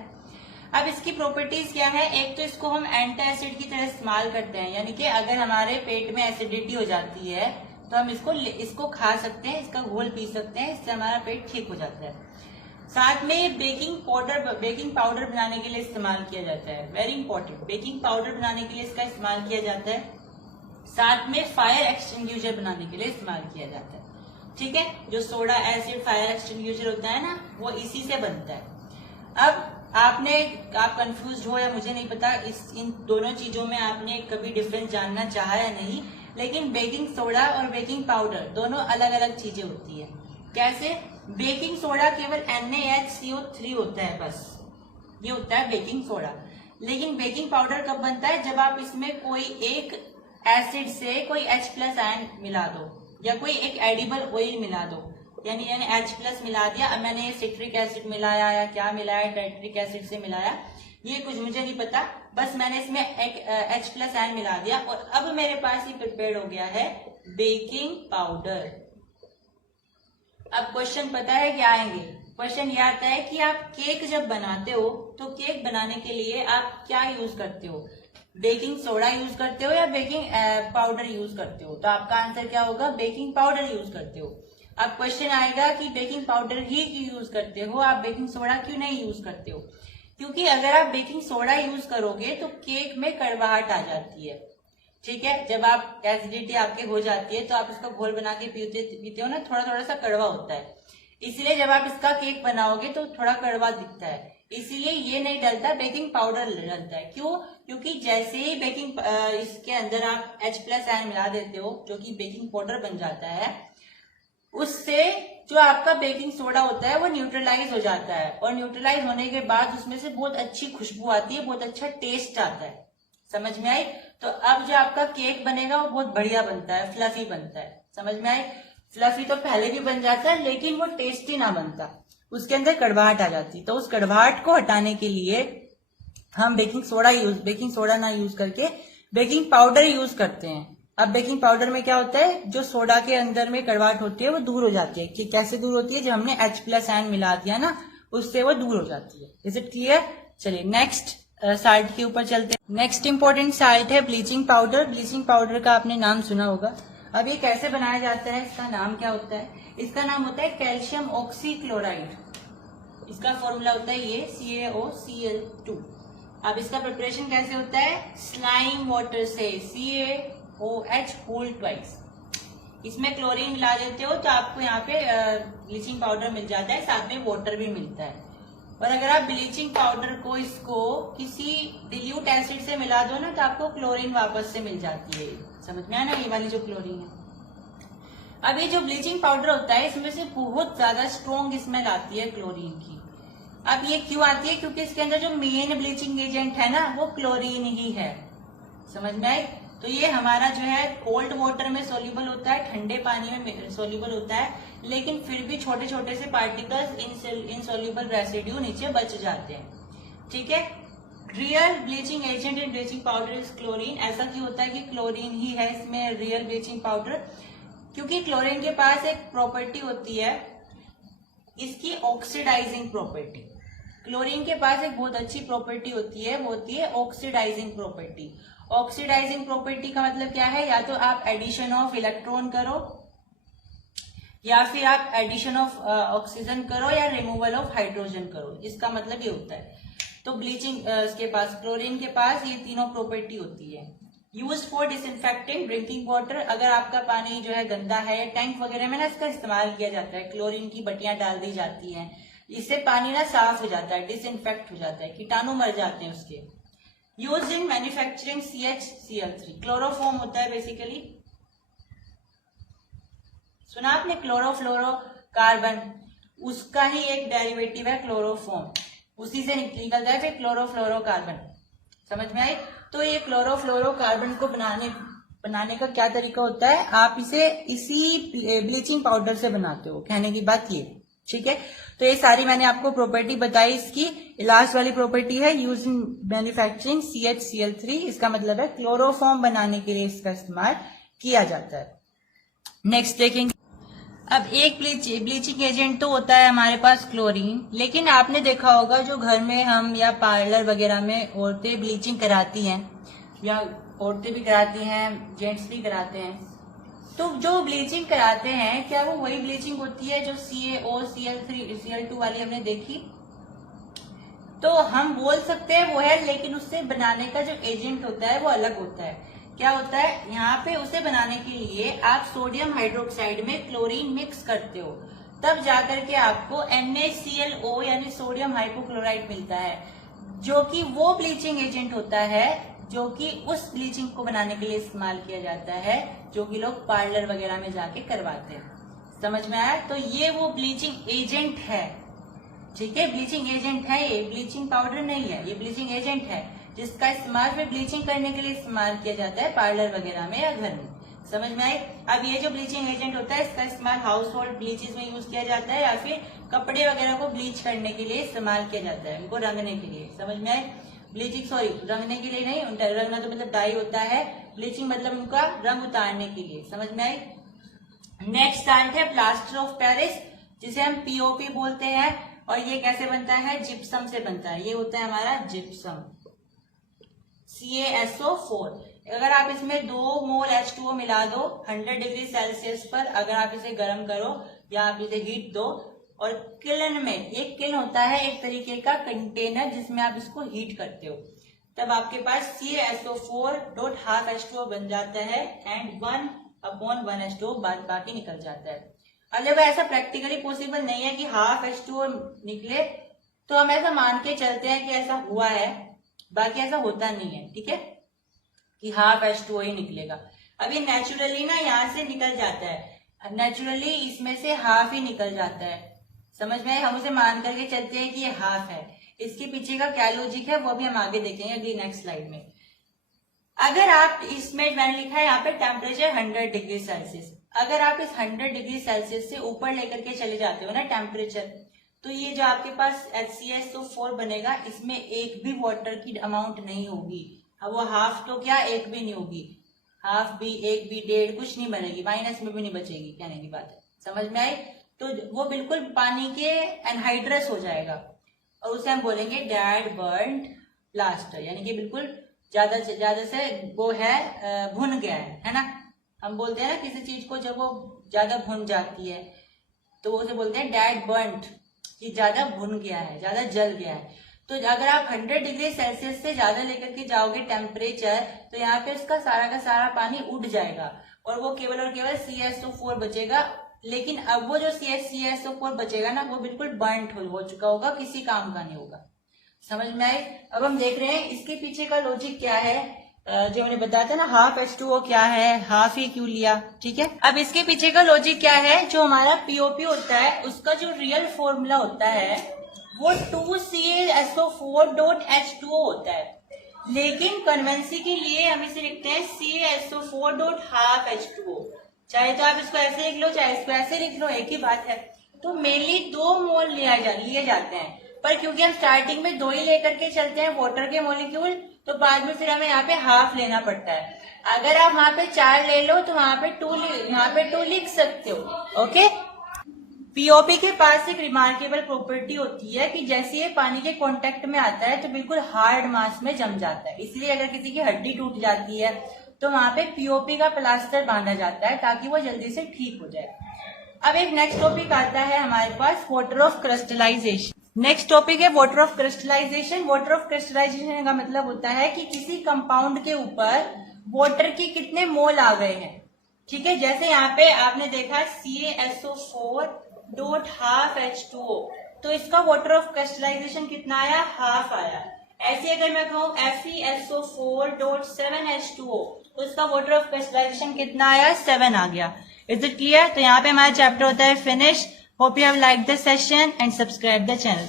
अब इसकी प्रॉपर्टीज क्या है, एक तो इसको हम एंटासिड की तरह इस्तेमाल करते हैं, यानी कि अगर हमारे पेट में एसिडिटी हो जाती है तो हम इसको खा सकते हैं, इसका घोल पी सकते हैं, इससे हमारा पेट ठीक हो जाता है। साथ में बेकिंग पाउडर बनाने के लिए इस्तेमाल किया जाता है, वेरी इंपॉर्टेंट, बेकिंग पाउडर बनाने के लिए इसका इस्तेमाल किया जाता है। साथ में फायर एक्सटिंग्विशर बनाने के लिए इस्तेमाल किया जाता है। ठीक है, जो सोडा एसिड फायर एक्सटिंग्विशर होता है ना, वो इसी से बनता है। अब आप कंफ्यूज हो या मुझे नहीं पता, इन दोनों चीजों में आपने कभी डिफरेंस जानना चाहा या नहीं, लेकिन बेकिंग सोडा और बेकिंग पाउडर दोनों अलग अलग चीजें होती है। कैसे, बेकिंग सोडा केवल NaHCO3 होता है, बस ये होता है बेकिंग सोडा। लेकिन बेकिंग पाउडर कब बनता है, जब आप इसमें कोई एक एसिड से कोई H+ आयन मिला दो या कोई एक एडिबल ऑयल मिला दो, यानी H+ मिला दिया। अब मैंने सिट्रिक एसिड मिलाया या क्या मिलाया, टाइट्रिक एसिड से मिलाया, ये कुछ मुझे नहीं पता, बस मैंने इसमें एक H+ आयन मिला दिया और अब मेरे पास ये प्रिपेयर हो गया है बेकिंग पाउडर। अब क्वेश्चन पता है क्या आएंगे, क्वेश्चन ये आता है कि आप केक जब बनाते हो तो केक बनाने के लिए आप क्या यूज करते हो, बेकिंग सोडा यूज करते हो या बेकिंग पाउडर यूज करते हो, तो आपका आंसर क्या होगा, बेकिंग पाउडर यूज करते हो। अब क्वेश्चन आएगा कि बेकिंग पाउडर ही क्यों यूज करते हो, आप बेकिंग सोडा क्यों नहीं यूज करते हो, क्योंकि अगर आप बेकिंग सोडा यूज करोगे तो केक में कड़वाहट आ जाती है। ठीक है, जब आप एसिडिटी आपके हो जाती है तो आप इसका घोल बना के पीते हो ना, थोड़ा थोड़ा सा कड़वा होता है, इसलिए जब आप इसका केक बनाओगे तो थोड़ा कड़वा दिखता है, इसीलिए ये नहीं डलता, बेकिंग पाउडर डलता है। क्यों, क्योंकि जैसे ही इसके अंदर आप H+ आयन मिला देते हो जो कि बेकिंग पाउडर बन जाता है, उससे जो आपका बेकिंग सोडा होता है वो न्यूट्रलाइज हो जाता है और न्यूट्रलाइज होने के बाद उसमें से बहुत अच्छी खुशबू आती है, बहुत अच्छा टेस्ट आता है। समझ में आई, तो अब जो आपका केक बनेगा वो बहुत बढ़िया बनता है, फ्लफी बनता है। समझ में आई, फ्लफी तो पहले भी बन जाता है लेकिन वो टेस्टी ना बनता, उसके अंदर कड़वाहट आ जाती। तो उस कड़वाहट को हटाने के लिए हम बेकिंग सोडा ना यूज करके बेकिंग पाउडर यूज करते हैं। अब बेकिंग पाउडर में क्या होता है, जो सोडा के अंदर में कड़वाहट होती है वो दूर हो जाती है। कि कैसे दूर होती है, जब हमने H+ आयन मिला दिया ना, उससे वो दूर हो जाती है। Is it clear? चलिए नेक्स्ट साल्ट के ऊपर चलते हैं। नेक्स्ट इंपॉर्टेंट साल्ट है ब्लीचिंग पाउडर। ब्लीचिंग पाउडर का आपने नाम सुना होगा। अब ये कैसे बनाया जाता है, इसका नाम क्या होता है, इसका नाम होता है कैल्शियम ऑक्सीक्लोराइड। इसका फॉर्मूला होता है ये CaOCl2। अब इसका प्रिपरेशन कैसे होता है, स्लाइम वाटर से CaOH होल ट्वाइस। इसमें क्लोरीन मिला देते हो तो आपको यहाँ पे ब्लीचिंग पाउडर मिल जाता है, साथ में वाटर भी मिलता है। और अगर आप ब्लीचिंग पाउडर को इसको किसी डिल्यूट एसिड से मिला दो ना तो आपको क्लोरीन वापस से मिल जाती है। समझ में आया ना, ये वाली जो क्लोरीन है। अब ये जो ब्लीचिंग पाउडर होता है इसमें से बहुत ज्यादा स्ट्रॉन्ग स्मेल आती है क्लोरीन की। अब ये क्यों आती है, क्योंकि इसके अंदर जो मेन ब्लीचिंग एजेंट है ना वो क्लोरीन ही है। समझ में आई। तो ये हमारा जो है कोल्ड वाटर में सोल्यूबल होता है, ठंडे पानी में सोल्यूबल होता है, लेकिन फिर भी छोटे छोटे से पार्टिकल्स इनसोल्यूबल रेसिड्यू नीचे बच जाते हैं। ठीक है। Real bleaching agent in bleaching powder is chlorine. ऐसा क्यों होता है कि क्लोरीन ही है इसमें रियल ब्लीचिंग पाउडर, क्योंकि क्लोरीन के पास एक प्रॉपर्टी होती है इसकी ऑक्सीडाइजिंग प्रॉपर्टी। क्लोरीन के पास एक बहुत अच्छी प्रॉपर्टी होती है, वो होती है ऑक्सीडाइजिंग प्रॉपर्टी। ऑक्सीडाइजिंग प्रॉपर्टी का मतलब क्या है, या तो आप एडिशन ऑफ इलेक्ट्रॉन करो या फिर आप एडिशन ऑफ ऑक्सीजन करो या रिमूवल ऑफ हाइड्रोजन करो, इसका मतलब ये होता है। तो ब्लीचिंग के पास, क्लोरीन के पास ये तीनों प्रॉपर्टी होती है। Use for disinfecting drinking water. अगर आपका पानी जो है गंदा है, टैंक वगैरह में ना इसका इस्तेमाल किया जाता है, क्लोरीन की बटियां डाल दी जाती हैं, इससे पानी ना साफ हो जाता है, डिसइंफेक्ट हो जाता है, कीटाणु मर जाते हैं उसके। Use in manufacturing CHCl3। Chloroform होता है बेसिकली, सुना आपने, क्लोरोफ्लोरोकार्बन, उसका ही एक डेरिवेटिव है क्लोरोफॉर्म, उसी से निकलता है फिर क्लोरोफ्लोरोकार्बन। समझ में आई। तो ये क्लोरोफ्लोरोकार्बन को बनाने का क्या तरीका होता है, आप इसे इसी ब्लीचिंग पाउडर से बनाते हो, कहने की बात ये। ठीक है। तो ये सारी मैंने आपको प्रॉपर्टी बताई। इसकी लास्ट वाली प्रॉपर्टी है यूज इन मैन्युफैक्चरिंग CHCl3। इसका मतलब है क्लोरोफॉर्म बनाने के लिए इसका इस्तेमाल किया जाता है। नेक्स्ट देखेंगे। अब एक ब्लीचिंग एजेंट तो होता है हमारे पास क्लोरीन, लेकिन आपने देखा होगा जो घर में हम या पार्लर वगैरह में औरतें ब्लीचिंग कराती हैं, या औरतें भी कराती हैं, जेंट्स भी कराते हैं, तो जो ब्लीचिंग कराते हैं क्या वो वही ब्लीचिंग होती है जो CaOCl2 वाली हमने देखी? तो हम बोल सकते हैं वो है, लेकिन उससे बनाने का जो एजेंट होता है वो अलग होता है। क्या होता है, यहाँ पे उसे बनाने के लिए आप सोडियम हाइड्रोक्साइड में क्लोरीन मिक्स करते हो, तब जाकर के आपको NaClO यानी सोडियम हाइपोक्लोराइड मिलता है, जो कि वो ब्लीचिंग एजेंट होता है जो कि उस ब्लीचिंग को बनाने के लिए इस्तेमाल किया जाता है, जो कि लोग पार्लर वगैरह में जाके करवाते हैं। समझ में आया। तो ये वो ब्लीचिंग एजेंट है। ठीक है, ब्लीचिंग एजेंट है, ये ब्लीचिंग पाउडर नहीं है, ये ब्लीचिंग एजेंट है जिसका इस्तेमाल फिर ब्लीचिंग करने के लिए इस्तेमाल किया जाता है पार्लर वगैरह में या घर में। समझ में आई। अब ये जो ब्लीचिंग एजेंट होता है इसका इस्तेमाल हाउस होल्ड ब्लीचेस में यूज किया जाता है, या फिर कपड़े वगैरह को ब्लीच करने के लिए इस्तेमाल किया जाता है, उनको रंगने के लिए। समझ में आई। ब्लीचिंग, सॉरी, रंगने के लिए नहीं, रंगना तो मतलब डाई होता है, ब्लीचिंग मतलब उनका रंग उतारने के लिए। समझ में आई। नेक्स्ट आर्ट है प्लास्टर ऑफ पेरिस, जिसे हम POP बोलते हैं, और ये कैसे बनता है, जिप्सम से बनता है। ये होता है हमारा जिप्सम, CaSO4। अगर आप इसमें 2 मोल H2O मिला दो 100 डिग्री सेल्सियस पर, अगर आप इसे गर्म करो या आप इसे हीट दो, और किलन में, एक किलन होता है एक तरीके का कंटेनर जिसमें आप इसको हीट करते हो, तब आपके पास CaSO4.12H2O बन जाता है, एंड 1/1H2O बाद बाकी निकल जाता है। अगर ऐसा प्रैक्टिकली पॉसिबल नहीं है कि हाफ H2O निकले, तो हम ऐसा मान के चलते हैं कि ऐसा हुआ है, बाकी ऐसा होता नहीं है। ठीक है, कि हाफ H2O ही निकलेगा। अब ये नेचुरली ना यहाँ से निकल जाता है, नेचुरली इसमें से हाफ ही निकल जाता है। समझ में, हम उसे मान करके चलते हैं कि ये हाफ है। इसके पीछे का क्या लॉजिक है वो भी हम आगे देखेंगे अगली नेक्स्ट स्लाइड में। अगर आप इसमें, मैंने लिखा है यहाँ पे टेम्परेचर 100 डिग्री सेल्सियस, अगर आप इस 100 डिग्री सेल्सियस से ऊपर लेकर के चले जाते हो ना टेम्परेचर, तो ये जो आपके पास HCSO4 बनेगा, इसमें एक भी वाटर की अमाउंट नहीं होगी। अब वो हाफ तो क्या, एक भी नहीं होगी, हाफ भी, एक भी, 1.5 कुछ नहीं बनेगी, माइनस में भी नहीं बचेगी, कहने की बात है। समझ में आई। तो वो बिल्कुल पानी के एनहाइड्रस हो जाएगा, और उसे हम बोलेंगे डेड बर्न्ड प्लास्टर, यानी कि बिल्कुल ज्यादा से वो है, भुन गया है ना। हम बोलते हैं ना किसी चीज को जब वो ज्यादा भुन जाती है तो वो उसे बोलते हैं डेड बर्न्ट, कि ज्यादा भुन गया है, ज्यादा जल गया है। तो अगर आप 100 डिग्री सेल्सियस से ज्यादा लेकर के जाओगे टेम्परेचर, तो यहाँ पे उसका सारा का सारा पानी उड़ जाएगा और वो केवल और केवल CaSO4 बचेगा। लेकिन अब वो जो CaSO4 बचेगा ना, वो बिल्कुल बर्न्ट हो चुका होगा, किसी काम का नहीं होगा। समझ में आई? अब हम देख रहे हैं इसके पीछे का लॉजिक क्या है। जो हमने बताया था ना हाफ H2O क्या है, हाफ ही क्यों लिया, ठीक है। अब इसके पीछे का लॉजिक क्या है, जो हमारा POP होता है उसका जो रियल फॉर्मूला होता है वो 2CaSO4.H2O होता है, लेकिन कन्वेंसी के लिए हम इसे लिखते हैं CaSO4.12H2O। चाहे तो आप इसको ऐसे लिख लो, चाहे इसको ऐसे लिख लो, एक ही बात है। तो मेनली 2 मोल लिए जाते हैं, पर क्योंकि हम स्टार्टिंग में 2 ही लेकर के चलते हैं वाटर के मॉलिक्यूल, तो बाद में फिर हमें यहाँ पे हाफ लेना पड़ता है। अगर आप वहां पे 4 ले लो तो वहां पे 2 लिख सकते हो। ओके। पीओपी के पास एक रिमार्केबल प्रॉपर्टी होती है कि जैसे ये पानी के कांटेक्ट में आता है तो बिल्कुल हार्ड मास में जम जाता है। इसलिए अगर किसी की हड्डी टूट जाती है तो वहां पे पीओपी का प्लास्टर बांधा जाता है ताकि वो जल्दी से ठीक हो जाए। अब एक नेक्स्ट टॉपिक आता है हमारे पास, water of crystallization. Next topic है water of crystallization. Water of crystallization का मतलब होता है कि किसी कंपाउंड के ऊपर वाटर के कितने मोल आ गए हैं, ठीक है। जैसे यहाँ पे आपने देखा CaSO4.12H2O, तो इसका वाटर ऑफ क्रिस्टलाइजेशन कितना आया, हाफ आया। ऐसे अगर मैं कहूँ FeSO4.7H2O, तो इसका वाटर ऑफ क्रिस्टलाइजेशन कितना आया, 7 आ गया। Is it clear? तो यहाँ पे हमारा चैप्टर होता है finish. Hope you have like the session and subscribe the channel.